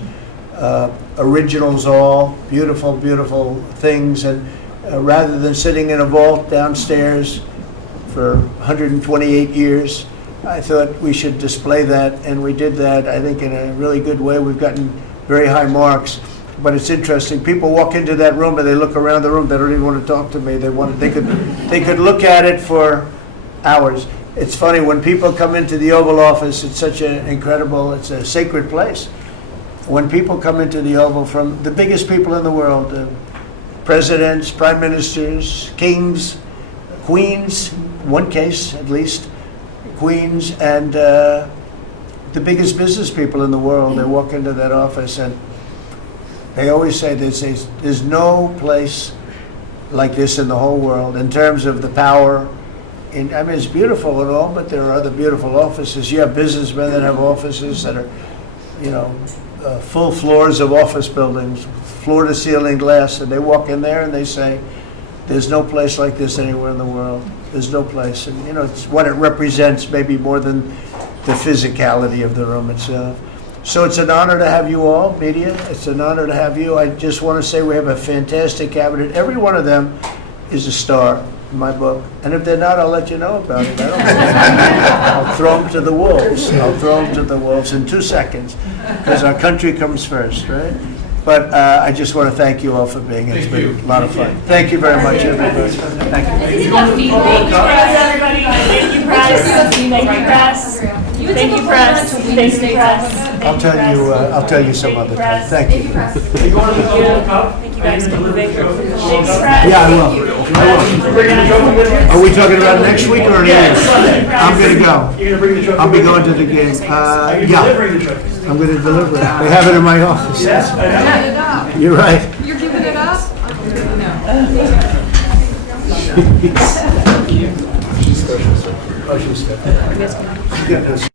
Originals all, beautiful, beautiful things. And rather than sitting in a vault downstairs for 128 years, I thought we should display that. And we did that, I think, in a really good way. We've gotten very high marks. But it's interesting. People walk into that room and they look around the room. They don't even want to talk to me. They could look at it for hours. It's funny, when people come into the Oval Office, it's such an incredible, it's a sacred place. When people come into the Oval from the biggest people in the world, presidents, prime ministers, kings, queens, one case at least, queens, and the biggest business people in the world, they walk into that office and they always say, there's no place like this in the whole world in terms of the power. I mean, it's beautiful and all, but there are other beautiful offices. You have businessmen that have offices that are, full floors of office buildings, floor-to-ceiling glass, and they walk in there and they say, there's no place like this anywhere in the world. There's no place. And, it's what it represents maybe more than the physicality of the room itself. So it's an honor to have you all, media. It's an honor to have you. I just want to say we have a fantastic cabinet. Every one of them is a star in my book. And if they're not, I'll let you know about it. I don't care. I'll throw them to the wolves. I'll throw them to the wolves in 2 seconds, because our country comes first, right? But I just want to thank you all for being here. It's been a lot of fun. Thank you very much, everybody. Thank you. Thank you, everybody. Thank you, press. Thank you, press. Thank you, press. Thank you, press. I'll tell you some other time. Thank you. Thank you guys for moving. Thanks, press. Yeah, I will. Are we talking about next week or later? I'm going to go. I'll be going to the game. Yeah, I'm going to deliver it. They have it in my office. You're right. You're giving it up? She's special, sir. Oh, she's special. Yeah,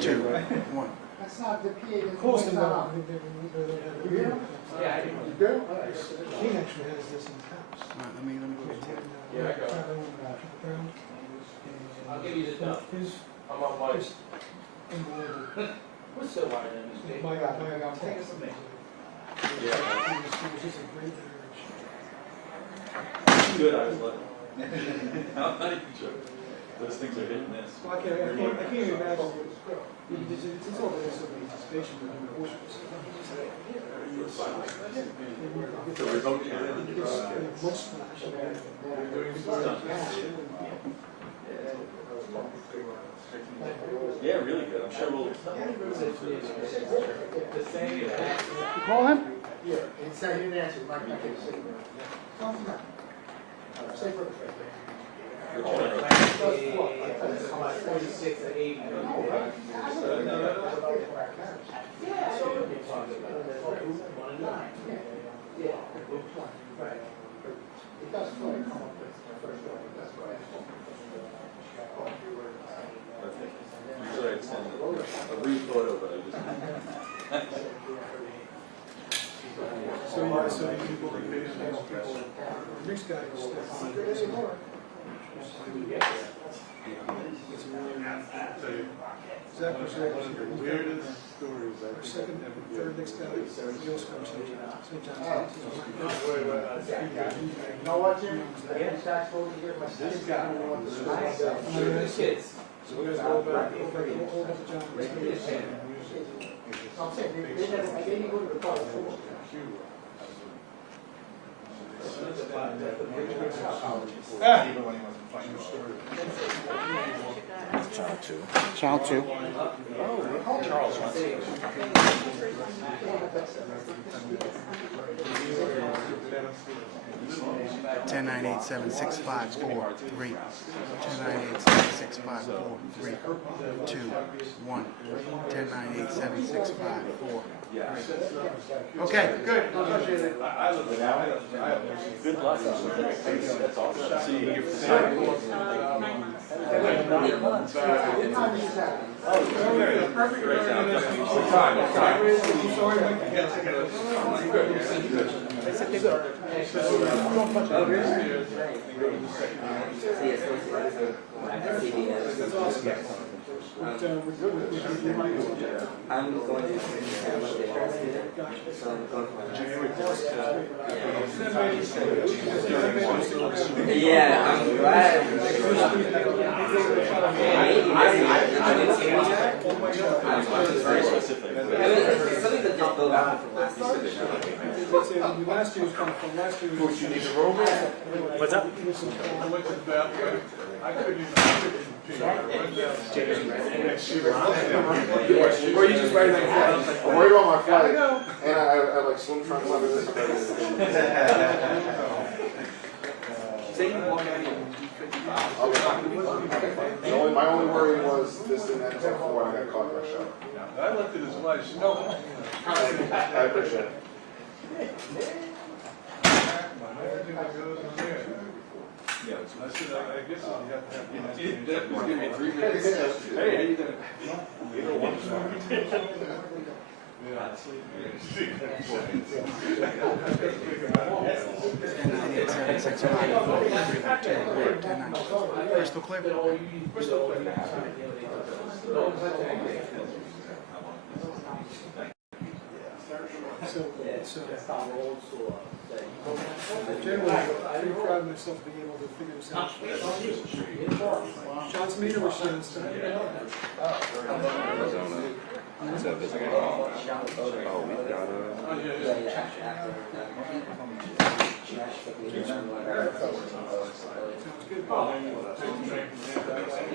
2, 1. That's not the PA. Of course they Yeah, You do? King actually has this in his house. All right, let me put it here. Yeah, I got it. I'll give you the stuff. I'm on my. What's still my name? My God, Take us a minute. It was just a great marriage. Good, I was looking. I'm not even sure. Those things are hit and miss. Well, I can't even imagine. It's all there, so many stations and abortions. The remote camera. Much splash. Yeah, really good. I'm sure we'll. You call him? Yeah, it's not even answered, Mike, I can say. Say for the Usually I'd send a brief photo, but I just. So you people, mixed guys. Zach was the weirdest stories. Our second and third next guy, St. John's. You know what, Jim? The tax over here, my sister's got one. This kids. So we guys all about the John. I'm saying, they didn't go to the college. Child 2. Charles. 10, 9, 8, 7, 6, 5, 4, 3. 10, 9, 8, 7, 6, 5, 4, 3, 2, 1. 10, 9, 8, 7, 6, 5, 4, 3. Okay, good. Good luck. That's awesome. See you here for I'm going to yeah, I'm glad. I didn't see any. It's very specific. It's something that just built out from last year. Last year was from last year. What, you need a robot? What's up? I went to the bathroom. I couldn't even pee. I went downstairs next year. Or you just write it down. I'm worried about my flight. And I like swim trunks under this. Say you walk out here. My only worry was this didn't end until 4 and I got caught in my shower. I looked at his wife. No. I appreciate it. Everything that goes in there. Yeah, I said, I guess you have to have. That was giving me 3 minutes. Hey, how you doing? You know what? Yeah. 10, 9, 8, 7, 6, 5, 4, 3, 2, 1. 10, 9. Crystal clear? Crystal clear. Generally, I'm pretty proud of myself being able to figure this out. Sean's meter was Sean's time. So if it's like oh, we've got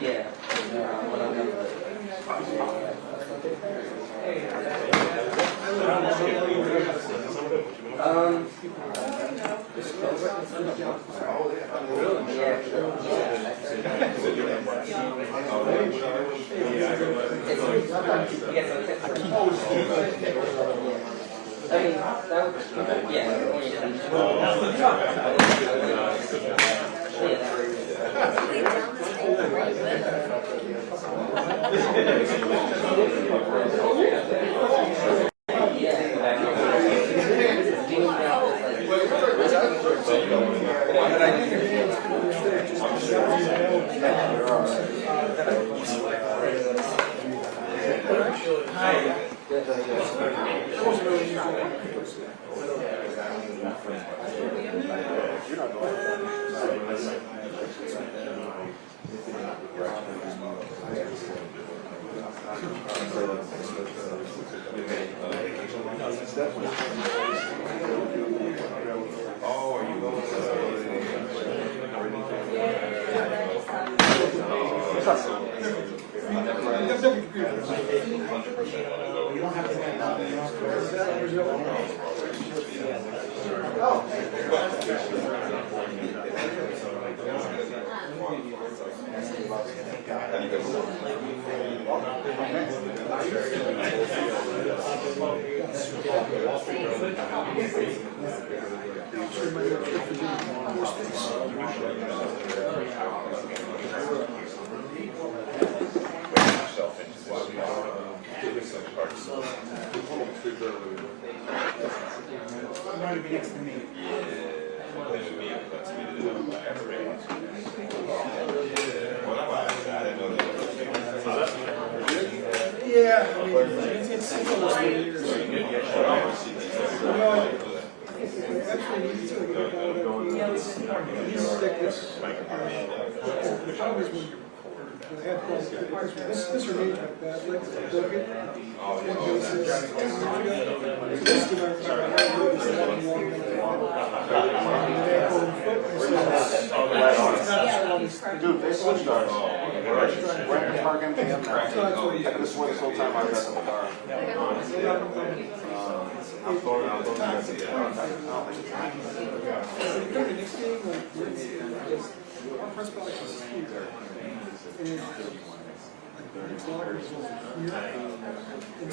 yeah. This remains like that, like, Dude, they switched ours. We're in the park empty now. I could have sworn this whole time I was in the car. I'm throwing out those guys again. our press box is huge. And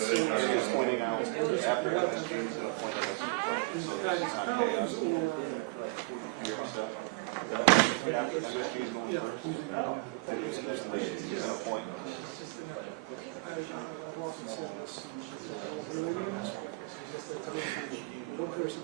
so Just pointing out after the streets and pointing out. columns or After the MSG's going first. He's gonna point. I've often said this. One person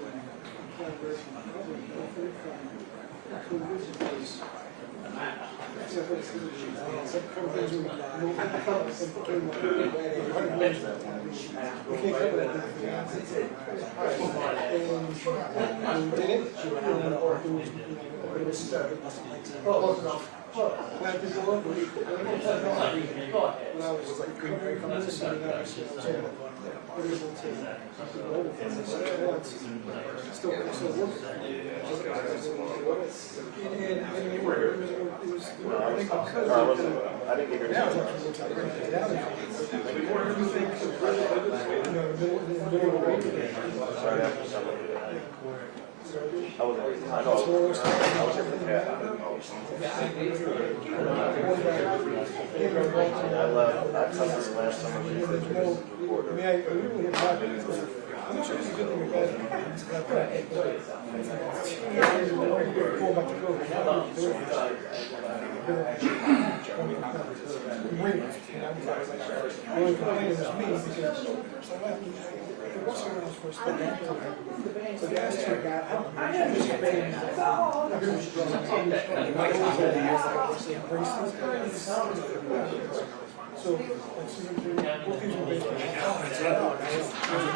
I didn't get your I know. I was here for the cat. I left. I covered the last time I was here for the reporter. I'm not sure it's a good thing or bad thing. So,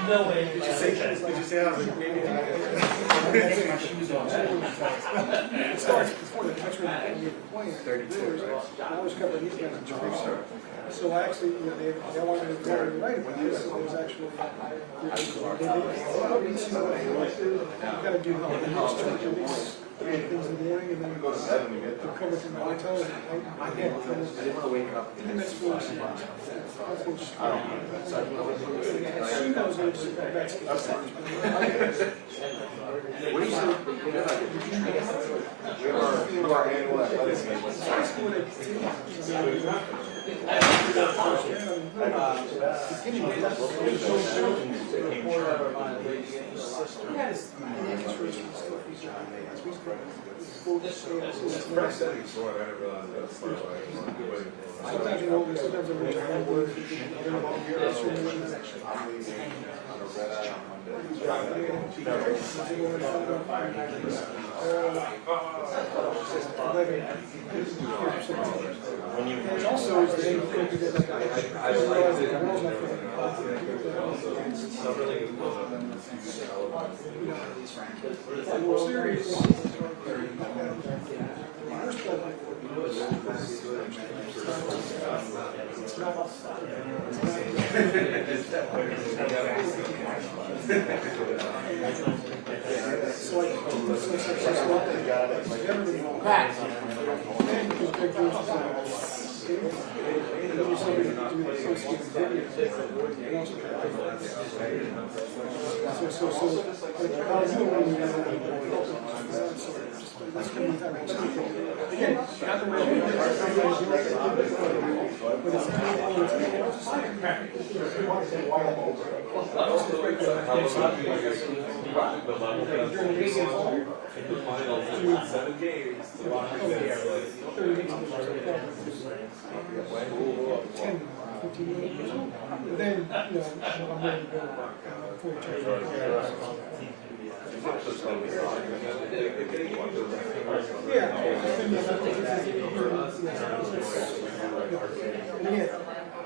no way. Did you say I was like, maybe it starts before the next round of playing. I was covering these guys in Teresa. So I actually, they wanted to go and write about this. So it was actually, you gotta do the next things in the morning and then go cover from the hotel. I didn't want to wake up. And that's what she was. She knows that's What do you say? We are annual athletics meetings. Sometimes you know, sometimes I'm really hard work. Also, is the More serious. But then, I'm ready to go for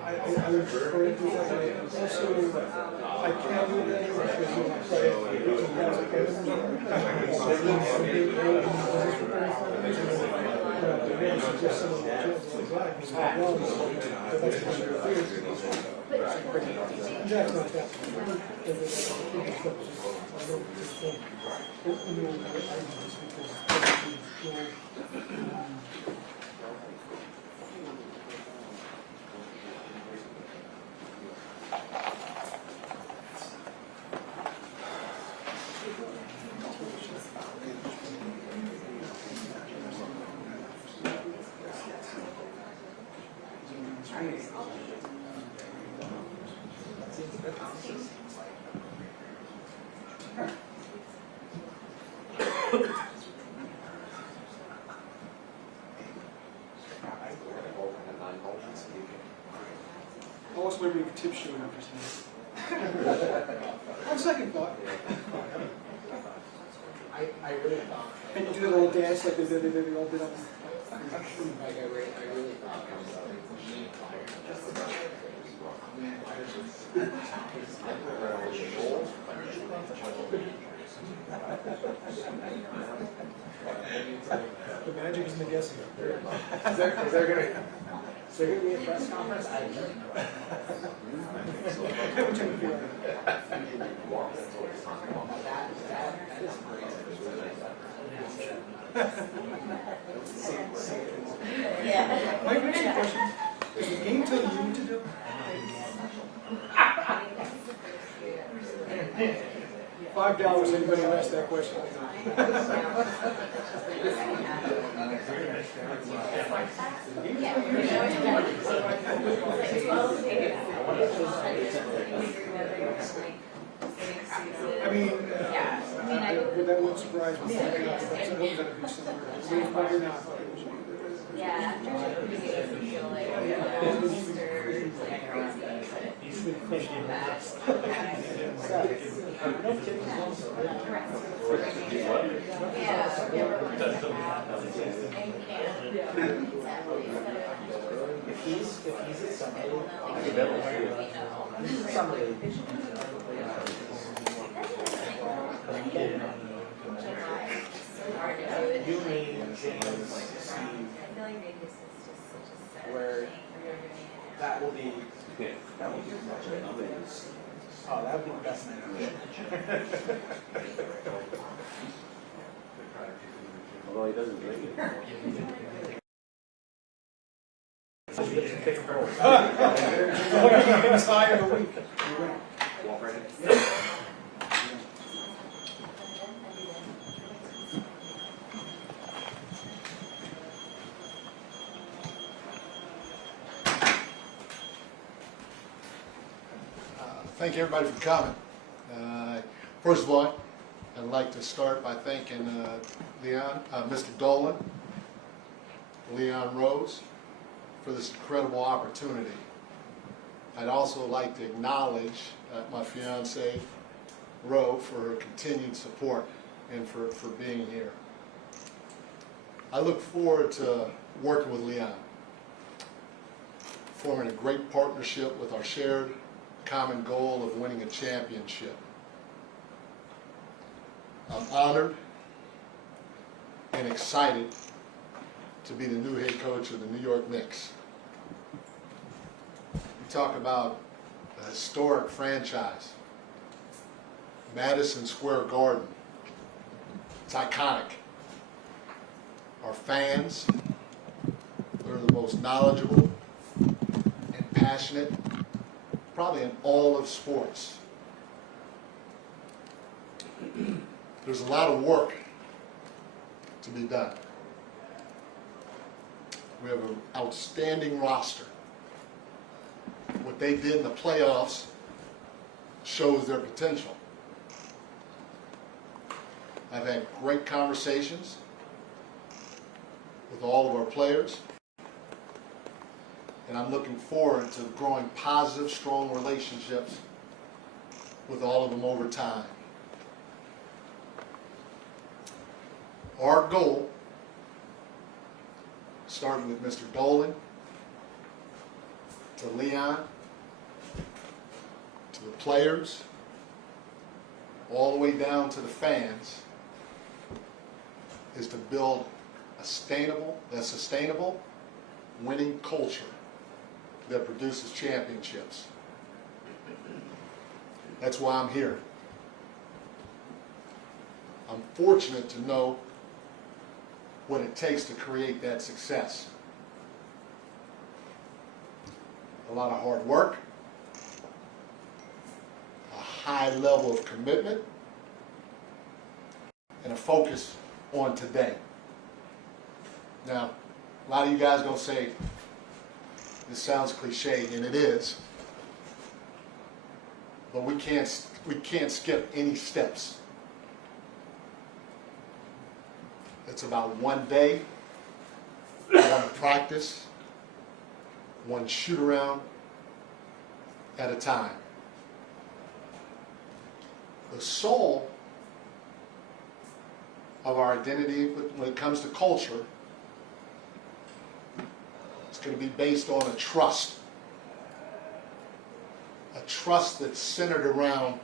I would prefer it to also, I can't do that Also, maybe we could tip show after tonight. On second thought. I really thought. And you do the little dance like they all did on. I really thought The magic is in the guessing. Is there going to be a press conference? I don't know. Mike, what's your question? Is the game telling you what to do? $5, anybody who asked that question. I mean, that wouldn't surprise me. That would be somewhere. Probably not. If he's at somebody, you need James where that will be oh, that would be the best night Although he doesn't drink it. Entire week. Thank you, everybody, for coming. First of all, I'd like to start by thanking Mr. Dolan, Leon Rose, for this incredible opportunity. I'd also like to acknowledge my fiancée, Ro, for her continued support and for being here. I look forward to working with Leon, forming a great partnership with our shared common goal of winning a championship. I'm honored and excited to be the new head coach of the New York Knicks. You talk about a historic franchise, Madison Square Garden. It's iconic. Our fans, they're the most knowledgeable and passionate, probably in all of sports. There's a lot of work to be done. We have an outstanding roster. What they did in the playoffs shows their potential. I've had great conversations with all of our players, and I'm looking forward to growing positive, strong relationships with all of them over time. Our goal, starting with Mr. Dolan, to Leon, to the players, all the way down to the fans, is to build a sustainable winning culture that produces championships. That's why I'm here. I'm fortunate to know what it takes to create that success. A lot of hard work, a high level of commitment, and a focus on today. Now, a lot of you guys are going to say, this sounds cliche, and it is, but we can't skip any steps. It's about one day, one practice, one shoot around at a time. The soul of our identity when it comes to culture, it's going to be based on a trust that's centered around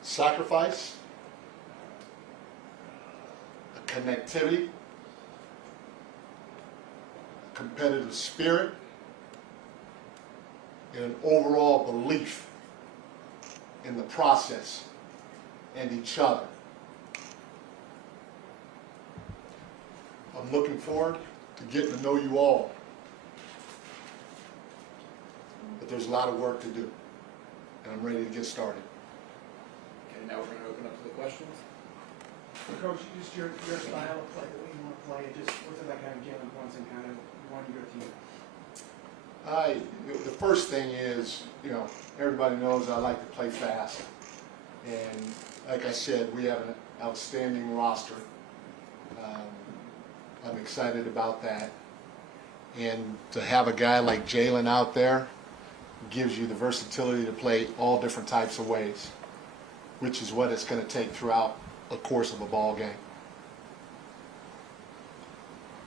sacrifice, a connectivity, a competitive spirit, and an overall belief in the process and each other. I'm looking forward to getting to know you all. But there's a lot of work to do, and I'm ready to get started. Okay, now we're going to open up to the questions. Coach, just your style of play, the way you want to play, just what's it like having Jalen Brunson kind of running your team? The first thing is, everybody knows I like to play fast. And like I said, we have an outstanding roster. I'm excited about that. And to have a guy like Jalen out there gives you the versatility to play all different types of ways, which is what it's going to take throughout the course of a ball game.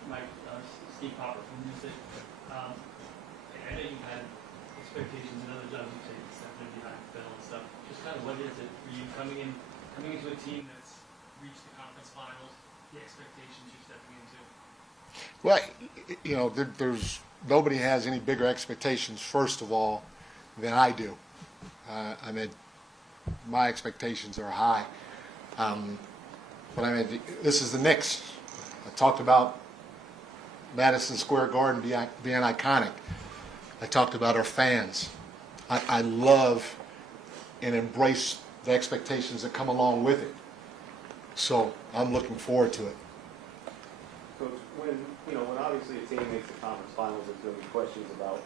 Mike, Steve Popper from Music. I know you had expectations in other jobs you've taken, stepping behind Phil and stuff. Just kind of what is it for you coming into a team that's reached the conference finals, the expectations you're stepping into? Well, there's nobody has any bigger expectations, first of all, than I do. My expectations are high. But this is the Knicks. I talked about Madison Square Garden being iconic. I talked about our fans. I love and embrace the expectations that come along with it. So I'm looking forward to it. Coach, when obviously a team makes the conference finals, there's going to be questions about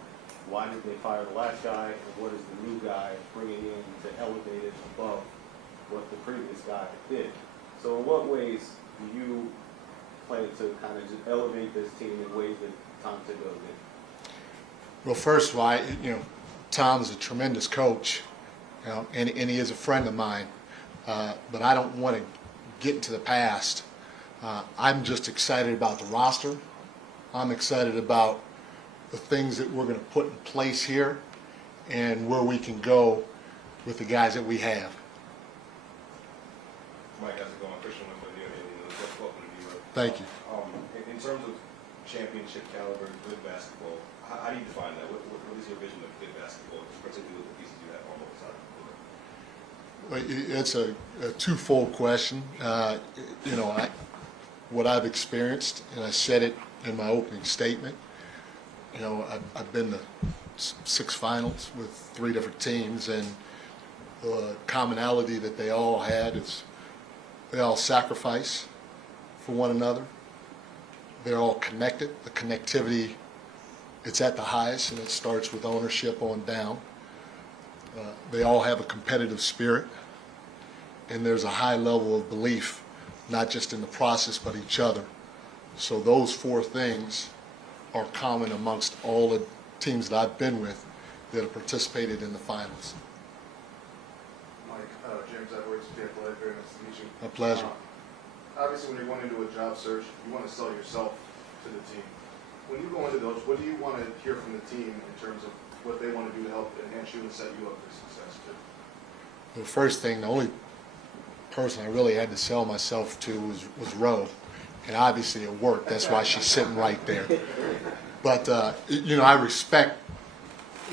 why did they fire the last guy and what is the new guy bringing in to elevate it above what the previous guy did. So in what ways do you plan to kind of just elevate this team in ways that Tom Thibodeau did? Well, first of all, Tom's a tremendous coach, and he is a friend of mine. But I don't want to get into the past. I'm just excited about the roster. I'm excited about the things that we're going to put in place here. and where we can go with the guys that we have. Mike, how's it going? Christian with you. Welcome to New York. Thank you. In terms of championship caliber, good basketball, how do you define that? What is your vision of good basketball, particularly with the pieces you have on both sides of the floor? It's a twofold question. What I've experienced, and I said it in my opening statement, I've been to 6 finals with 3 different teams, and the commonality that they all had is they all sacrifice for one another. They're all connected. The connectivity, it's at the highest, and it starts with ownership on down. They all have a competitive spirit, and there's a high level of belief, not just in the process, but each other. So those 4 things are common amongst all the teams that I've been with that have participated in the finals. Mike, James Edwards, PFLA, very nice to meet you. A pleasure. Obviously, when you're going into a job search, you want to sell yourself to the team. When you go into those, what do you want to hear from the team in terms of what they want to do to help enhance you and set you up for success too? The first thing, the only person I really had to sell myself to was Ro, and obviously it worked. That's why she's sitting right there. But I respect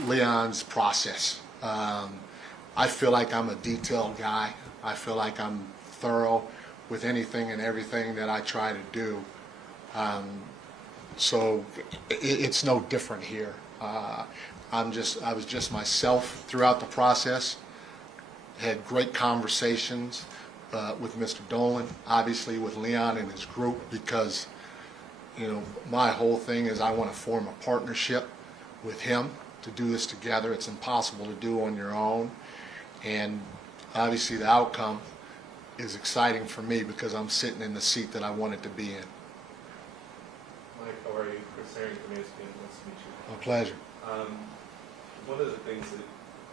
Leon's process. I feel like I'm a detailed guy. I feel like I'm thorough with anything and everything that I try to do. So it's no different here. I was just myself throughout the process. Had great conversations with Mr. Dolan, obviously with Leon and his group, because my whole thing is I want to form a partnership with him to do this together. It's impossible to do on your own, and obviously the outcome is exciting for me because I'm sitting in the seat that I wanted to be in. Mike, how are you? Chris Herring from ESPN. Nice to meet you. A pleasure. One of the things that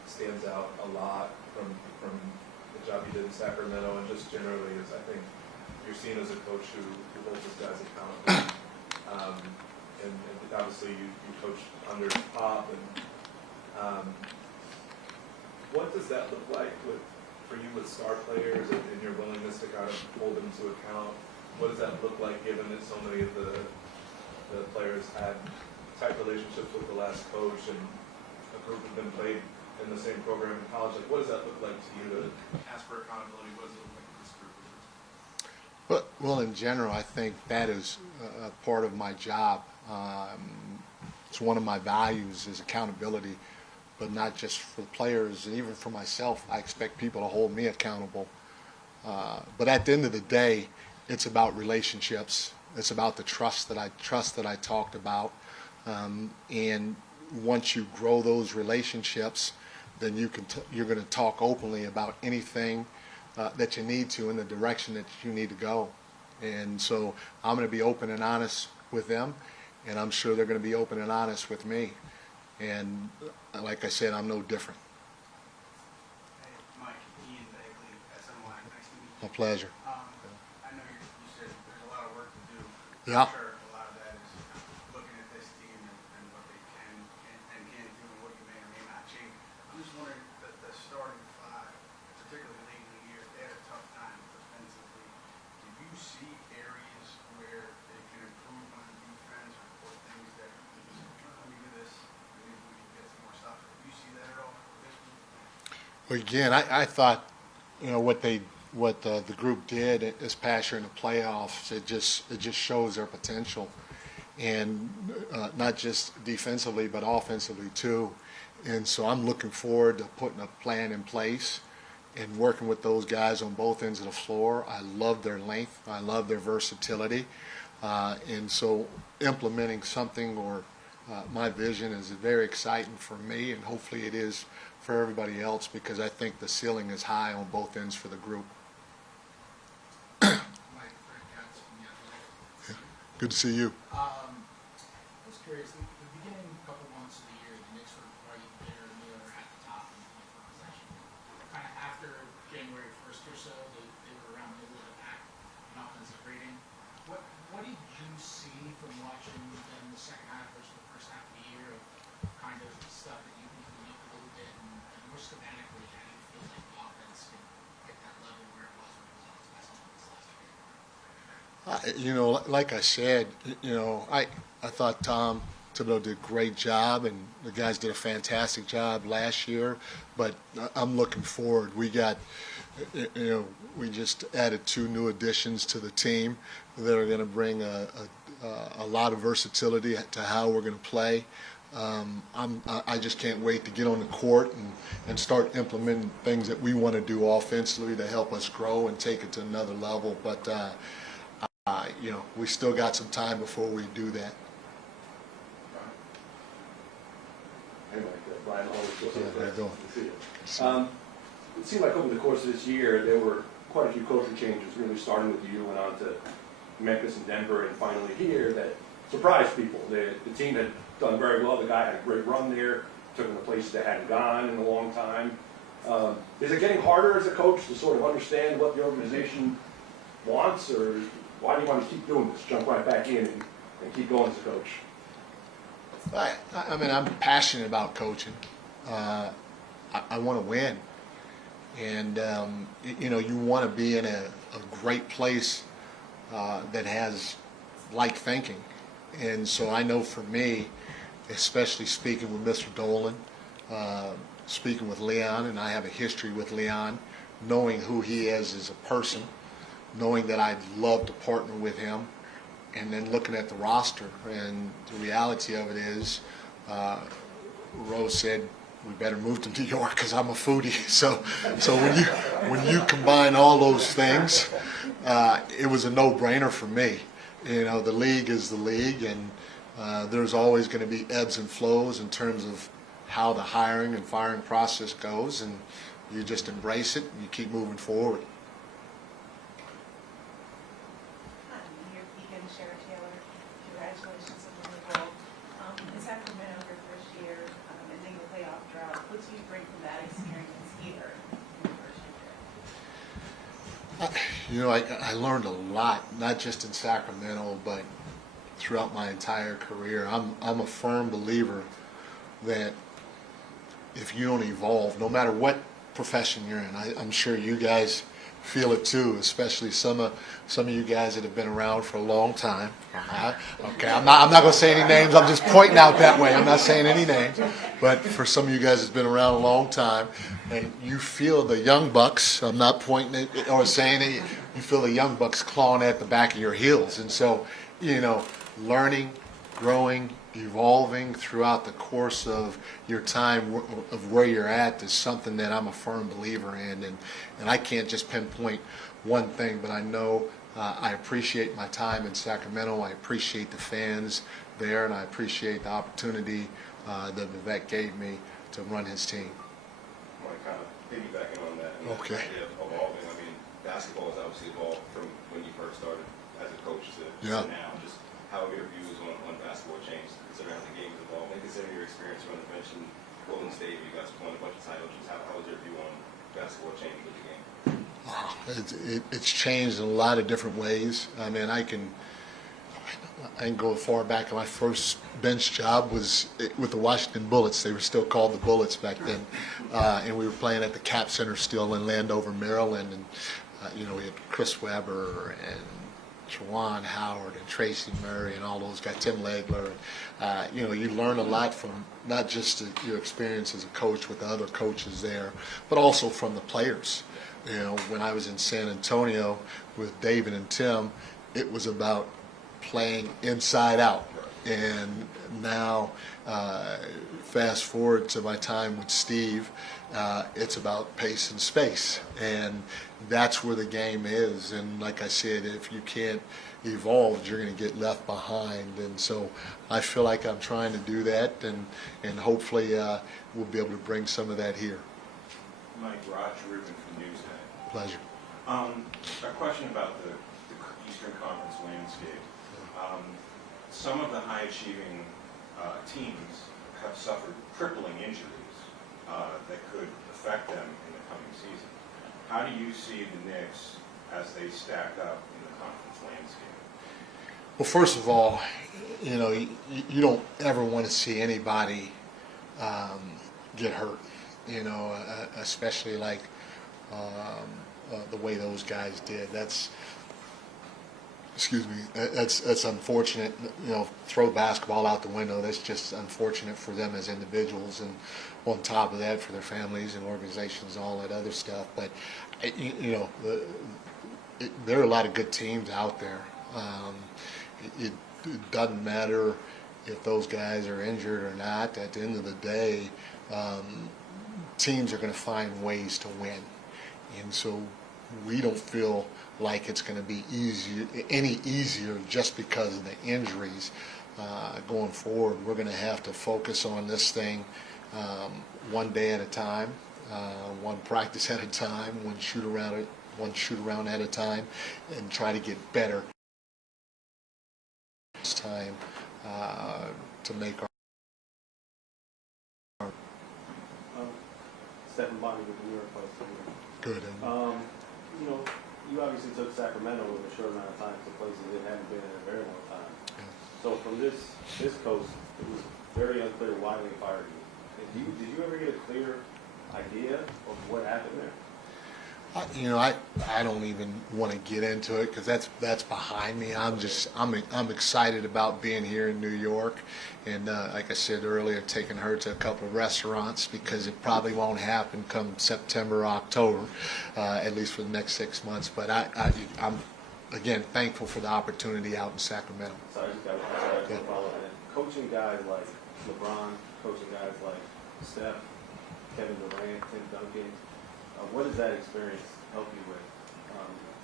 stands out a lot from the job you did in Sacramento and just generally is I think you're seen as a coach who holds his guys accountable. And obviously you coached under Pop, and what does that look like for you with star players and your willingness to kind of hold them to account? What does that look like given that so many of the players had tight relationships with the last coach and a group have been played in the same program in college? Like, what does that look like to you to ask for accountability? What does it look like to this group? Well, in general, I think that is a part of my job. It's one of my values is accountability, but not just for the players, and even for myself. I expect people to hold me accountable. But at the end of the day, it's about relationships. It's about the trust that I talked about. And once you grow those relationships, then you're going to talk openly about anything that you need to in the direction that you need to go. And so I'm going to be open and honest with them, and I'm sure they're going to be open and honest with me. And like I said, I'm no different. Hey, Mike, Ian Bagley, SNY, nice to meet you. A pleasure. I know you said there's a lot of work to do. Yeah. I'm sure a lot of that is looking at this team and what they can and can't do and what you may or may not change. I'm just wondering, the starting 5, particularly late in the year, they had a tough time defensively. Do you see areas where they can improve on defense or things that let me do this, maybe we can get some more stuff? Do you see that at all with this group? Well, again, I thought, what the group did this past year in the playoffs, it just shows their potential, and not just defensively but offensively too. And so I'm looking forward to putting a plan in place and working with those guys on both ends of the floor. I love their length. I love their versatility. And so implementing something or my vision is very exciting for me, and hopefully it is for everybody else, because I think the ceiling is high on both ends for the group. Good to see you. I was curious, the beginning couple months of the year, the Knicks were right there near at the top in the possession. Kind of after January 1st or so, they were around the middle of the pack in offensive rating. What did you see from watching them in the second half versus the first half of the year of kind of stuff that you can look a little Like I said, I thought Tom Thibodeau did a great job, and the guys did a fantastic job last year. But I'm looking forward. We just added 2 new additions to the team that are going to bring a lot of versatility to how we're going to play. I just can't wait to get on the court and start implementing things that we want to do offensively to help us grow and take it to another level. But we still got some time before we do that. Hey, Mike, Brian, always Yeah, how you doing? good to see you. It seemed like over the course of this year, there were quite a few coaching changes, really starting with you, went on to Memphis and Denver, and finally here, that surprised people. The team had done very well. The guy had a great run there, took them to places that hadn't gone in a long time. Is it getting harder as a coach to sort of understand what the organization wants, or why do you want to keep doing this, jump right back in and keep going as a coach? I'm passionate about coaching. I want to win. And, you want to be in a great place that has like thinking. And so I know for me, especially speaking with Mr. Dolan, speaking with Leon, and I have a history with Leon, knowing who he is as a person, knowing that I'd love to partner with him, and then looking at the roster. And the reality of it is, Rose said, we better move to New York because I'm a foodie. So when you combine all those things, it was a no-brainer for me. The league is the league, and there's always going to be ebbs and flows in terms of how the hiring and firing process goes, and you just embrace it and you keep moving forward. Congratulations on the role. In Sacramento, your first year, ending the playoff drought. What do you bring from that experience here in your first year? I learned a lot, not just in Sacramento, but throughout my entire career. I'm a firm believer that if you don't evolve, no matter what profession you're in, I'm sure you guys feel it too, especially some of you guys that have been around for a long time. Okay, I'm not going to say any names. I'm just pointing out that way. I'm not saying any names, but for some of you guys that's been around a long time, and you feel the young bucks. I'm not pointing it or saying it. You feel the young bucks clawing at the back of your heels, and so learning, growing, evolving throughout the course of your time of where you're at is something that I'm a firm believer in, and I can't just pinpoint one thing, but I know I appreciate my time in Sacramento. I appreciate the fans there, and I appreciate the opportunity that Vivek gave me to run his team. I want to kind of piggybacking on that. And Okay. The idea of evolving. I mean, basketball has obviously evolved from when you first started as a coach to now. Just how have your views on basketball changed, considering how the game has evolved, and considering your experience around the bench in Golden State, you guys won a bunch of titles. Just how has your view on basketball changed with the game? It's changed in a lot of different ways. I mean, I can go far back. My first bench job was with the Washington Bullets. They were still called the Bullets back then, and we were playing at the Cap Center still in Landover, Maryland. And we had Chris Webber and Juwan Howard and Tracy Murray and all those guys, Tim Legler. You learn a lot from not just your experience as a coach with the other coaches there, but also from the players. When I was in San Antonio with David and Tim, it was about playing inside out. And now, fast forward to my time with Steve, it's about pace and space. And that's where the game is. And like I said, if you can't evolve, you're going to get left behind. And so I feel like I'm trying to do that, and hopefully we'll be able to bring some of that here. Mike, Raj Rubin from Newsday. Pleasure. A question about the Eastern Conference landscape. Some of the high-achieving teams have suffered crippling injuries that could affect them in the coming season. How do you see the Knicks as they stack up in the conference landscape? Well, first of all, you don't ever want to see anybody get hurt, especially like the way those guys did. excuse me, that's unfortunate, you know, throw basketball out the window. That's just unfortunate for them as individuals, and on top of that for their families and organizations and all that other stuff. But, you know, there are a lot of good teams out there. It doesn't matter if those guys are injured or not. At the end of the day, teams are going to find ways to win. And so we don't feel like it's going to be any easier just because of the injuries going forward. We're going to have to focus on this thing one day at a time, one practice at a time, one shoot around at a time, and try to get better. It's time to make our Stephen Bonnie with the New York Post. good. You know, you obviously took Sacramento in a short amount of time to places it hadn't been in a very long time. So from this coast, it was very unclear why they fired you. And did you ever get a clear idea of what happened there? You know, I don't even want to get into it because that's behind me. I'm excited about being here in New York, and like I said earlier, taking her to a couple of restaurants because it probably won't happen come September or October, at least for the next 6 months. But I'm again thankful for the opportunity out in Sacramento. So I just got to follow that. Coaching guys like LeBron, coaching guys like Steph, Kevin Durant, Tim Duncan. What does that experience help you with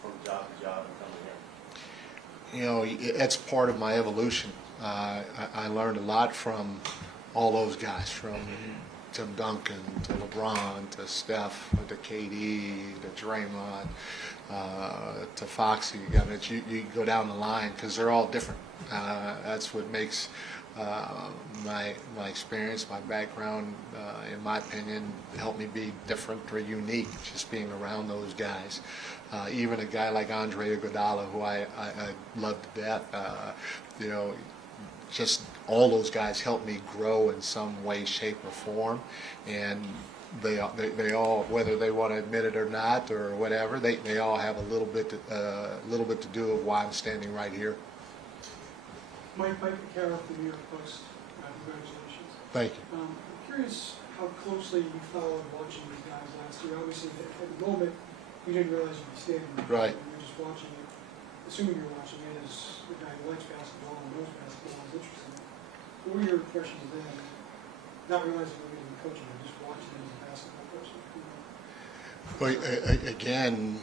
from job to job and coming here? You know, it's part of my evolution. I learned a lot from all those guys, from Tim Duncan to LeBron to Steph to KD to Draymond to Foxy. I mean, you go down the line because they're all different. That's what makes my experience, my background, in my opinion, helped me be different or unique, just being around those guys. Even a guy like Andre Iguodala, who I love to death, you know, just all those guys helped me grow in some way, shape, or form. And they all, whether they want to admit it or not or whatever, they all have a little bit to do with why I'm standing right here. Mike Carroll of the New York Post, congratulations. Thank you. I'm curious how closely you followed watching these guys last year. Obviously, at the moment, you didn't realize you'd be standing there. Right. You were just watching it, assuming you were watching it as the guy who likes basketball and knows basketball is interested in it. What were your impressions then, not realizing you were going to be coaching, but just watching him as a basketball person? Well, again,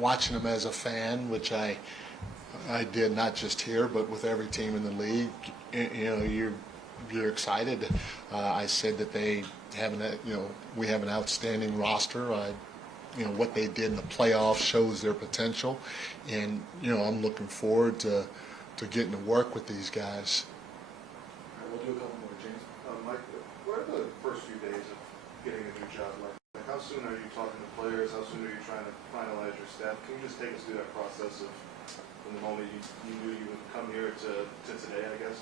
watching them as a fan, which I did not just here, but with every team in the league. You know, you're excited. I said that they have we have an outstanding roster. You know, what they did in the playoffs shows their potential, and you know, I'm looking forward to getting to work with these guys. All right, we'll do a couple more, James. Mike, what are the first few days of getting a new job like? How soon are you talking to players? How soon are you trying to finalize your staff? Can you just take us through that process of from the moment you knew you would come here to today, I guess?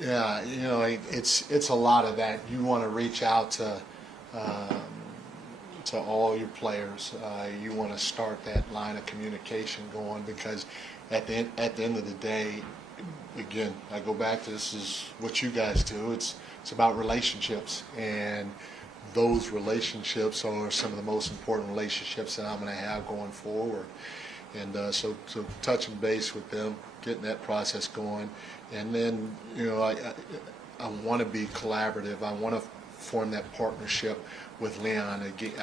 Yeah, you know, it's a lot of that. You want to reach out to all your players. You want to start that line of communication going because at the end of the day, again, I go back to this is what you guys do. It's about relationships, and those relationships are some of the most important relationships that I'm going to have going forward. And so touching base with them, getting that process going, and then you know I want to be collaborative. I want to form that partnership with Leon. Again,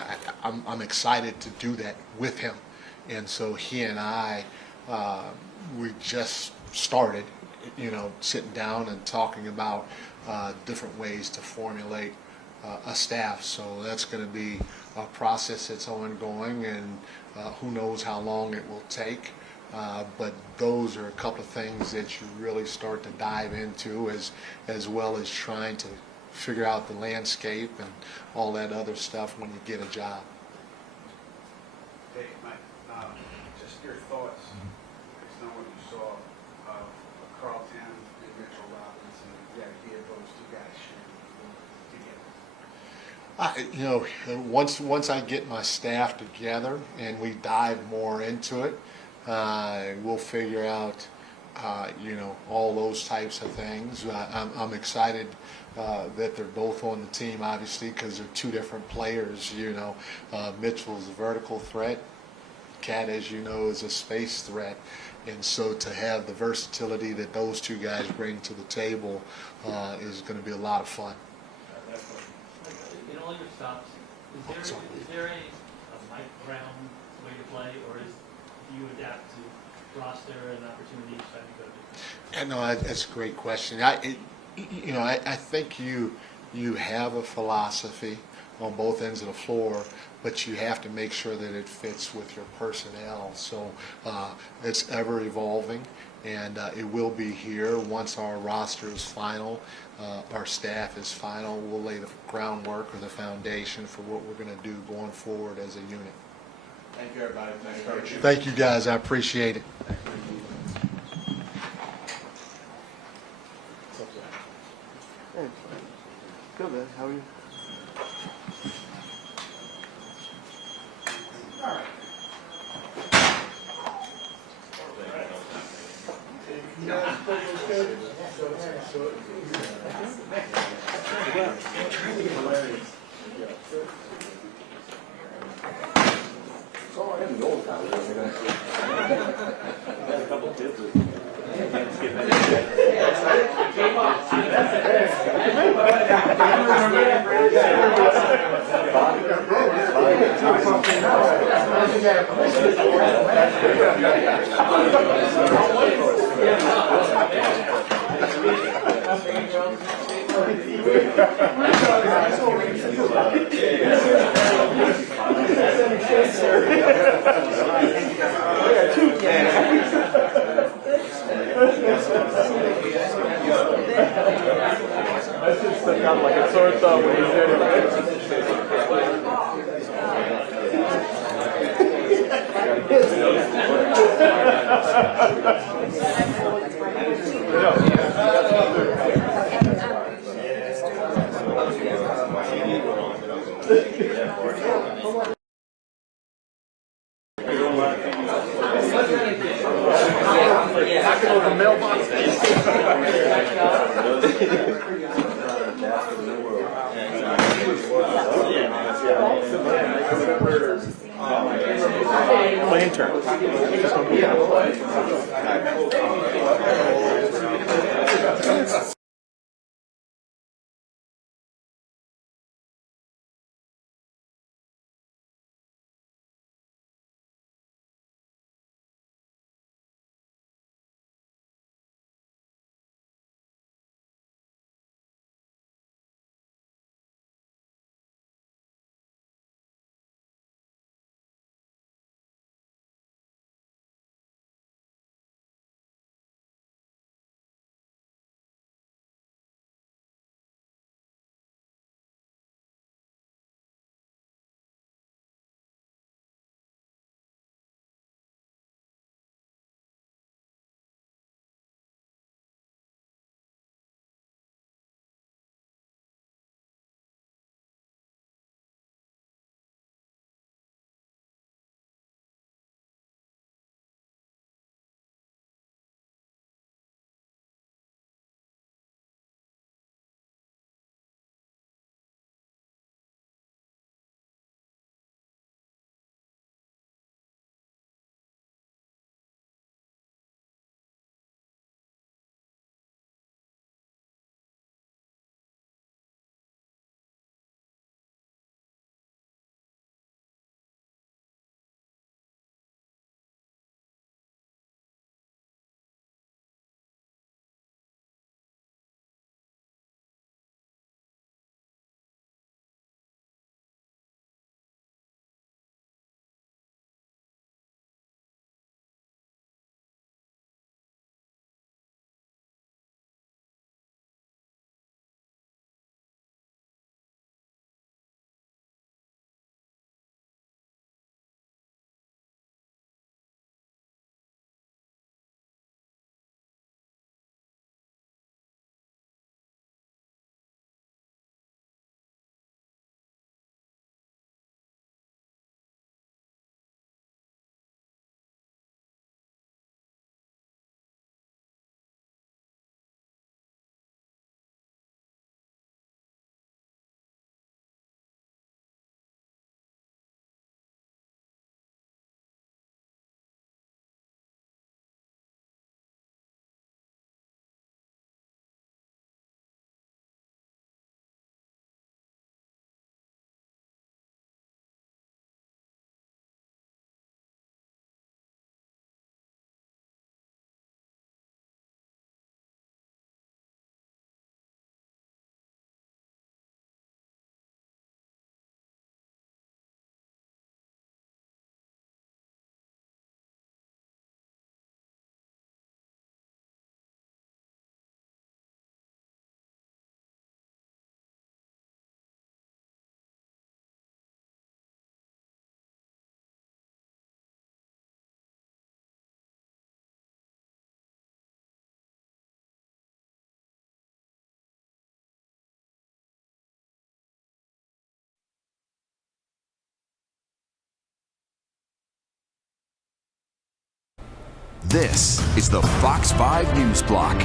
I'm excited to do that with him, and so he and I we just started, you know, sitting down and talking about different ways to formulate a staff. So that's going to be a process that's ongoing, and who knows how long it will take. But those are a couple of things that you really start to dive into, as well as trying to figure out the landscape and all that other stuff when you get a job. Hey, Mike, just your thoughts, based on what you saw of Carlton and Mitchell Robinson, the idea of those two guys sharing together. You know, once I get my staff together and we dive more into it, We'll figure out, all those types of things. I'm excited that they're both on the team, obviously, because they're two different players. Mitchell's a vertical threat. Cat, as you know, is a space threat. And so to have the versatility that those two guys bring to the table is going to be a lot of fun. In all your stops, is there a Mike Brown way to play, or do you adapt to roster and opportunity each time you go to? No, that's a great question. I think you have a philosophy on both ends of the floor, but you have to make sure that it fits with your personnel. So it's ever evolving, and it will be here once our roster is final, our staff is final. We'll lay the groundwork or the foundation for what we're going to do going forward as a unit. Thank you, everybody. Nice to meet you. Thank you, guys. I appreciate it. Good, man. How are you? This is the Fox 5 News Block.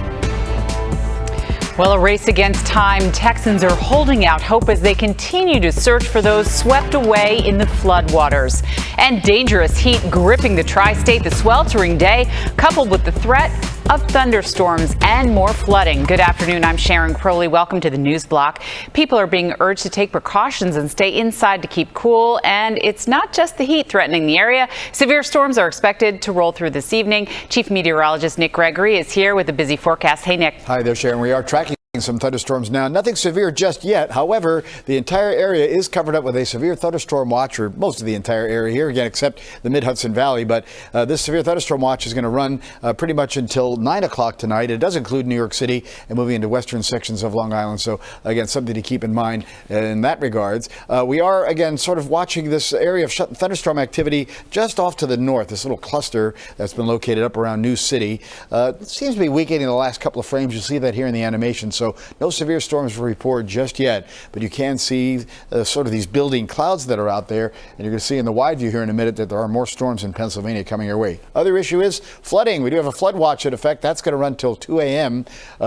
Well, a race against time. Texans are holding out hope as they continue to search for those swept away in the floodwaters. And dangerous heat gripping the tri-state, the sweltering day, coupled with the threat of thunderstorms and more flooding. Good afternoon. I'm Sharon Crowley. Welcome to the News Block. People are being urged to take precautions and stay inside to keep cool. And it's not just the heat threatening the area. Severe storms are expected to roll through this evening. Chief Meteorologist Nick Gregory is here with a busy forecast. Hey, Nick. Hi there, Sharon. We are tracking some thunderstorms now. Nothing severe just yet. However, the entire area is covered up with a severe thunderstorm watch, or most of the entire area here, again, except the mid-Hudson Valley. But this severe thunderstorm watch is going to run pretty much until 9 o'clock tonight. It does include New York City and moving into western sections of Long Island. So, again, something to keep in mind in that regards. We are, again, sort of watching this area of thunderstorm activity just off to the north, this little cluster that's been located up around New City. It seems to be weakening the last couple of frames. You'll see that here in the animation. So no severe storms reported just yet, but you can see sort of these building clouds that are out there, and you're going to see in the wide view here in a minute that there are more storms in Pennsylvania coming our way. Other issue is flooding. We do have a flood watch in effect. That's going to run till 2 a.m.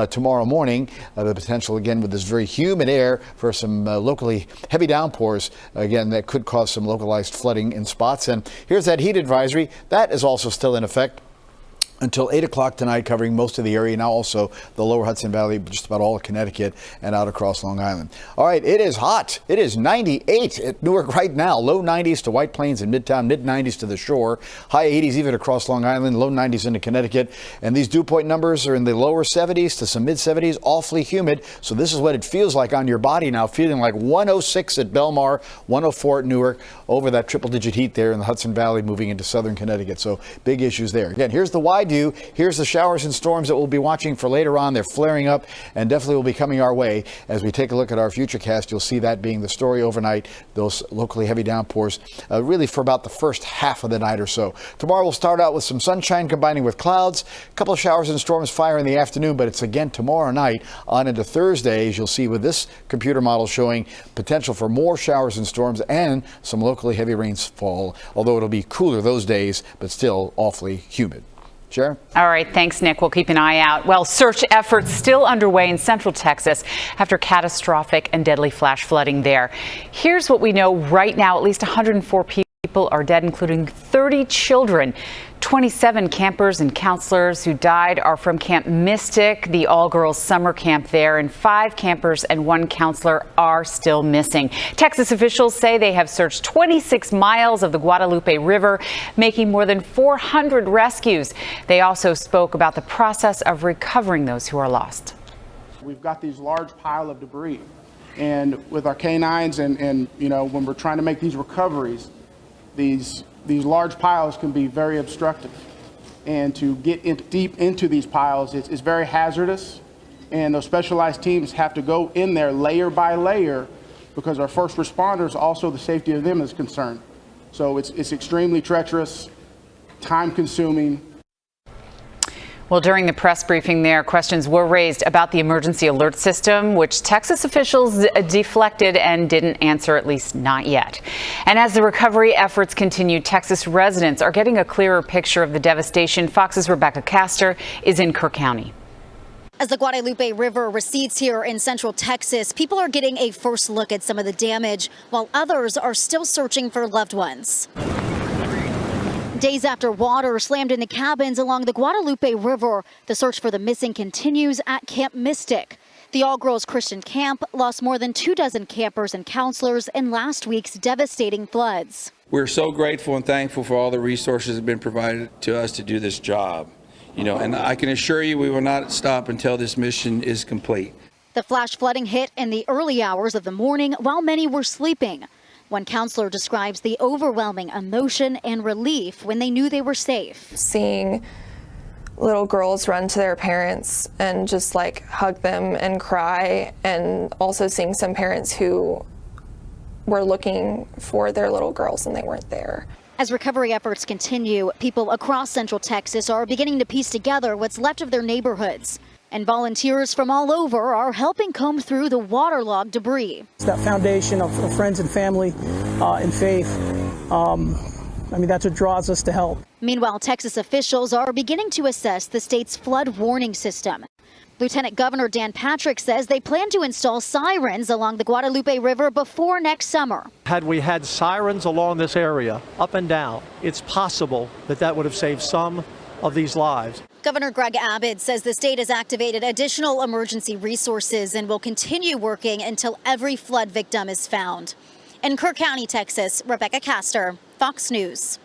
Tomorrow morning. The potential, again, with this very humid air for some locally heavy downpours, again, that could cause some localized flooding in spots. And here's that heat advisory. That is also still in effect until 8 o'clock tonight, covering most of the area. Now also the lower Hudson Valley, just about all of Connecticut and out across Long Island. All right, it is hot. It is 98 at Newark right now. Low 90s to White Plains and Midtown, mid 90s to the shore. High 80s even across Long Island, low 90s into Connecticut. And these dew point numbers are in the lower 70s to some mid 70s, awfully humid. So this is what it feels like on your body now, feeling like 106 at Belmar, 104 at Newark, over that triple digit heat there in the Hudson Valley moving into southern Connecticut. So big issues there. Again, here's the wide view. Here's the showers and storms that we'll be watching for later on. They're flaring up and definitely will be coming our way. As we take a look at our futurecast, you'll see that being the story overnight, those locally heavy downpours, really for about the first half of the night or so. Tomorrow we'll start out with some sunshine combining with clouds, a couple of showers and storms fire in the afternoon, but it's again tomorrow night on into Thursday, as you'll see with this computer model showing potential for more showers and storms and some locally heavy rainfall, although it'll be cooler those days, but still awfully humid. Sharon? All right. Thanks, Nick. We'll keep an eye out. Well, search efforts still underway in central Texas after catastrophic and deadly flash flooding there. Here's what we know right now. At least 104 people are dead, including 30 children. 27 campers and counselors who died are from Camp Mystic, the all-girls summer camp there, and 5 campers and 1 counselor are still missing. Texas officials say they have searched 26 miles of the Guadalupe River, making more than 400 rescues. They also spoke about the process of recovering those who are lost. We've got these large pile of debris, and with our canines and you know, when we're trying to make these recoveries, these large piles can be very obstructive, and to get deep into these piles is very hazardous, and those specialized teams have to go in there layer by layer because our first responders, also the safety of them is concerned. So it's extremely treacherous, time consuming. Well, during the press briefing there, questions were raised about the emergency alert system, which Texas officials deflected and didn't answer, at least not yet. And as the recovery efforts continue, Texas residents are getting a clearer picture of the devastation. Fox's Rebecca Castor is in Kirk County. As the Guadalupe River recedes here in central Texas, people are getting a first look at some of the damage, while others are still searching for loved ones. Days after water slammed into cabins along the Guadalupe River, the search for the missing continues at Camp Mystic. The all-girls Christian camp lost more than 24 campers and counselors in last week's devastating floods. We're so grateful and thankful for all the resources that have been provided to us to do this job. You know, and I can assure you we will not stop until this mission is complete. The flash flooding hit in the early hours of the morning while many were sleeping. One counselor describes the overwhelming emotion and relief when they knew they were safe. Seeing little girls run to their parents and just like hug them and cry, and also seeing some parents who were looking for their little girls and they weren't there. As recovery efforts continue, people across Central Texas are beginning to piece together what's left of their neighborhoods. And volunteers from all over are helping comb through the waterlogged debris. It's that foundation of friends and family and faith. I mean, that's what draws us to help. Meanwhile, Texas officials are beginning to assess the state's flood warning system. Lieutenant Governor Dan Patrick says they plan to install sirens along the Guadalupe River before next summer. Had we had sirens along this area, up and down, it's possible that that would have saved some of these lives. Governor Greg Abbott says the state has activated additional emergency resources and will continue working until every flood victim is found. In Kirk County, Texas, Rebecca Castor, Fox News.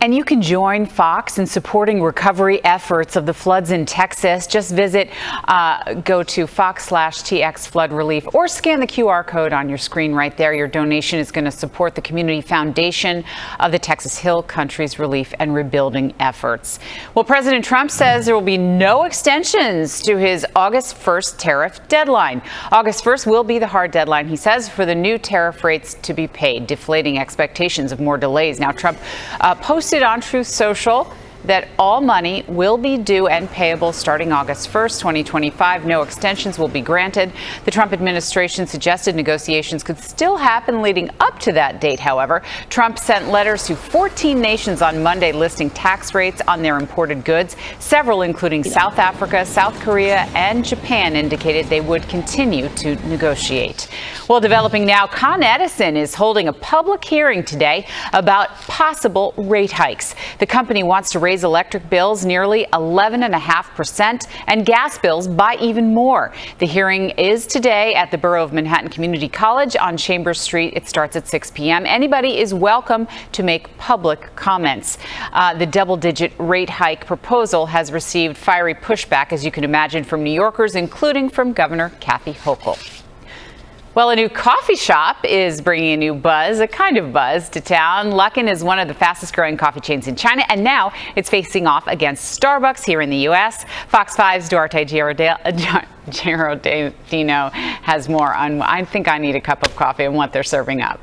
And you can join Fox in supporting recovery efforts of the floods in Texas. Just go to Fox/TX Flood Relief or scan the QR code on your screen right there. Your donation is going to support the community foundation of the Texas Hill Country's relief and rebuilding efforts. Well, President Trump says there will be no extensions to his August 1st tariff deadline. August 1st will be the hard deadline, he says, for the new tariff rates to be paid, deflating expectations of more delays. Now, Trump posted on Truth Social that all money will be due and payable starting August 1st, 2025. No extensions will be granted. The Trump administration suggested negotiations could still happen leading up to that date, however. Trump sent letters to 14 nations on Monday listing tax rates on their imported goods. Several, including South Africa, South Korea, and Japan, indicated they would continue to negotiate. Well, developing now, Con Edison is holding a public hearing today about possible rate hikes. The company wants to raise electric bills nearly 11.5% and gas bills by even more. The hearing is today at the Borough of Manhattan Community College on Chambers Street. It starts at 6 p.m. Anybody is welcome to make public comments. The double-digit rate hike proposal has received fiery pushback, as you can imagine, from New Yorkers, including from Governor Kathy Hochul. Well, a new coffee shop is bringing a new buzz, a kind of buzz, to town. Luckin is one of the fastest growing coffee chains in China, and now it's facing off against Starbucks here in the U.S. Fox 5's Duarte Girodino has more on. I think I need a cup of coffee and what they're serving up.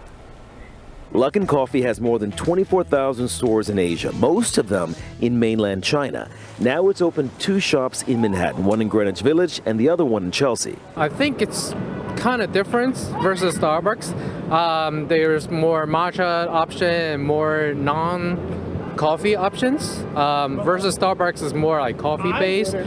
Luckin Coffee has more than 24,000 stores in Asia, most of them in mainland China. Now it's opened 2 shops in Manhattan, one in Greenwich Village and the other one in Chelsea. I think it's kind of different versus Starbucks. There's more matcha option and more non-coffee options versus Starbucks is more like coffee based.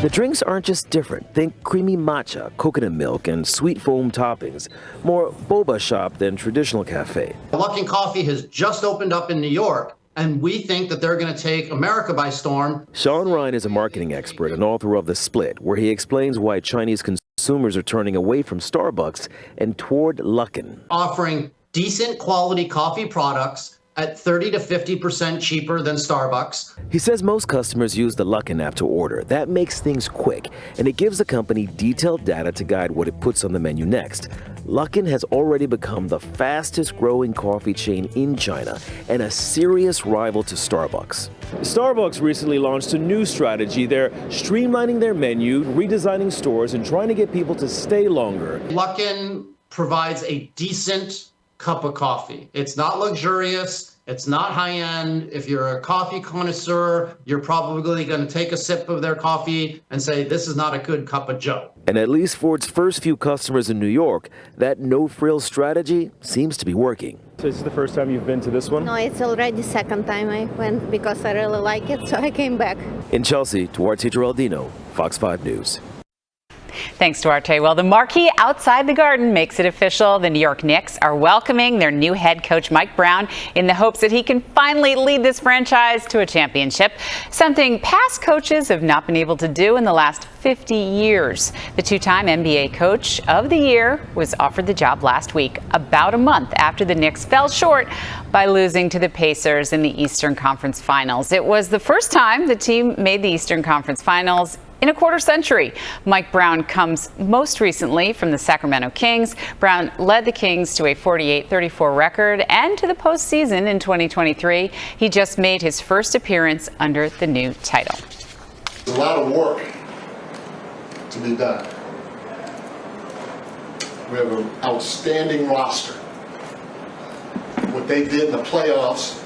The drinks aren't just different. Think creamy matcha, coconut milk, and sweet foam toppings. More boba shop than traditional cafe. Luckin Coffee has just opened up in New York, and we think that they're going to take America by storm. Sean Ryan is a marketing expert and author of The Split, where he explains why Chinese consumers are turning away from Starbucks and toward Luckin. Offering decent quality coffee products at 30 to 50% cheaper than Starbucks. He says most customers use the Luckin app to order. That makes things quick, and it gives the company detailed data to guide what it puts on the menu next. Luckin has already become the fastest growing coffee chain in China and a serious rival to Starbucks. Starbucks recently launched a new strategy. They're streamlining their menu, redesigning stores, and trying to get people to stay longer. Luckin provides a decent cup of coffee. It's not luxurious. It's not high-end. If you're a coffee connoisseur, you're probably going to take a sip of their coffee and say, this is not a good cup of joe. And at least for its first few customers in New York, that no-frills strategy seems to be working. So this is the first time you've been to this one? No, it's already second time I went because I really like it, so I came back. In Chelsea, Duarte Giraldino, Fox 5 News. Thanks, Duarte. Well, the marquee outside the Garden makes it official. The New York Knicks are welcoming their new head coach, Mike Brown, in the hopes that he can finally lead this franchise to a championship, something past coaches have not been able to do in the last 50 years. The two-time NBA Coach of the Year was offered the job last week, about a month after the Knicks fell short by losing to the Pacers in the Eastern Conference Finals. It was the first time the team made the Eastern Conference Finals in a quarter century. Mike Brown comes most recently from the Sacramento Kings. Brown led the Kings to a 48-34 record and to the postseason in 2023. He just made his first appearance under the new title. There's a lot of work to be done. We have an outstanding roster. What they did in the playoffs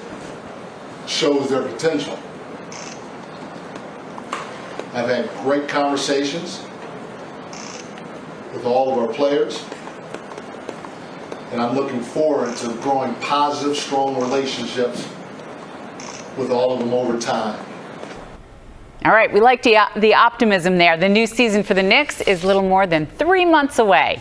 shows their potential. I've had great conversations with all of our players, and I'm looking forward to growing positive, strong relationships with all of them over time. All right, we like the optimism there. The new season for the Knicks is little more than 3 months away.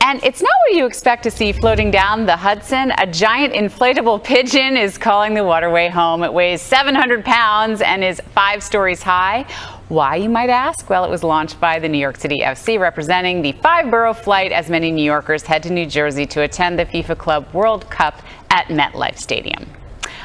And it's not what you expect to see floating down the Hudson. A giant inflatable pigeon is calling the waterway home. It weighs 700 pounds and is 5 stories high. Why, you might ask? Well, it was launched by the New York City FC, representing the 5-borough flight as many New Yorkers head to New Jersey to attend the FIFA Club World Cup at MetLife Stadium.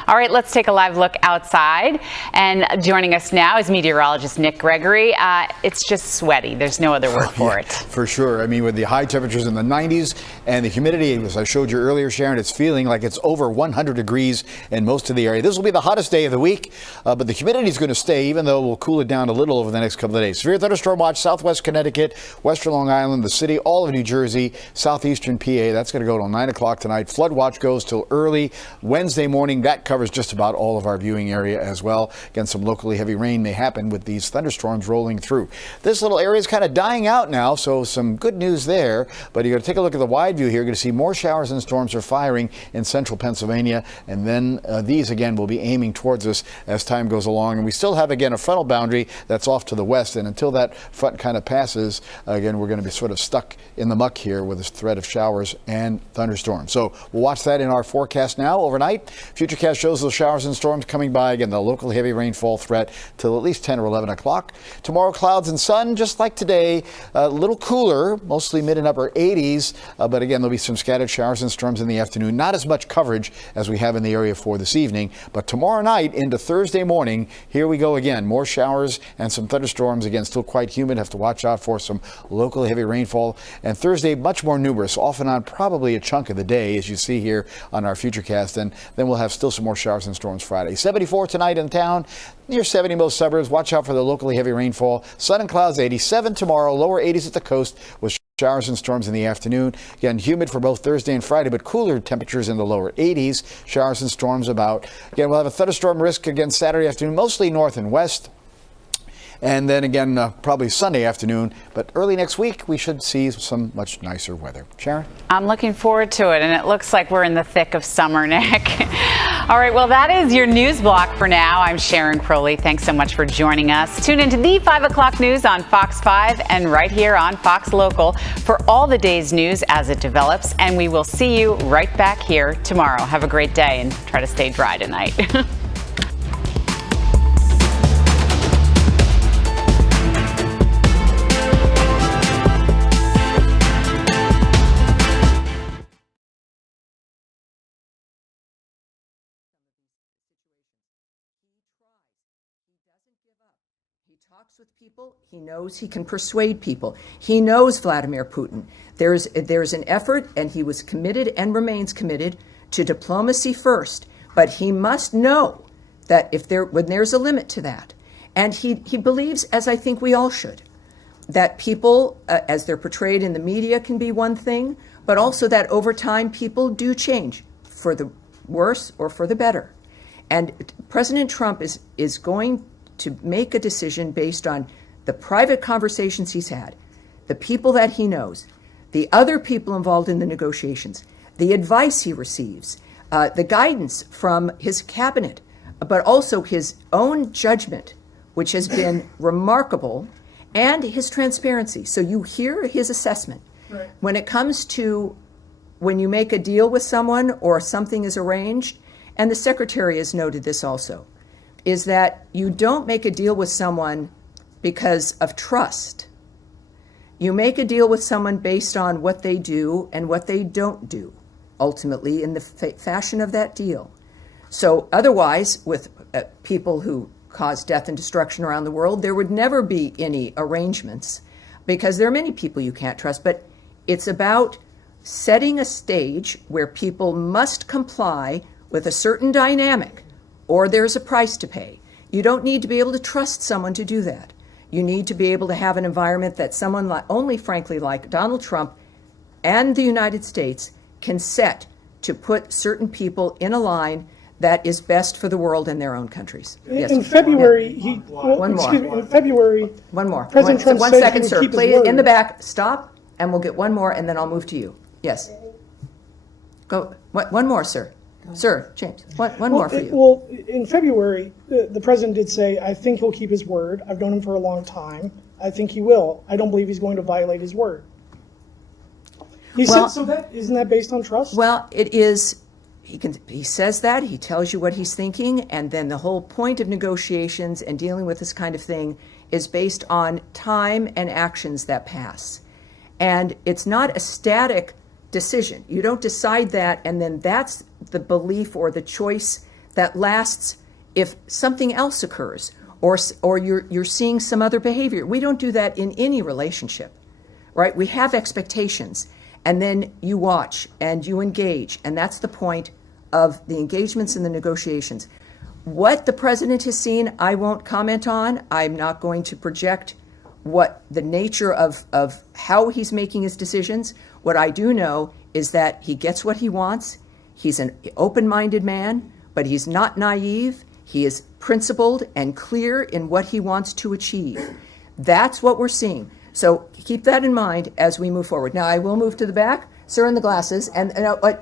All right, let's take a live look outside. And joining us now is meteorologist Nick Gregory. It's just sweaty. There's no other word for it. For sure. I mean, with the high temperatures in the 90s and the humidity, as I showed you earlier, Sharon, it's feeling like it's over 100 degrees in most of the area. This will be the hottest day of the week, but the humidity is going to stay, even though we'll cool it down a little over the next couple of days. Severe thunderstorm watch, southwest Connecticut, western Long Island, the city, all of New Jersey, southeastern PA. That's going to go till 9 o'clock tonight. Flood watch goes till early Wednesday morning. That covers just about all of our viewing area as well. Again, some locally heavy rain may happen with these thunderstorms rolling through. This little area is kind of dying out now, so some good news there. But you're going to take a look at the wide view here. You're going to see more showers and storms are firing in central Pennsylvania. And then these, again, will be aiming towards us as time goes along. And we still have, again, a frontal boundary that's off to the west. And until that front kind of passes, again, we're going to be sort of stuck in the muck here with this threat of showers and thunderstorms. So we'll watch that in our forecast now overnight. Futurecast shows those showers and storms coming by. Again, the local heavy rainfall threat till at least 10 or 11 o'clock. Tomorrow, clouds and sun, just like today. A little cooler, mostly mid and upper 80s. But again, there'll be some scattered showers and storms in the afternoon. Not as much coverage as we have in the area for this evening. But tomorrow night into Thursday morning, here we go again. More showers and some thunderstorms. Again, still quite humid. Have to watch out for some local heavy rainfall. And Thursday, much more numerous, off and on probably a chunk of the day, as you see here on our Futurecast. And then we'll have still some more showers and storms Friday. 74 tonight in town, near 70 most suburbs. Watch out for the locally heavy rainfall. Sun and clouds, 87 tomorrow, lower 80s at the coast with showers and storms in the afternoon. Again, humid for both Thursday and Friday, but cooler temperatures in the lower 80s. Showers and storms about. Again, we'll have a thunderstorm risk again Saturday afternoon, mostly north and west. And then again, probably Sunday afternoon. But early next week, we should see some much nicer weather. Sharon? I'm looking forward to it, and it looks like we're in the thick of summer, Nick. All right, well, that is your news block for now. I'm Sharon Crowley. Thanks so much for joining us. Tune into the 5 o'clock news on Fox 5 and right here on Fox Local for all the day's news as it develops. And we will see you right back here tomorrow. Have a great day and try to stay dry tonight. With people, he knows he can persuade people. He knows Vladimir Putin. There's an effort, and he was committed and remains committed to diplomacy first. But he must know that when there's a limit to that, and he believes, as I think we all should, that people, as they're portrayed in the media, can be one thing, but also that over time people do change for the worse or for the better. And President Trump is going to make a decision based on the private conversations he's had, the people that he knows, the other people involved in the negotiations, the advice he receives, the guidance from his cabinet, but also his own judgment, which has been remarkable, and his transparency. So you hear his assessment. Right. When it comes to when you make a deal with someone or something is arranged, and the secretary has noted this also, is that you don't make a deal with someone because of trust. You make a deal with someone based on what they do and what they don't do, ultimately, in the fashion of that deal. So otherwise, with people who cause death and destruction around the world, there would never be any arrangements because there are many people you can't trust. But it's about setting a stage where people must comply with a certain dynamic, or there's a price to pay. You don't need to be able to trust someone to do that. You need to be able to have an environment that someone only, frankly, like Donald Trump and the United States can set to put certain people in a line that is best for the world and their own countries. Yes. In February, in February, one more. President Trump one said second, he would sir. keep his Please, word. in the back, stop, and we'll get one more, and then I'll move to you. Yes. Go. One more, sir. Sir, James, one more for you. Well, in February, the president did say, I think he'll keep his word. I've known him for a long time. I think he will. I don't believe he's going to violate his word. He said, so isn't that based on trust? Well, it is. He says that, he tells you what he's thinking, and then the whole point of negotiations and dealing with this kind of thing is based on time and actions that pass. And it's not a static decision. You don't decide that, and then that's the belief or the choice that lasts if something else occurs or you're seeing some other behavior. We don't do that in any relationship, right? We have expectations. And then you watch and you engage, and that's the point of the engagements and the negotiations. What the president has seen, I won't comment on. I'm not going to project what the nature of how he's making his decisions. What I do know is that he gets what he wants. He's an open-minded man, but he's not naive. He is principled and clear in what he wants to achieve. That's what we're seeing. So keep that in mind as we move forward. Now, I will move to the back. Sir in the glasses, and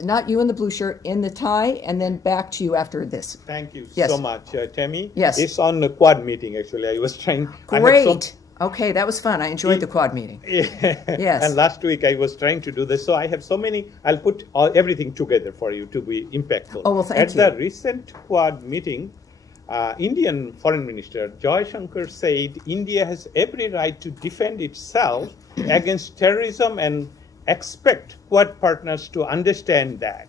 not you in the blue shirt, in the tie, and then back to you after this. Thank you Yes. so much, Tammy. Yes. It's on the quad meeting, actually. I was trying. Great. Okay, that was fun. I enjoyed the quad meeting. Yes. And last week I was trying to do this. So I have so many, I'll put everything together for you to be impactful. Oh, well, thank you. At the recent quad meeting, Indian Foreign Minister Joy Shankar said India has every right to defend itself against terrorism and expect Quad partners to understand that.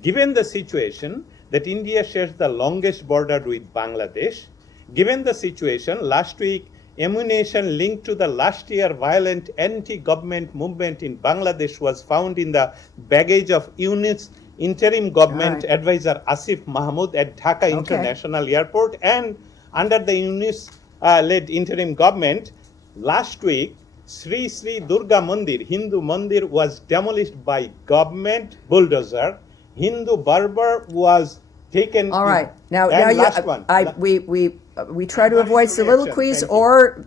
Given the situation that India shares the longest border with Bangladesh, given the situation last week, ammunition linked to the last year violent anti-government movement in Bangladesh was found in the baggage of UNIS interim government advisor Asif Mahmood at Dhaka International Airport, and under the UNIS-led interim government, last week, Sri Sri Durga Mandir, Hindu Mandir, was demolished by government bulldozer. Hindu barber was taken. All right. Now last one. We try to avoid soliloquies or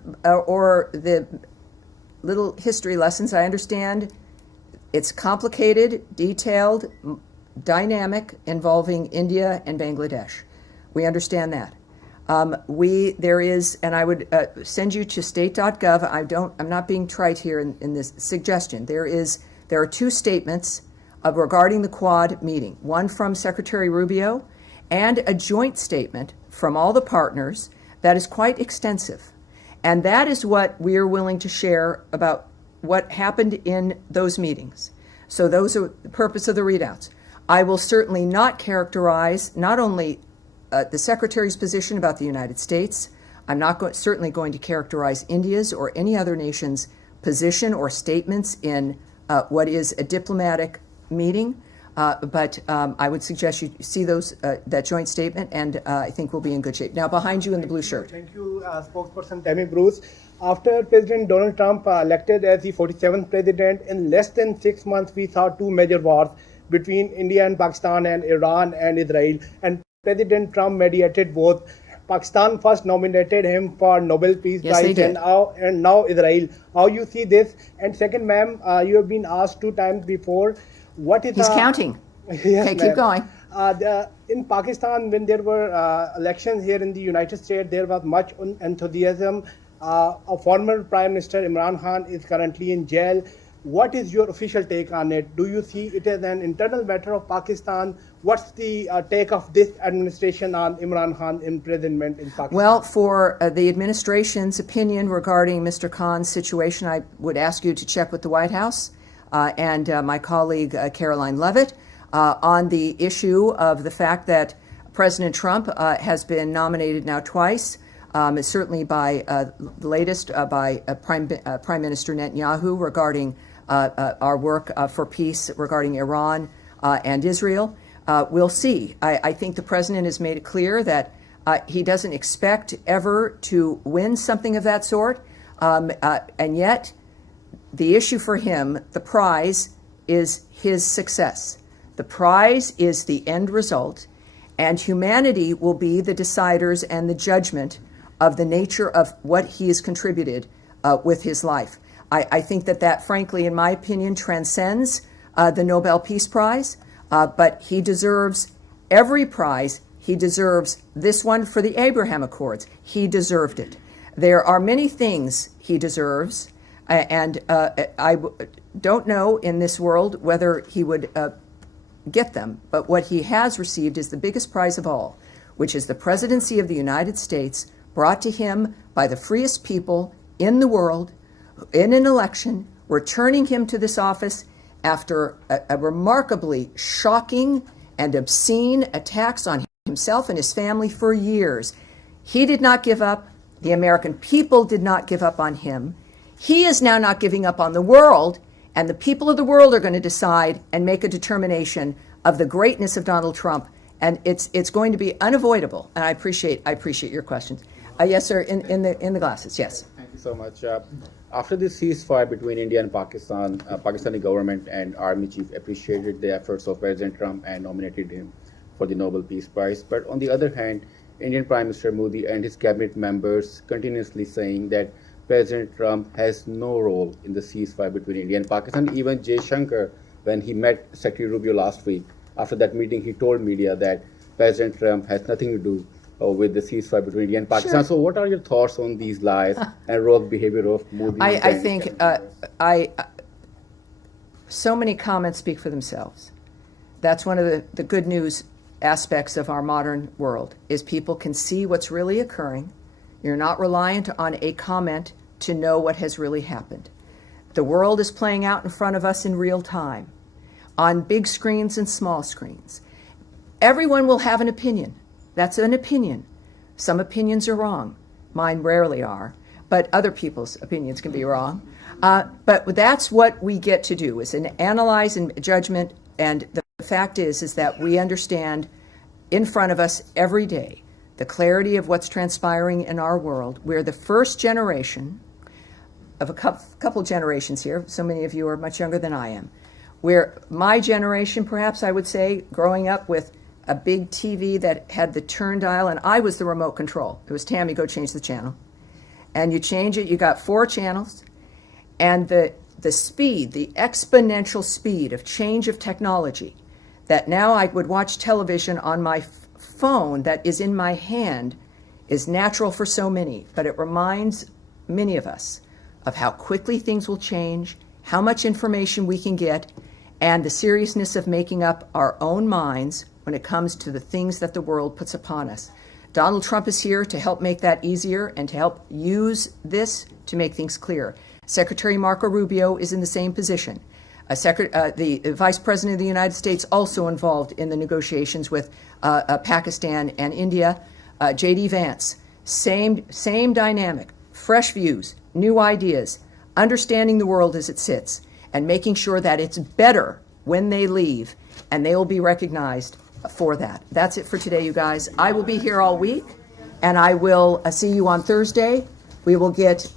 the little history lessons. I understand it's complicated, detailed, dynamic, involving India and Bangladesh. We understand that. There is, and I would send you to state.gov. I'm not being trite here in this suggestion. There are two statements regarding the Quad meeting, one from Secretary Rubio and a joint statement from all the partners that is quite extensive. And that is what we are willing to share about what happened in those meetings. So those are the purpose of the readouts. I will certainly not characterize not only the Secretary's position about the United States. I'm not certainly going to characterize India's or any other nation's position or statements in what is a diplomatic meeting. But I would suggest you see that joint statement, and I think we'll be in good shape. Now, behind you in the blue shirt. Thank you, spokesperson Tammy Bruce. After President Donald Trump elected as the 47th president, in less than 6 months, we saw two major wars between India and Pakistan and Iran and Israel. And President Trump mediated both. Pakistan first nominated him for Nobel Peace Prize, and now Israel. How you see this? And second, ma'am, you have been asked 2 times before. What is He's counting. Yes, okay, keep going. In Pakistan, when there were elections here in the United States, there was much enthusiasm. A former Prime Minister Imran Khan is currently in jail. What is your official take on it? Do you see it as an internal matter of Pakistan? What's the take of this administration on Imran Khan's imprisonment in Pakistan? Well, for the administration's opinion regarding Mr. Khan's situation, I would ask you to check with the White House and my colleague Caroline Leavitt on the issue of the fact that President Trump has been nominated now twice, certainly by the latest by Prime Minister Netanyahu regarding our work for peace regarding Iran and Israel. We'll see. I think the president has made it clear that he doesn't expect ever to win something of that sort, and yet the issue for him, the prize, is his success. The prize is the end result, and humanity will be the deciders and the judgment of the nature of what he has contributed with his life. I think that, frankly, in my opinion, transcends the Nobel Peace Prize. But he deserves every prize. He deserves this one for the Abraham Accords. He deserved it. There are many things he deserves, and I don't know in this world whether he would get them, but what he has received is the biggest prize of all, which is the presidency of the United States, brought to him by the freest people in the world in an election, returning him to this office after a remarkably shocking and obscene attacks on himself and his family for years. He did not give up. The American people did not give up on him. He is now not giving up on the world, and the people of the world are going to decide and make a determination of the greatness of Donald Trump, and it's going to be unavoidable. And I appreciate your questions. Yes, sir. In the glasses. Yes. Thank you so much. After this ceasefire between India and Pakistan, Pakistani government and army chief appreciated the efforts of President Trump and nominated him for the Nobel Peace Prize. But on the other hand, Indian Prime Minister Modi and his cabinet members continuously saying that President Trump has no role in the ceasefire between India and Pakistan. Even Jay Shankar, when he met Secretary Rubio last week, after that meeting, he told media that President Trump has nothing to do with the ceasefire between India and Pakistan. Sure. So what are your thoughts on these lies and rogue behavior of Modi? I think so many comments speak for themselves. That's one of the good news aspects of our modern world, is people can see what's really occurring. You're not reliant on a comment to know what has really happened. The world is playing out in front of us in real time, on big screens and small screens. Everyone will have an opinion. That's an opinion. Some opinions are wrong. Mine rarely are, but other people's opinions can be wrong. But that's what we get to do, is an analyze and judgment. And the fact is that we understand in front of us every day the clarity of what's transpiring in our world. We're the first generation of a couple generations here. So many of you are much younger than I am. Where my generation, perhaps I would say, growing up with a big TV that had the turn dial, and I was the remote control. It was, Tammy, go change the channel. And you change it, you got 4 channels, and the speed, the exponential speed of change of technology, that now I would watch television on my phone that is in my hand, is natural for so many, but it reminds many of us of how quickly things will change, how much information we can get, and the seriousness of making up our own minds when it comes to the things that the world puts upon us. Donald Trump is here to help make that easier and to help use this to make things clear. Secretary Marco Rubio is in the same position. The Vice President of the United States also involved in the negotiations with Pakistan and India. J.D. Vance, same dynamic, fresh views, new ideas, understanding the world as it sits, and making sure that it's better when they leave, and they will be recognized for that. That's it for today, you guys. I will be here all week, and I will see you on Thursday. We will get,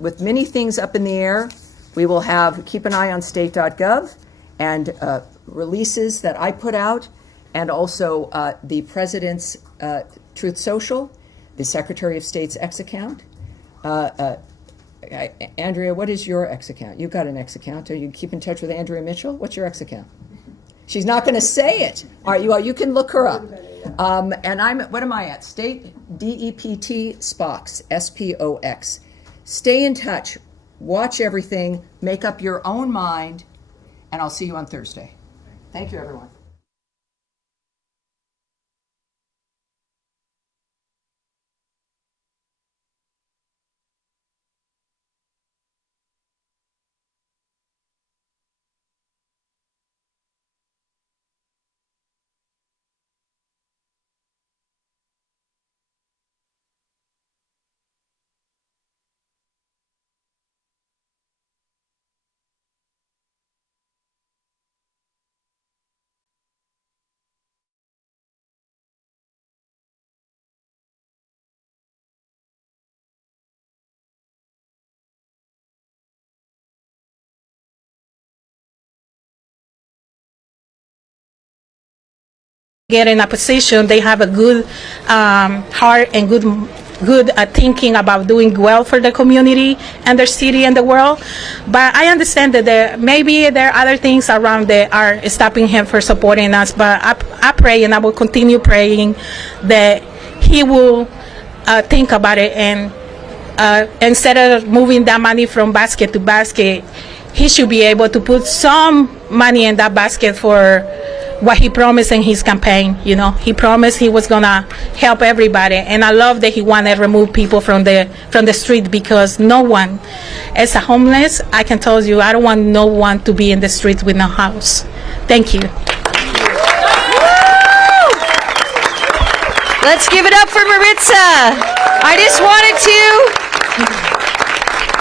with many things up in the air, we will keep an eye on state.gov and releases that I put out, and also the President's Truth Social, the Secretary of State's X account. Andrea, what is your X account? You've got an X account. Do you keep in touch with Andrea Mitchell? What's your X account? She's not going to say it. All right, you can look her up. And what am I at? State DEPT Spox, SPOX. Stay in touch. Watch everything. Make up your own mind. And I'll see you on Thursday. Thank you, everyone. Get in a position, they have a good heart and good good thinking about doing well for the community and the city and the world. But I understand that maybe there are other things around that are stopping him from supporting us. But I pray, and I will continue praying that he will think about it, and instead of moving that money from basket to basket, he should be able to put some money in that basket for what he promised in his campaign. You know, he promised he was gonna help everybody, and I love that he wanted to remove people from the street, because no one, as a homeless, I can tell you, I don't want no one to be in the street with no house. Thank you. Let's give it up for Maritza.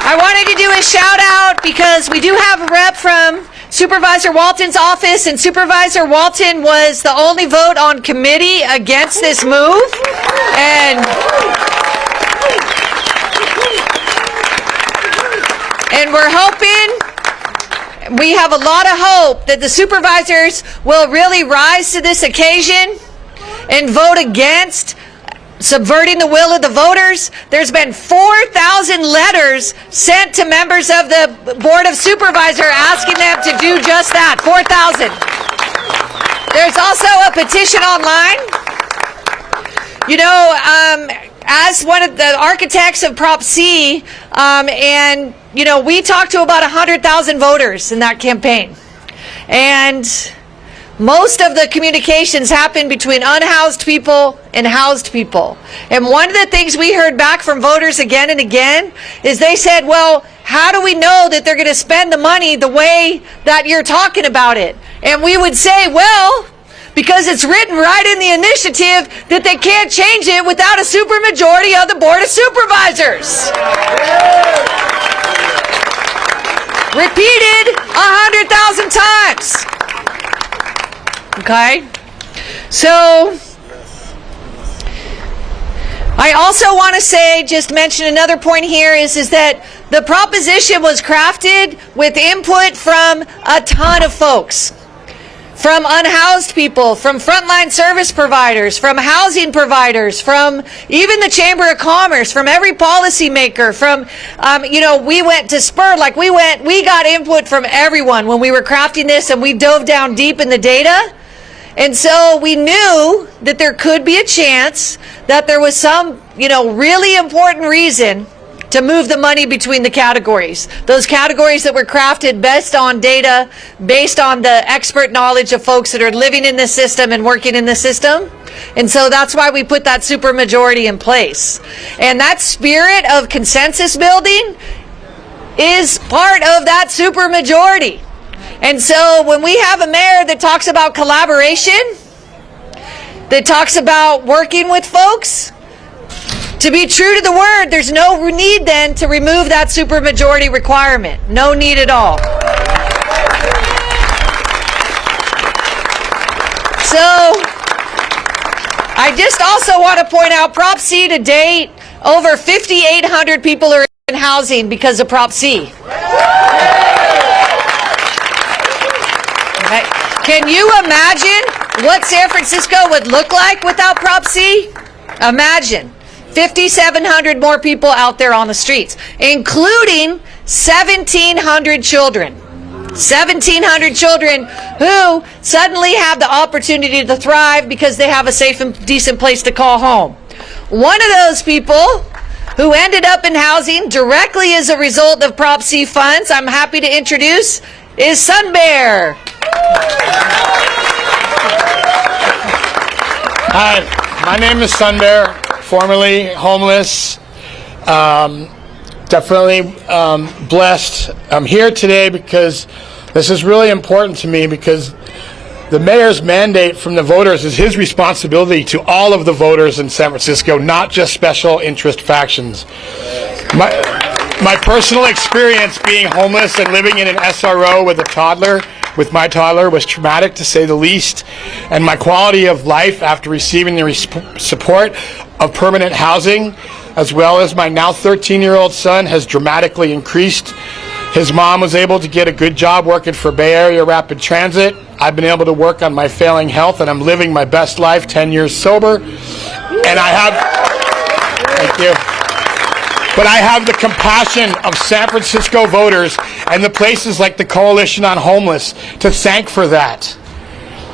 I wanted to do a shout out because we do have a rep from Supervisor Walton's office, and Supervisor Walton was the only vote on committee against this move. And we're hoping, we have a lot of hope that the supervisors will really rise to this occasion and vote against subverting the will of the voters. There's been 4,000 letters sent to members of the Board of Supervisors asking them to do just that. 4,000. There's also a petition online. You know, as one of the architects of Prop C, and, you know, we talked to about 100,000 voters in that campaign. And most of the communications happen between unhoused people and housed people. And one of the things we heard back from voters again and again is they said, well, how do we know that they're going to spend the money the way that you're talking about it? And we would say, well, because it's written right in the initiative that they can't change it without a supermajority of the Board of Supervisors. Repeated 100,000 times. Okay, so I also want to say, just mention another point here is that the proposition was crafted with input from a ton of folks, from unhoused people, from frontline service providers, from housing providers, from even the Chamber of Commerce, from every policymaker, from, you know, we went to Spur, like we got input from everyone when we were crafting this, and we dove down deep in the data. And so we knew that there could be a chance that there was some, you know, really important reason to move the money between the categories. Those categories that were crafted based on data, based on the expert knowledge of folks that are living in the system and working in the system. And so that's why we put that supermajority in place. And that spirit of consensus building is part of that supermajority. And so when we have a mayor that talks about collaboration, that talks about working with folks, to be true to the word, there's no need then to remove that supermajority requirement. No need at all. So I just also want to point out Prop C to date, over 5,800 people are in housing because of Prop C. Can you imagine what San Francisco would look like without Prop C? Imagine 5,700 more people out there on the streets, including 1,700 children. 1,700 children who suddenly have the opportunity to thrive because they have a safe and decent place to call home. One of those people who ended up in housing directly as a result of Prop C funds, I'm happy to introduce, is Sun Bear. Hi, my name is Sun Bear, formerly homeless, definitely blessed. I'm here today because this is really important to me, because the mayor's mandate from the voters is his responsibility to all of the voters in San Francisco, not just special interest factions. My personal experience being homeless and living in an SRO with my toddler was traumatic, to say the least, and my quality of life after receiving the support of permanent housing, as well as my now 13-year-old son, has dramatically increased. His mom was able to get a good job working for Bay Area Rapid Transit. I've been able to work on my failing health, and I'm living my best life, 10 years sober. And I Thank you. But I have the compassion of San Francisco voters and the places like the Coalition on Homeless to thank for that.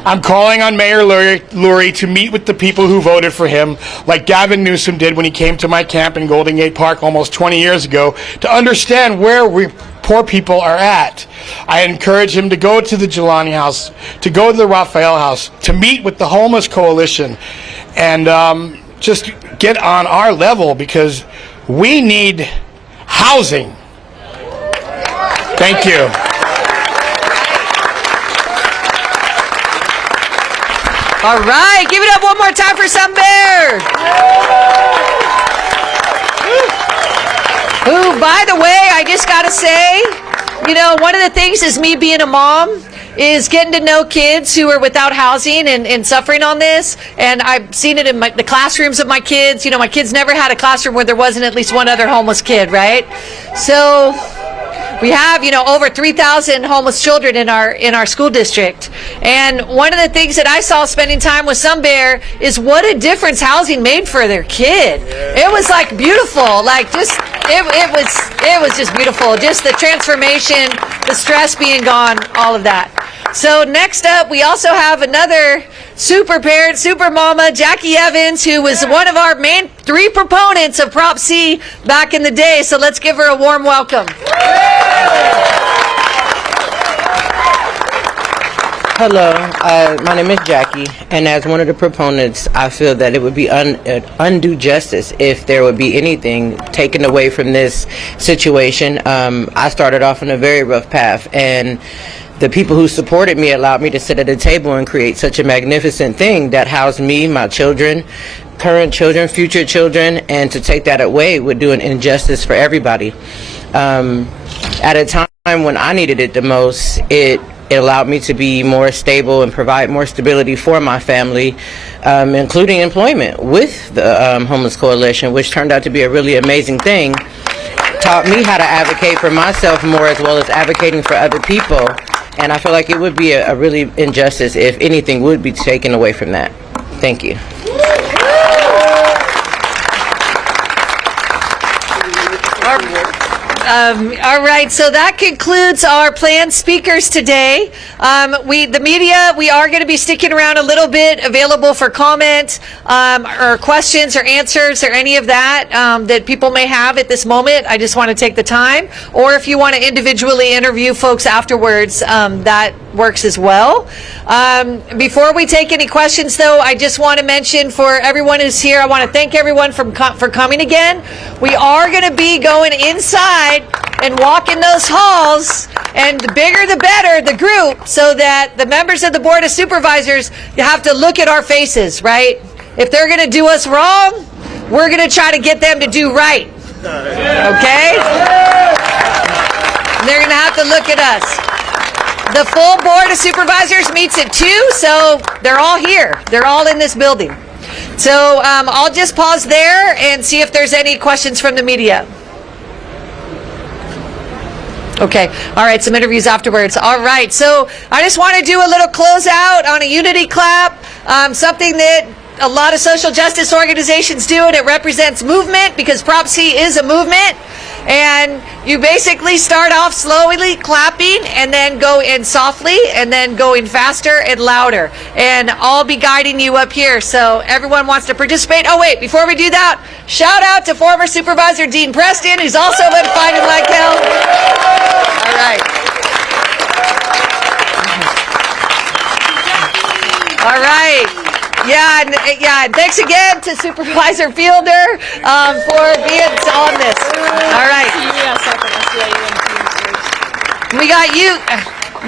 I'm calling on Mayor Lurie to meet with the people who voted for him, like Gavin Newsom did when he came to my camp in Golden Gate Park almost 20 years ago, to understand where we poor people are at. I encourage him to go to the Jelani House, to go to the Raphael House, to meet with the Homeless Coalition, and just get on our level, because we need housing. Thank you. All right, give it up one more time for Sun Bear. Who, by the way, I just got to say, you know, one of the things is me being a mom is getting to know kids who are without housing and suffering on this. And I've seen it in the classrooms of my kids. You know, my kids never had a classroom where there wasn't at least one other homeless kid, right? So we have, you know, over 3,000 homeless children in our school district. And one of the things that I saw spending time with Sun Bear is what a difference housing made for their kid. It was like beautiful, like just it was just beautiful. Just the transformation, the stress being gone, all of that. So next up, we also have another super parent, super mama, Jackie Evans, who was one of our main 3 proponents of Prop C back in the day. So let's give her a warm welcome. Hello, my name is Jackie, and as one of the proponents, I feel that it would be undue justice if there would be anything taken away from this situation. I started off on a very rough path, and the people who supported me allowed me to sit at a table and create such a magnificent thing that housed me, my children, current children, future children, and to take that away would do an injustice for everybody. At a time when I needed it the most, it allowed me to be more stable and provide more stability for my family, including employment with the Homeless Coalition, which turned out to be a really amazing thing. Taught me how to advocate for myself more, as well as advocating for other people. And I feel like it would be a really injustice if anything would be taken away from that. Thank you. All right, so that concludes our planned speakers today. The media, we are going to be sticking around a little bit, available for comment, or questions or answers or any of that that people may have at this moment. I just want to take the time. Or if you want to individually interview folks afterwards, that works as well. Before we take any questions, though, I just want to mention for everyone who's here, I want to thank everyone for coming again. We are going to be going inside and walking those halls, and the bigger the better, the group, so that the members of the Board of Supervisors, you have to look at our faces, right? If they're going to do us wrong, we're going to try to get them to do right. Okay? And they're going to have to look at us. The full Board of Supervisors meets at 2, so they're all here. They're all in this building. So I'll just pause there and see if there's any questions from the media. Okay. All right. Some interviews afterwards. All right. So I just want to do a little closeout on a unity clap, something that a lot of social justice organizations do, and it represents movement, because Prop C is a movement. And you basically start off slowly clapping, and then go in softly, and then going faster and louder. And I'll be guiding you up here, so everyone wants to participate. Oh wait, before we do that, shout out to former Supervisor Dean Preston, who's also been fighting like hell. All right. All right. Yeah, and thanks again to Supervisor Fielder for being on this. All right. We got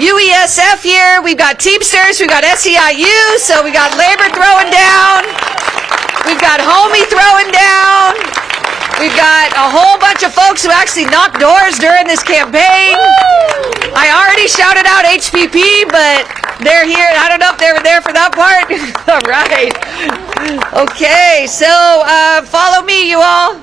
UESF here. We've got Teamsters. We've got SEIU. So we got labor throwing down. We've got Homie throwing down. We've got a whole bunch of folks who actually knocked doors during this campaign. I already shouted out HPP, but they're here. I don't know if they were there for that part. All right. Okay, so follow me, you all.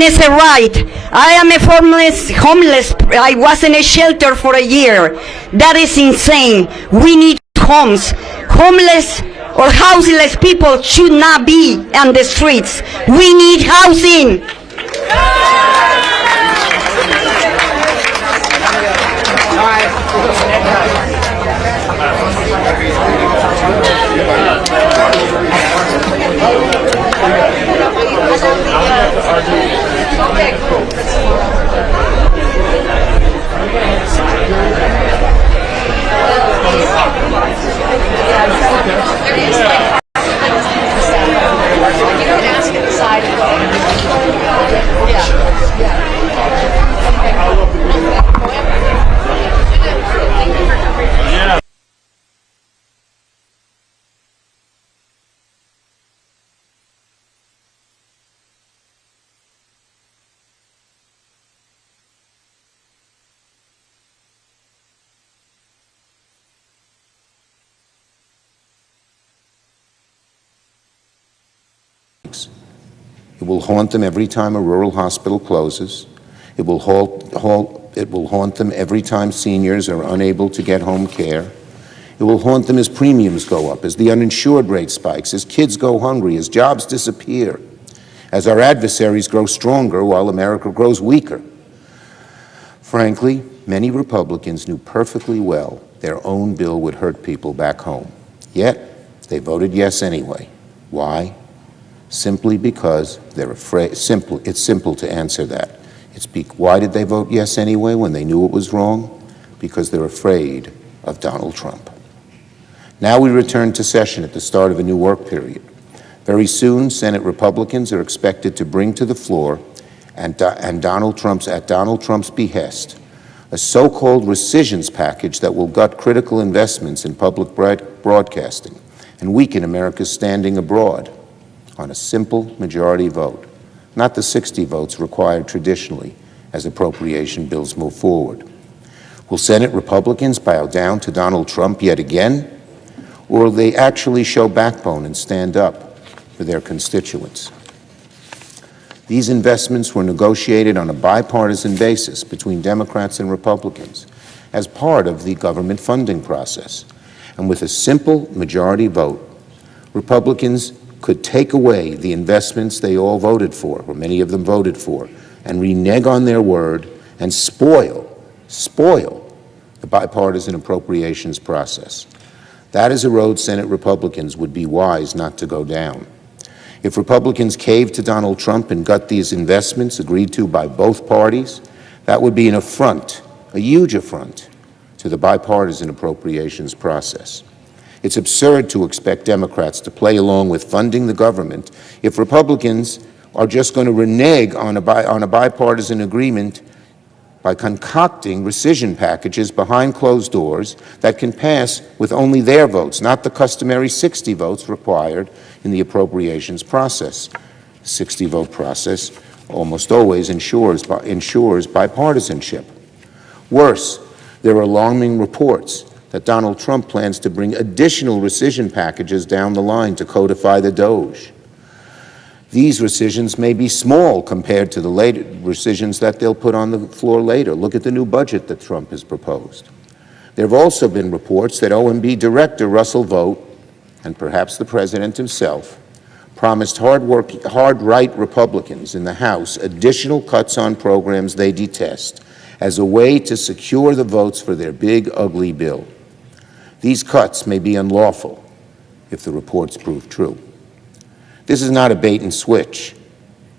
Housing is a right. I am a homeless. I was in a shelter for a year. That is insane. We need homes. Homeless or houseless people should not be on the streets. We need housing. Okay, cool. It will haunt them every time a rural hospital closes. It will haunt them every time seniors are unable to get home care. It will haunt them as premiums go up, as the uninsured rate spikes, as kids go hungry, as jobs disappear, as our adversaries grow stronger while America grows weaker. Frankly, many Republicans knew perfectly well their own bill would hurt people back home. Yet, they voted yes anyway. Why? Simply because they're afraid. It's simple to answer that. Why did they vote yes anyway when they knew it was wrong? Because they're afraid of Donald Trump. Now we return to session at the start of a new work period. Very soon, Senate Republicans are expected to bring to the floor, at Donald Trump's behest, a so-called rescissions package that will gut critical investments in public broadcasting and weaken America's standing abroad, on a simple majority vote, not the 60 votes required traditionally as appropriation bills move forward. Will Senate Republicans bow down to Donald Trump yet again, or will they actually show backbone and stand up for their constituents? These investments were negotiated on a bipartisan basis between Democrats and Republicans as part of the government funding process. And with a simple majority vote, Republicans could take away the investments they all voted for, or many of them voted for, and renege on their word and spoil the bipartisan appropriations process. That is a road Senate Republicans would be wise not to go down. If Republicans cave to Donald Trump and gut these investments agreed to by both parties, that would be an affront, a huge affront, to the bipartisan appropriations process. It's absurd to expect Democrats to play along with funding the government if Republicans are just going to renege on a bipartisan agreement by concocting rescission packages behind closed doors that can pass with only their votes, not the customary 60 votes required in the appropriations process. 60-vote process almost always ensures bipartisanship. Worse, there are alarming reports that Donald Trump plans to bring additional rescission packages down the line to codify the DOJ. These rescissions may be small compared to the later rescissions that they'll put on the floor later. Look at the new budget that Trump has proposed. There have also been reports that OMB Director Russell Vought, and perhaps the President himself, promised hard-right Republicans in the House additional cuts on programs they detest as a way to secure the votes for their big, ugly bill. These cuts may be unlawful if the reports prove true. This is not a bait and switch.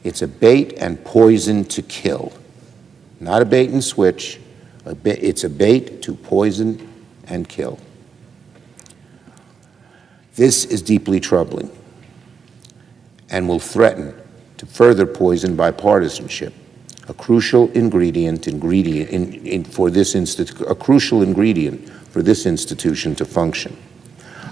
It's a bait and poison to kill. Not a bait and switch. It's a bait to poison and kill. This is deeply troubling and will threaten to further poison bipartisanship, a crucial ingredient for this institution to function.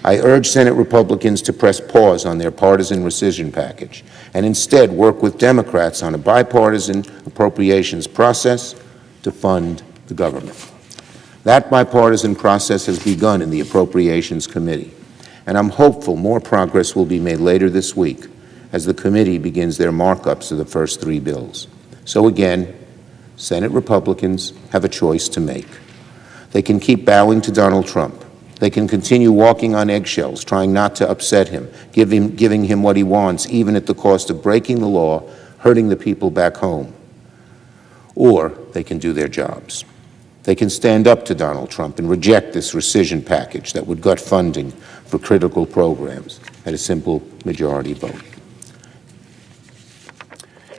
I urge Senate Republicans to press pause on their partisan rescission package and instead work with Democrats on a bipartisan appropriations process to fund the government. That bipartisan process has begun in the Appropriations Committee, and I'm hopeful more progress will be made later this week as the committee begins their markups of the first three bills. So again, Senate Republicans have a choice to make. They can keep bowing to Donald Trump. They can continue walking on eggshells, trying not to upset him, giving him what he wants, even at the cost of breaking the law, hurting the people back home. Or they can do their jobs. They can stand up to Donald Trump and reject this rescission package that would gut funding for critical programs at a simple majority vote.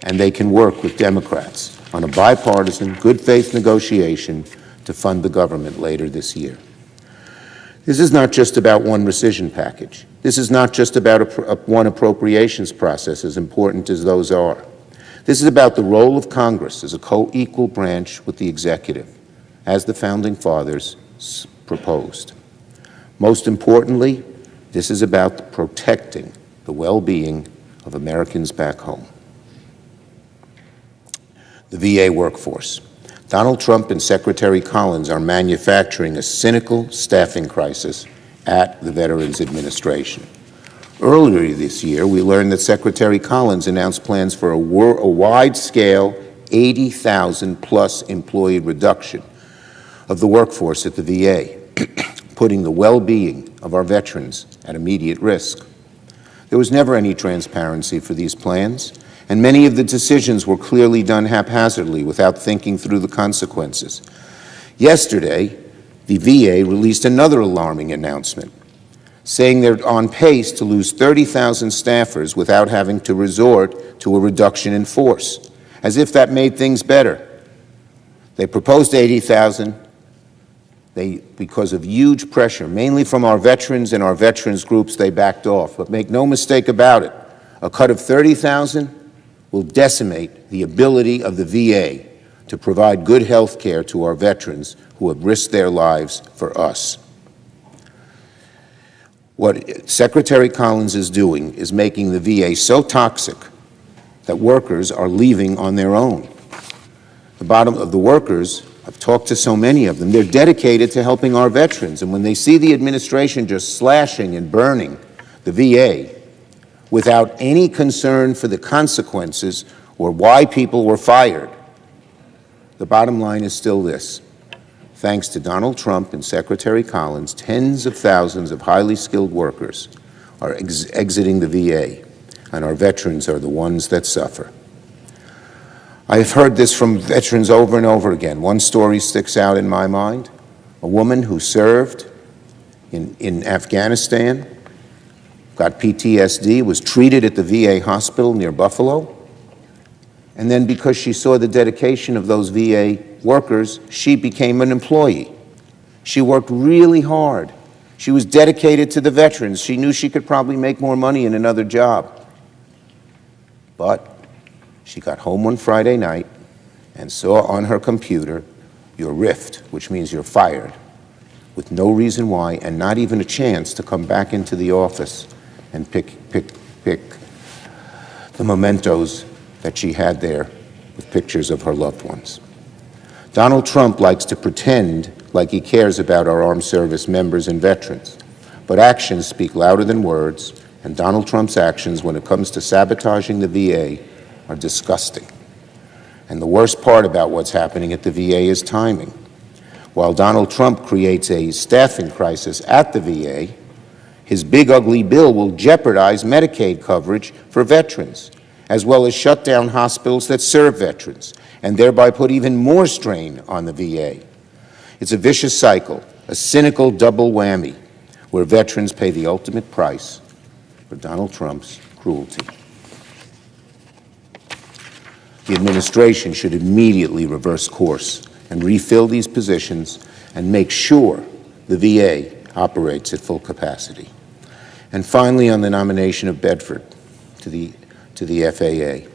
And they can work with Democrats on a bipartisan, good faith negotiation to fund the government later this year. This is not just about one rescission package. This is not just about one appropriations process, as important as those are. This is about the role of Congress as a co-equal branch with the executive, as the Founding Fathers proposed. Most importantly, this is about protecting the well-being of Americans back home. The VA workforce. Donald Trump and Secretary Collins are manufacturing a cynical staffing crisis at the Veterans Administration. Earlier this year, we learned that Secretary Collins announced plans for a wide-scale 80,000-plus employee reduction of the workforce at the VA, putting the well-being of our veterans at immediate risk. There was never any transparency for these plans, and many of the decisions were clearly done haphazardly without thinking through the consequences. Yesterday, the VA released another alarming announcement, saying they're on pace to lose 30,000 staffers without having to resort to a reduction in force, as if that made things better. They proposed 80,000. Because of huge pressure, mainly from our veterans and our veterans groups, they backed off. But make no mistake about it, a cut of 30,000 will decimate the ability of the VA to provide good health care to our veterans who have risked their lives for us. What Secretary Collins is doing is making the VA so toxic that workers are leaving on their own. The bottom of the workers, I've talked to so many of them, they're dedicated to helping our veterans, and when they see the administration just slashing and burning the VA without any concern for the consequences or why people were fired, the bottom line is still this. Thanks to Donald Trump and Secretary Collins, tens of thousands of highly skilled workers are exiting the VA, and our veterans are the ones that suffer. I have heard this from veterans over and over again. One story sticks out in my mind. A woman who served in Afghanistan, got PTSD, was treated at the VA hospital near Buffalo, and then because she saw the dedication of those VA workers, she became an employee. She worked really hard. She was dedicated to the veterans. She knew she could probably make more money in another job. But she got home one Friday night and saw on her computer, "You're riffed," which means you're fired, with no reason why and not even a chance to come back into the office and pick the mementos that she had there with pictures of her loved ones. Donald Trump likes to pretend like he cares about our armed service members and veterans, but actions speak louder than words, and Donald Trump's actions when it comes to sabotaging the VA are disgusting. And the worst part about what's happening at the VA is timing. While Donald Trump creates a staffing crisis at the VA, his big ugly bill will jeopardize Medicaid coverage for veterans, as well as shut down hospitals that serve veterans, and thereby put even more strain on the VA. It's a vicious cycle, a cynical double whammy, where veterans pay the ultimate price for Donald Trump's cruelty. The administration should immediately reverse course and refill these positions and make sure the VA operates at full capacity. And finally, on the nomination of Bedford to the FAA.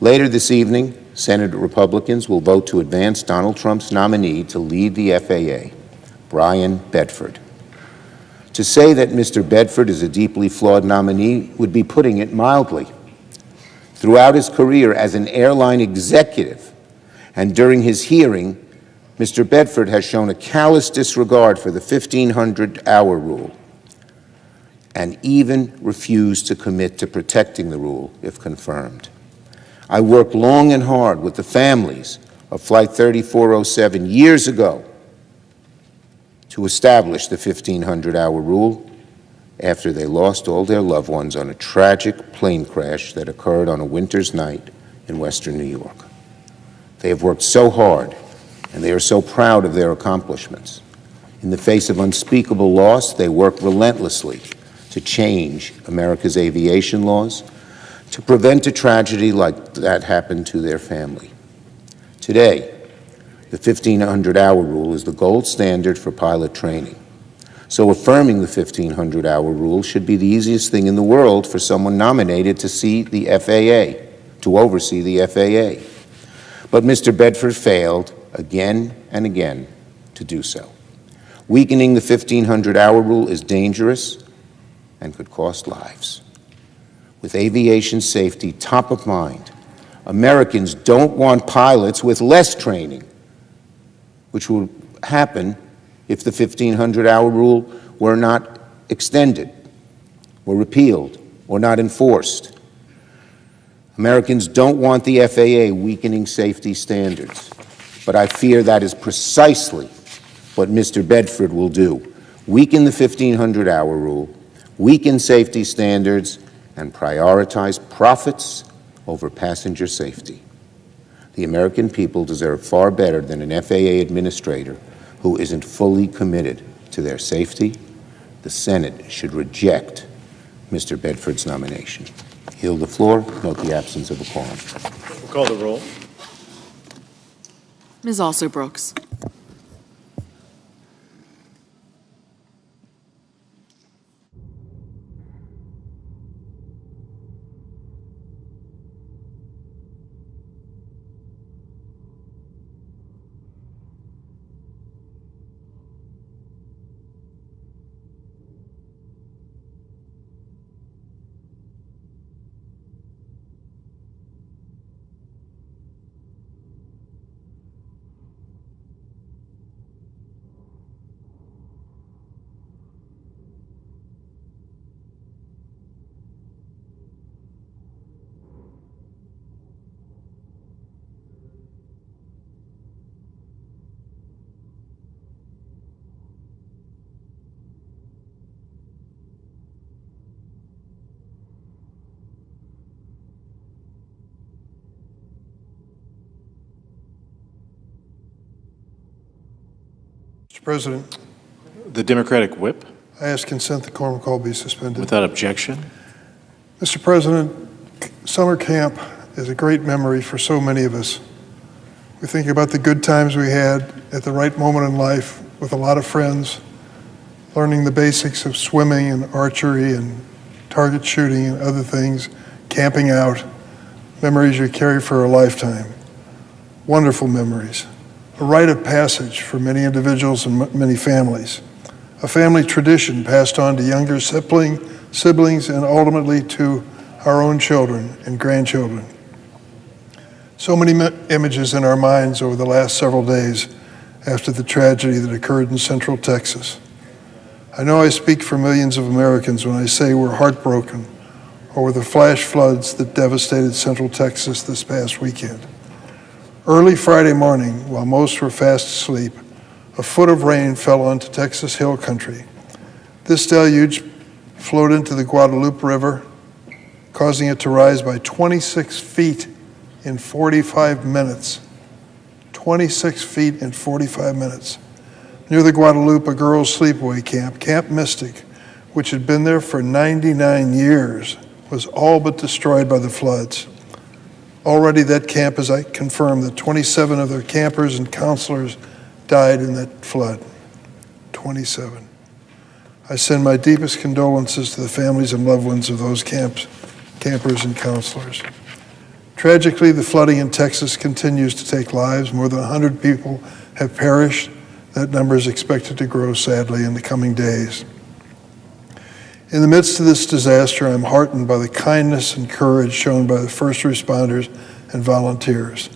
Later this evening, Senate Republicans will vote to advance Donald Trump's nominee to lead the FAA, Brian Bedford. To say that Mr. Bedford is a deeply flawed nominee would be putting it mildly. Throughout his career as an airline executive and during his hearing, Mr. Bedford has shown a callous disregard for the 1,500-hour rule and even refused to commit to protecting the rule if confirmed. I worked long and hard with the families of Flight 3407 years ago to establish the 1,500-hour rule after they lost all their loved ones on a tragic plane crash that occurred on a winter's night in western New York. They have worked so hard, and they are so proud of their accomplishments. In the face of unspeakable loss, they work relentlessly to change America's aviation laws, to prevent a tragedy like that happened to their family. Today, the 1,500-hour rule is the gold standard for pilot training. So affirming the 1,500-hour rule should be the easiest thing in the world for someone nominated to see the FAA, to oversee the FAA. But Mr. Bedford failed again and again to do so. Weakening the 1,500-hour rule is dangerous and could cost lives. With aviation safety top of mind, Americans don't want pilots with less training, which will happen if the 1,500-hour rule were not extended, or repealed, or not enforced. Americans don't want the FAA weakening safety standards, but I fear that is precisely what Mr. Bedford will do. Weaken the 1,500-hour rule, weaken safety standards, and prioritize profits over passenger safety. The American people deserve far better than an FAA administrator who isn't fully committed to their safety. The Senate should reject Mr. Bedford's nomination. Yield the floor. Note the absence of a quorum. We'll call the roll. Ms. Also-Brooks. Mr. President, The Democratic whip, I ask consent the quorum call be suspended. without objection. Mr. President, summer camp is a great memory for so many of us. We think about the good times we had at the right moment in life with a lot of friends, learning the basics of swimming and archery and target shooting and other things, camping out, memories you carry for a lifetime. Wonderful memories. A rite of passage for many individuals and many families. A family tradition passed on to younger siblings and ultimately to our own children and grandchildren. So many images in our minds over the last several days after the tragedy that occurred in Central Texas. I know I speak for millions of Americans when I say we're heartbroken over the flash floods that devastated Central Texas this past weekend. Early Friday morning, while most were fast asleep, a foot of rain fell onto Texas Hill Country. This deluge flowed into the Guadalupe River, causing it to rise by 26 feet in 45 minutes. 26 feet in 45 minutes. Near the Guadalupe, a girls' sleepaway camp, Camp Mystic, which had been there for 99 years, was all but destroyed by the floods. Already that camp has confirmed that 27 of their campers and counselors died in that flood. 27. I send my deepest condolences to the families and loved ones of those campers and counselors. Tragically, the flooding in Texas continues to take lives. More than 100 people have perished. That number is expected to grow, sadly, in the coming days. In the midst of this disaster, I'm heartened by the kindness and courage shown by the first responders and volunteers.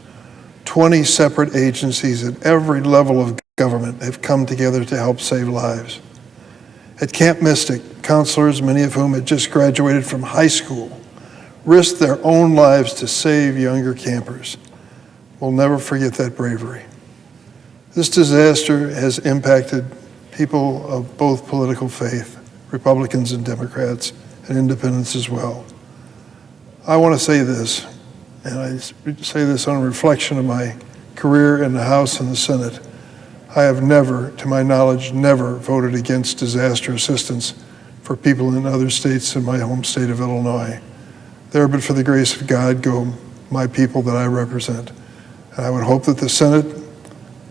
20 separate agencies at every level of government have come together to help save lives. At Camp Mystic, counselors, many of whom had just graduated from high school, risked their own lives to save younger campers. We'll never forget that bravery. This disaster has impacted people of both political faith, Republicans and Democrats, and independents as well. I want to say this, and I say this on reflection of my career in the House and the Senate. I have never, to my knowledge, never voted against disaster assistance for people in other states in my home state of Illinois. There, but for the grace of God, go my people that I represent. And I would hope that the Senate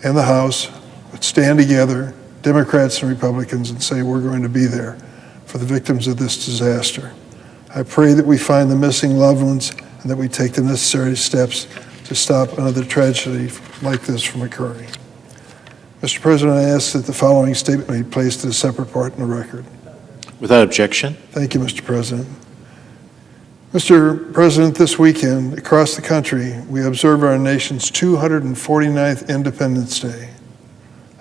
and the House would stand together, Democrats and Republicans, and say we're going to be there for the victims of this disaster. I pray that we find the missing loved ones and that we take the necessary steps to stop another tragedy like this from occurring. Mr. President, I ask that the following statement be placed as a separate part in the record. Without objection. Thank you, Mr. President. Mr. President, this weekend, across the country, we observe our nation's 249th Independence Day,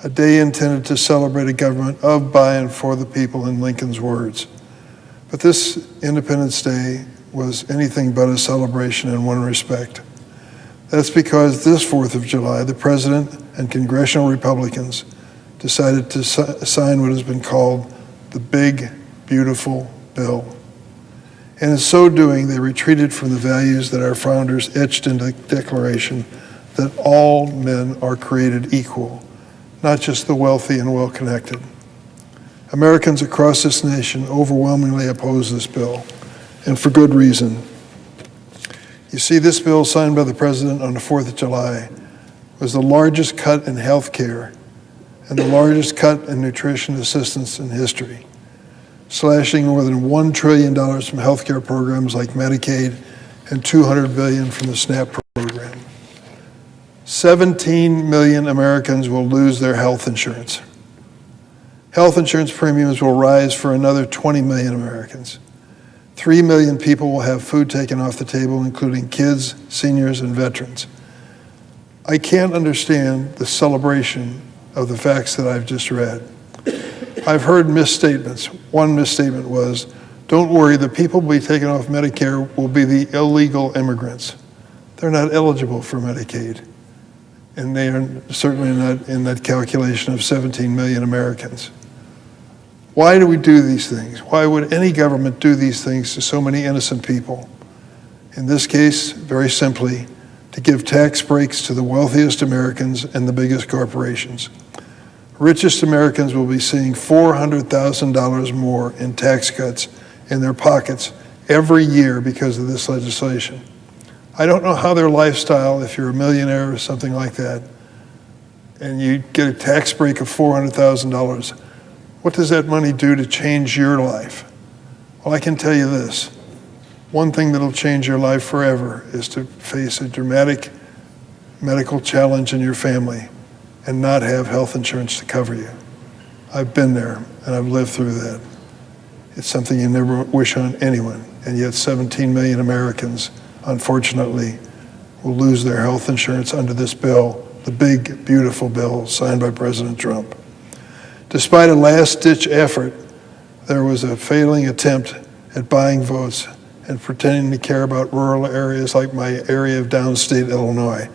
a day intended to celebrate a government of, by, and for the people, in Lincoln's words. But this Independence Day was anything but a celebration in one respect. That's because this 4th of July, the President and congressional Republicans decided to sign what has been called the Big, Beautiful Bill. And in so doing, they retreated from the values that our founders etched into the Declaration that all men are created equal, not just the wealthy and well-connected. Americans across this nation overwhelmingly oppose this bill, and for good reason. You see, this bill signed by the President on the 4th of July was the largest cut in health care and the largest cut in nutrition assistance in history, slashing more than $1 trillion from health care programs like Medicaid and $200 billion from the SNAP program. 17 million Americans will lose their health insurance. Health insurance premiums will rise for another 20 million Americans. 3 million people will have food taken off the table, including kids, seniors, and veterans. I can't understand the celebration of the facts that I've just read. I've heard misstatements. One misstatement was, don't worry, the people who will be taken off Medicare will be the illegal immigrants. They're not eligible for Medicaid, and they are certainly not in that calculation of 17 million Americans. Why do we do these things? Why would any government do these things to so many innocent people? In this case, very simply, to give tax breaks to the wealthiest Americans and the biggest corporations. Richest Americans will be seeing $400,000 more in tax cuts in their pockets every year because of this legislation. I don't know how their lifestyle, if you're a millionaire or something like that, and you get a tax break of $400,000, what does that money do to change your life? Well, I can tell you this. One thing that'll change your life forever is to face a dramatic medical challenge in your family and not have health insurance to cover you. I've been there, and I've lived through that. It's something you never wish on anyone, and yet 17 million Americans, unfortunately, will lose their health insurance under this bill, the big, beautiful bill signed by President Trump. Despite a last-ditch effort, there was a failing attempt at buying votes and pretending to care about rural areas like my area of downstate Illinois.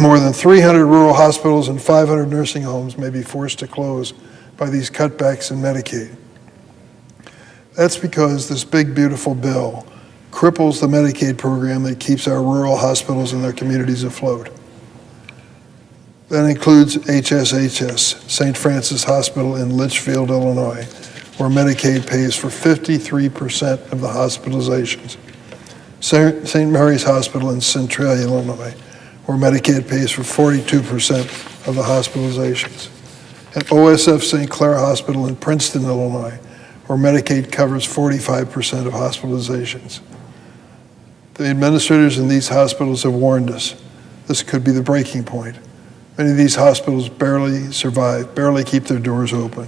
More than 300 rural hospitals and 500 nursing homes may be forced to close by these cutbacks in Medicaid. That's because this big, beautiful bill cripples the Medicaid program that keeps our rural hospitals and their communities afloat. That includes HSHS, St. Francis Hospital in Litchfield, Illinois, where Medicaid pays for 53% of the hospitalizations. St. Mary's Hospital in Centralia, Illinois, where Medicaid pays for 42% of the hospitalizations. And OSF St. Clair Hospital in Princeton, Illinois, where Medicaid covers 45% of hospitalizations. The administrators in these hospitals have warned us this could be the breaking point. Many of these hospitals barely survive, barely keep their doors open.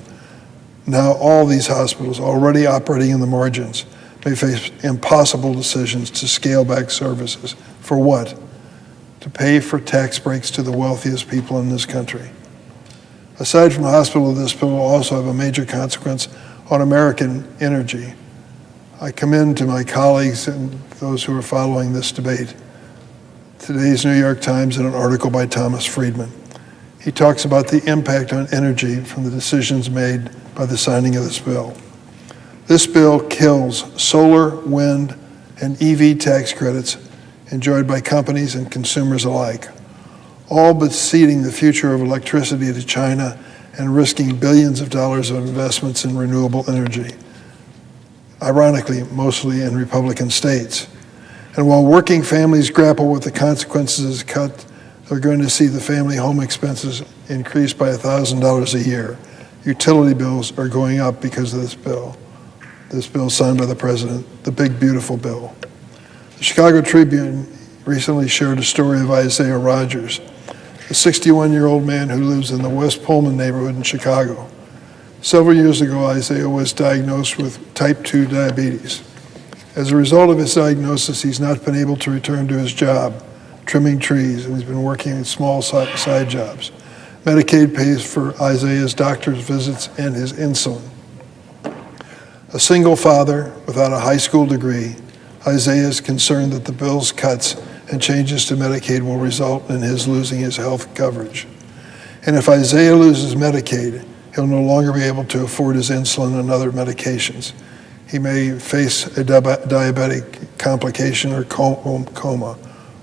Now all these hospitals, already operating in the margins, may face impossible decisions to scale back services. For what? To pay for tax breaks to the wealthiest people in this country. Aside from the hospital, this bill will also have a major consequence on American energy. I commend to my colleagues and those who are following this debate today's New York Times and an article by Thomas Friedman. He talks about the impact on energy from the decisions made by the signing of this bill. This bill kills solar, wind, and EV tax credits enjoyed by companies and consumers alike, all but ceding the future of electricity to China and risking billions of dollars of investments in renewable energy, ironically, mostly in Republican states. And while working families grapple with the consequences of this cut, they're going to see the family home expenses increase by $1,000 a year. Utility bills are going up because of this bill. This bill signed by the president, the big, beautiful bill. The Chicago Tribune recently shared a story of Isaiah Rogers, a 61-year-old man who lives in the West Pullman neighborhood in Chicago. Several years ago, Isaiah was diagnosed with type 2 diabetes. As a result of his diagnosis, he's not been able to return to his job, trimming trees, and he's been working in small side jobs. Medicaid pays for Isaiah's doctor's visits and his insulin. A single father without a high school degree, Isaiah is concerned that the bill's cuts and changes to Medicaid will result in his losing his health coverage. And if Isaiah loses Medicaid, he'll no longer be able to afford his insulin and other medications. He may face a diabetic complication or coma,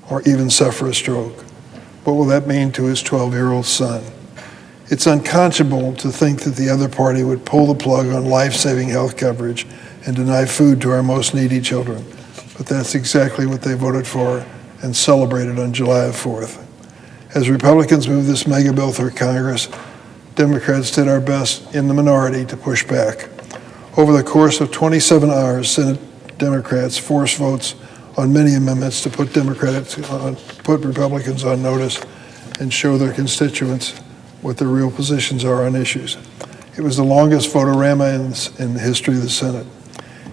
or even suffer a stroke. What will that mean to his 12-year-old son? It's unconscionable to think that the other party would pull the plug on life-saving health coverage and deny food to our most needy children. But that's exactly what they voted for and celebrated on July 4th. As Republicans moved this mega bill through Congress, Democrats did our best in the minority to push back. Over the course of 27 hours, Senate Democrats forced votes on many amendments to put Republicans on notice and show their constituents what their real positions are on issues. It was the longest votorama in the history of the Senate.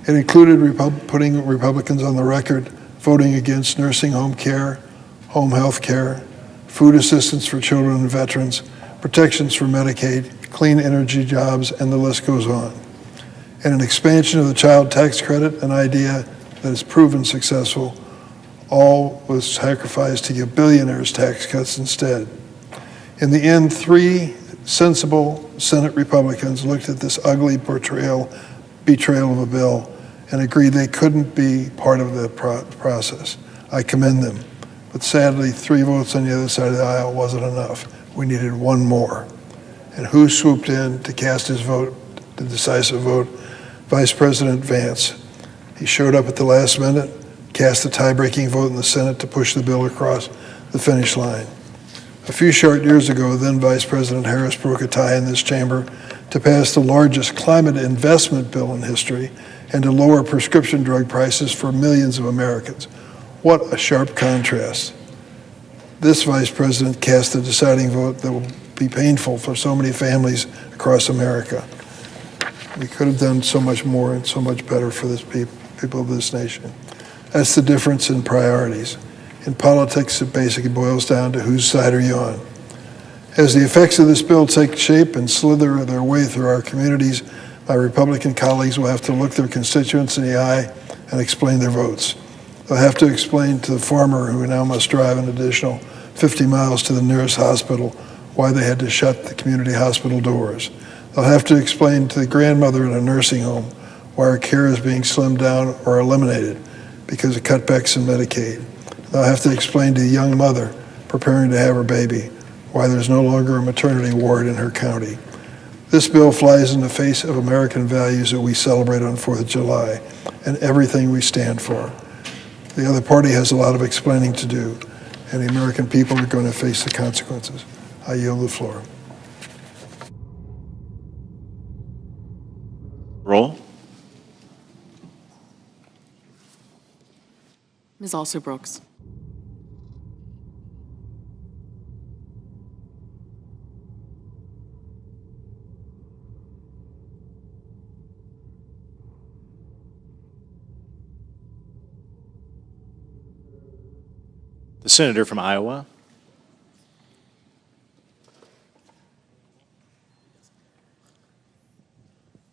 It included putting Republicans on the record voting against nursing home care, home health care, food assistance for children and veterans, protections for Medicaid, clean energy jobs, and the list goes on. And an expansion of the child tax credit, an idea that has proven successful, all was sacrificed to give billionaires tax cuts instead. In the end, 3 sensible Senate Republicans looked at this ugly betrayal of a bill and agreed they couldn't be part of the process. I commend them. But sadly, 3 votes on the other side of the aisle wasn't enough. We needed 1 more. And who swooped in to cast his vote, the decisive vote? Vice President Vance. He showed up at the last minute, cast a tie-breaking vote in the Senate to push the bill across the finish line. A few short years ago, then Vice President Harris broke a tie in this chamber to pass the largest climate investment bill in history and to lower prescription drug prices for millions of Americans. What a sharp contrast. This Vice President cast the deciding vote that will be painful for so many families across America. We could have done so much more and so much better for this people of this nation. That's the difference in priorities. In politics, it basically boils down to whose side are you on. As the effects of this bill take shape and slither their way through our communities, my Republican colleagues will have to look their constituents in the eye and explain their votes. They'll have to explain to the farmer who now must drive an additional 50 miles to the nearest hospital why they had to shut the community hospital doors. They'll have to explain to the grandmother in a nursing home why her care is being slimmed down or eliminated because of cutbacks in Medicaid. They'll have to explain to the young mother preparing to have her baby why there's no longer a maternity ward in her county. This bill flies in the face of American values that we celebrate on 4th of July and everything we stand for. The other party has a lot of explaining to do, and the American people are going to face the consequences. I yield the floor. Roll. Ms. Alsor-Brooks. The senator from Iowa.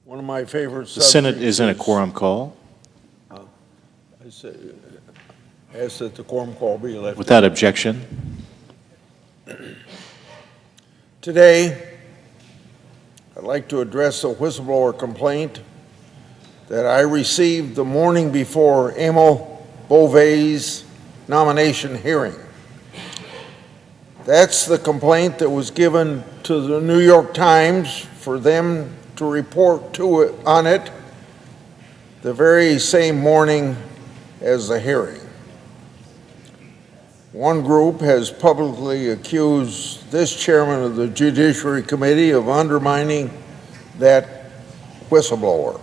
One of my favorite The Senate subjects is in a quorum call. ask that the quorum call be lifted. Without objection. Today, I'd like to address a whistleblower complaint that I received the morning before Emil Beauvais' nomination hearing. That's the complaint that was given to the New York Times for them to report on it the very same morning as the hearing. One group has publicly accused this chairman of the Judiciary Committee of undermining that whistleblower.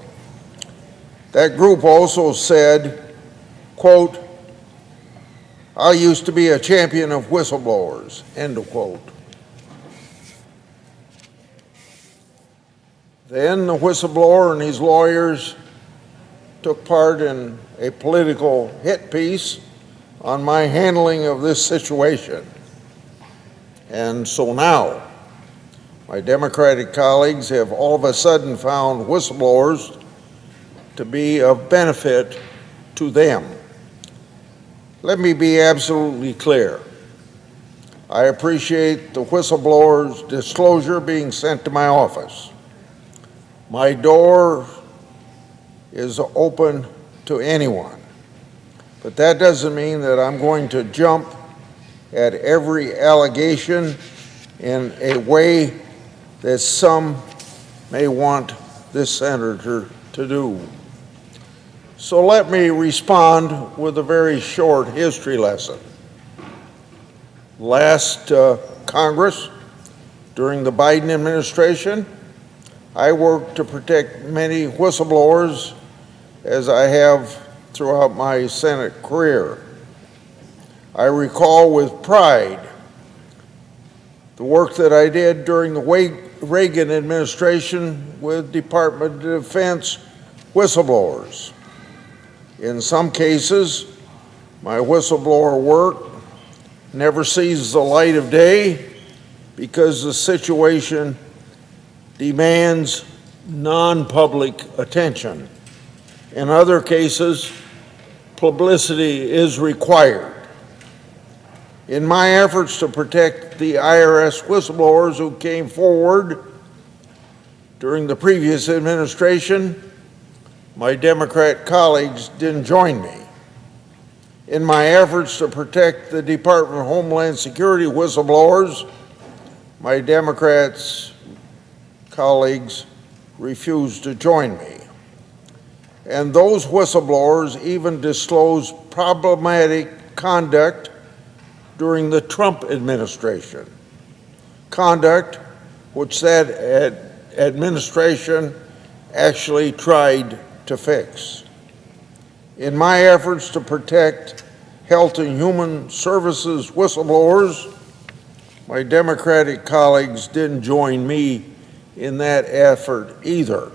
That group also said, quote, "I used to be a champion of whistleblowers," end of quote. Then the whistleblower and his lawyers took part in a political hit piece on my handling of this situation. And so now, my Democratic colleagues have all of a sudden found whistleblowers to be of benefit to them. Let me be absolutely clear. I appreciate the whistleblower's disclosure being sent to my office. My door is open to anyone, but that doesn't mean that I'm going to jump at every allegation in a way that some may want this senator to do. So let me respond with a very short history lesson. Last Congress, during the Biden administration, I worked to protect many whistleblowers, as I have throughout my Senate career. I recall with pride the work that I did during the Reagan administration with Department of Defense whistleblowers. In some cases, my whistleblower work never sees the light of day because the situation demands non-public attention. In other cases, publicity is required. In my efforts to protect the IRS whistleblowers who came forward during the previous administration, my Democrat colleagues didn't join me. In my efforts to protect the Department of Homeland Security whistleblowers, my Democrats colleagues refused to join me. And those whistleblowers even disclosed problematic conduct during the Trump administration, conduct which that administration actually tried to fix. In my efforts to protect Health and Human Services whistleblowers, my Democratic colleagues didn't join me in that effort either.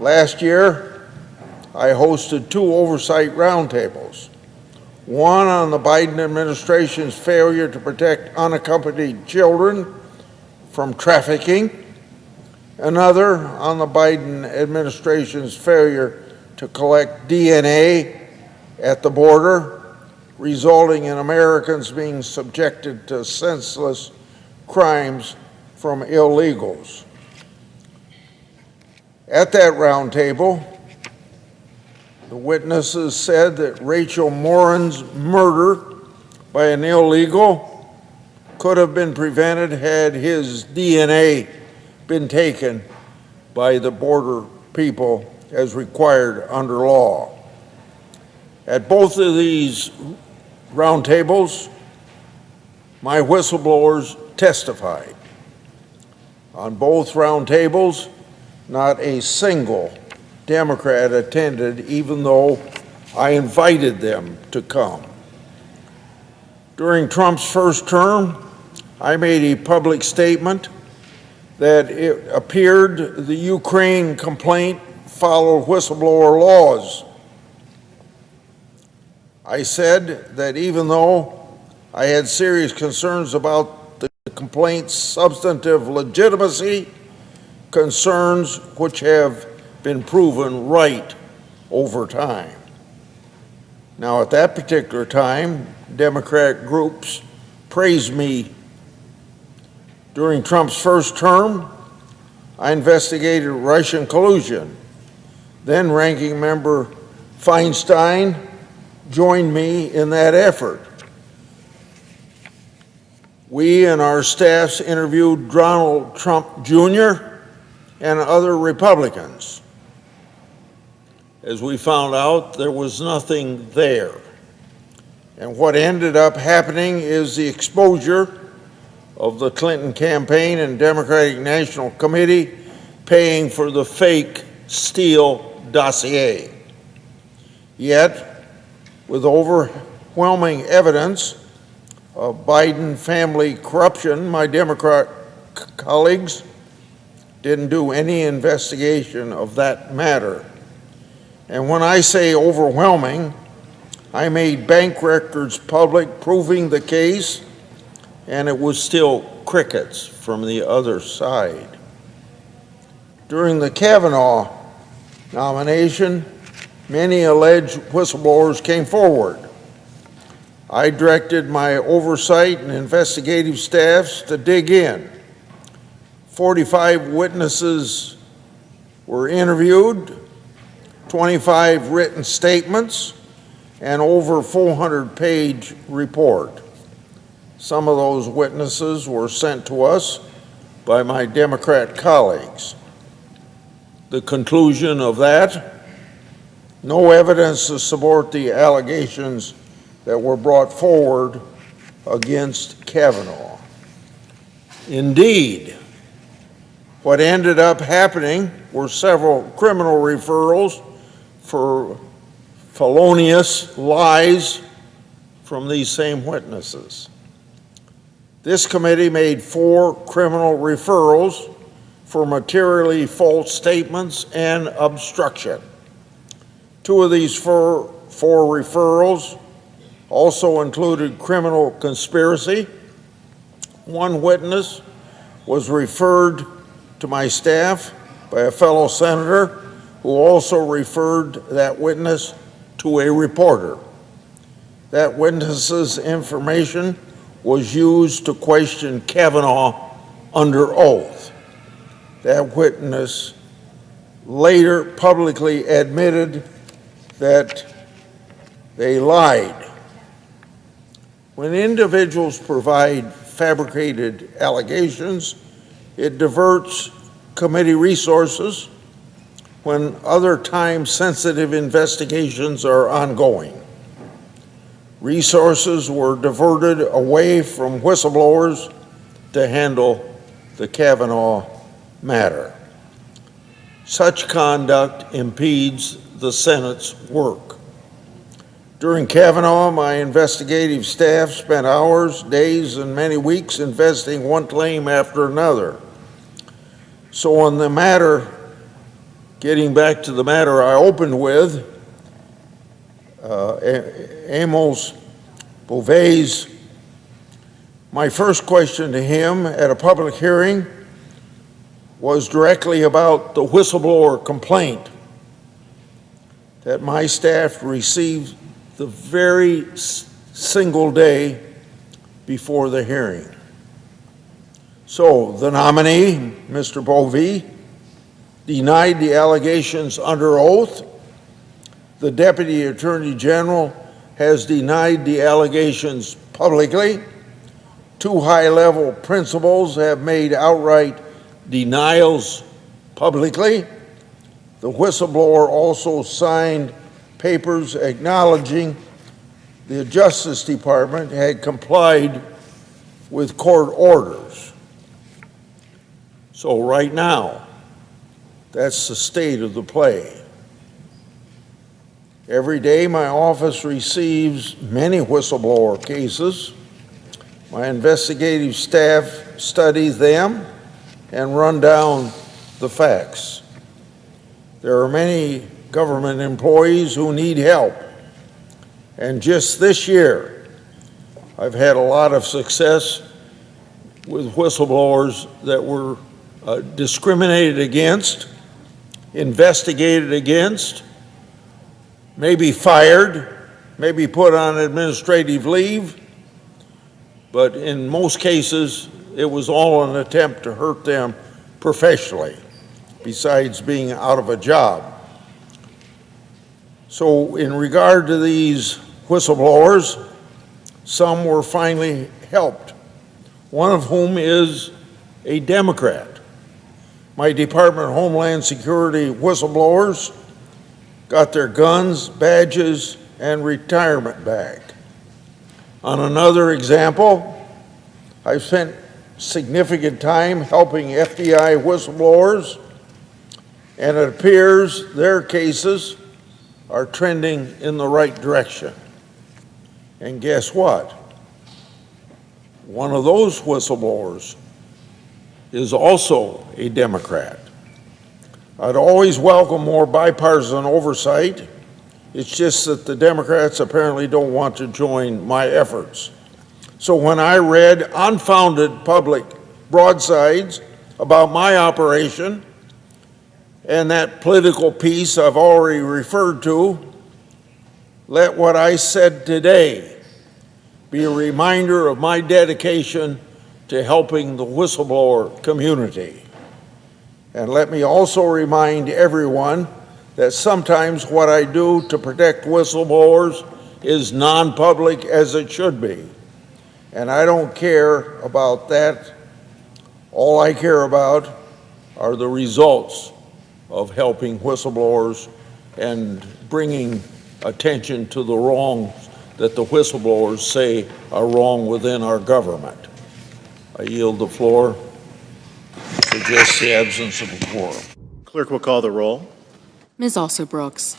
Last year, I hosted 2 oversight roundtables, one on the Biden administration's failure to protect unaccompanied children from trafficking, another on the Biden administration's failure to collect DNA at the border, resulting in Americans being subjected to senseless crimes from illegals. At that roundtable, the witnesses said that Rachel Morin's murder by an illegal could have been prevented had his DNA been taken by the border people as required under law. At both of these roundtables, my whistleblowers testified. On both roundtables, not a single Democrat attended, even though I invited them to come. During Trump's first term, I made a public statement that it appeared the Ukraine complaint followed whistleblower laws. I said that even though I had serious concerns about the complaint's substantive legitimacy, concerns which have been proven right over time. Now, at that particular time, Democrat groups praised me. During Trump's first term, I investigated Russian collusion. Then Ranking Member Feinstein joined me in that effort. We and our staffs interviewed Donald Trump Jr. and other Republicans. As we found out, there was nothing there. And what ended up happening is the exposure of the Clinton campaign and Democratic National Committee paying for the fake Steele dossier. Yet, with overwhelming evidence of Biden family corruption, my Democrat colleagues didn't do any investigation of that matter. And when I say overwhelming, I made bank records public proving the case, and it was still crickets from the other side. During the Kavanaugh nomination, many alleged whistleblowers came forward. I directed my oversight and investigative staffs to dig in. 45 witnesses were interviewed, 25 written statements, and over 400-page report. Some of those witnesses were sent to us by my Democrat colleagues. The conclusion of that: no evidence to support the allegations that were brought forward against Kavanaugh. Indeed, what ended up happening were several criminal referrals for felonious lies from these same witnesses. This committee made 4 criminal referrals for materially false statements and obstruction. 2 of these four referrals also included criminal conspiracy. 1 witness was referred to my staff by a fellow senator who also referred that witness to a reporter. That witness's information was used to question Kavanaugh under oath. That witness later publicly admitted that they lied. When individuals provide fabricated allegations, it diverts committee resources when other time-sensitive investigations are ongoing. Resources were diverted away from whistleblowers to handle the Kavanaugh matter. Such conduct impedes the Senate's work. During Kavanaugh, my investigative staff spent hours, days, and many weeks investigating one claim after another. So on the matter, getting back to the matter I opened with, Amos Beauvais, my first question to him at a public hearing was directly about the whistleblower complaint that my staff received the very single day before the hearing. So the nominee, Mr. Beauvais, denied the allegations under oath. The Deputy Attorney General has denied the allegations publicly. 2 high-level principals have made outright denials publicly. The whistleblower also signed papers acknowledging the Justice Department had complied with court orders. So right now, that's the state of the play. Every day, my office receives many whistleblower cases. My investigative staff studies them and run down the facts. There are many government employees who need help. And just this year, I've had a lot of success with whistleblowers that were discriminated against, investigated against, maybe fired, maybe put on administrative leave, but in most cases, it was all an attempt to hurt them professionally, besides being out of a job. So in regard to these whistleblowers, some were finally helped, one of whom is a Democrat. My Department of Homeland Security whistleblowers got their guns, badges, and retirement back. On another example, I've spent significant time helping FBI whistleblowers, and it appears their cases are trending in the right direction. And guess what? One of those whistleblowers is also a Democrat. I'd always welcome more bipartisan oversight. It's just that the Democrats apparently don't want to join my efforts. So when I read unfounded public broadsides about my operation and that political piece I've already referred to, let what I said today be a reminder of my dedication to helping the whistleblower community. And let me also remind everyone that sometimes what I do to protect whistleblowers is non-public, as it should be. And I don't care about that. All I care about are the results of helping whistleblowers and bringing attention to the wrongs that the whistleblowers say are wrong within our government. I yield the floor, suggest the absence of a quorum. Clerk will call the roll. Ms. Also Brooks.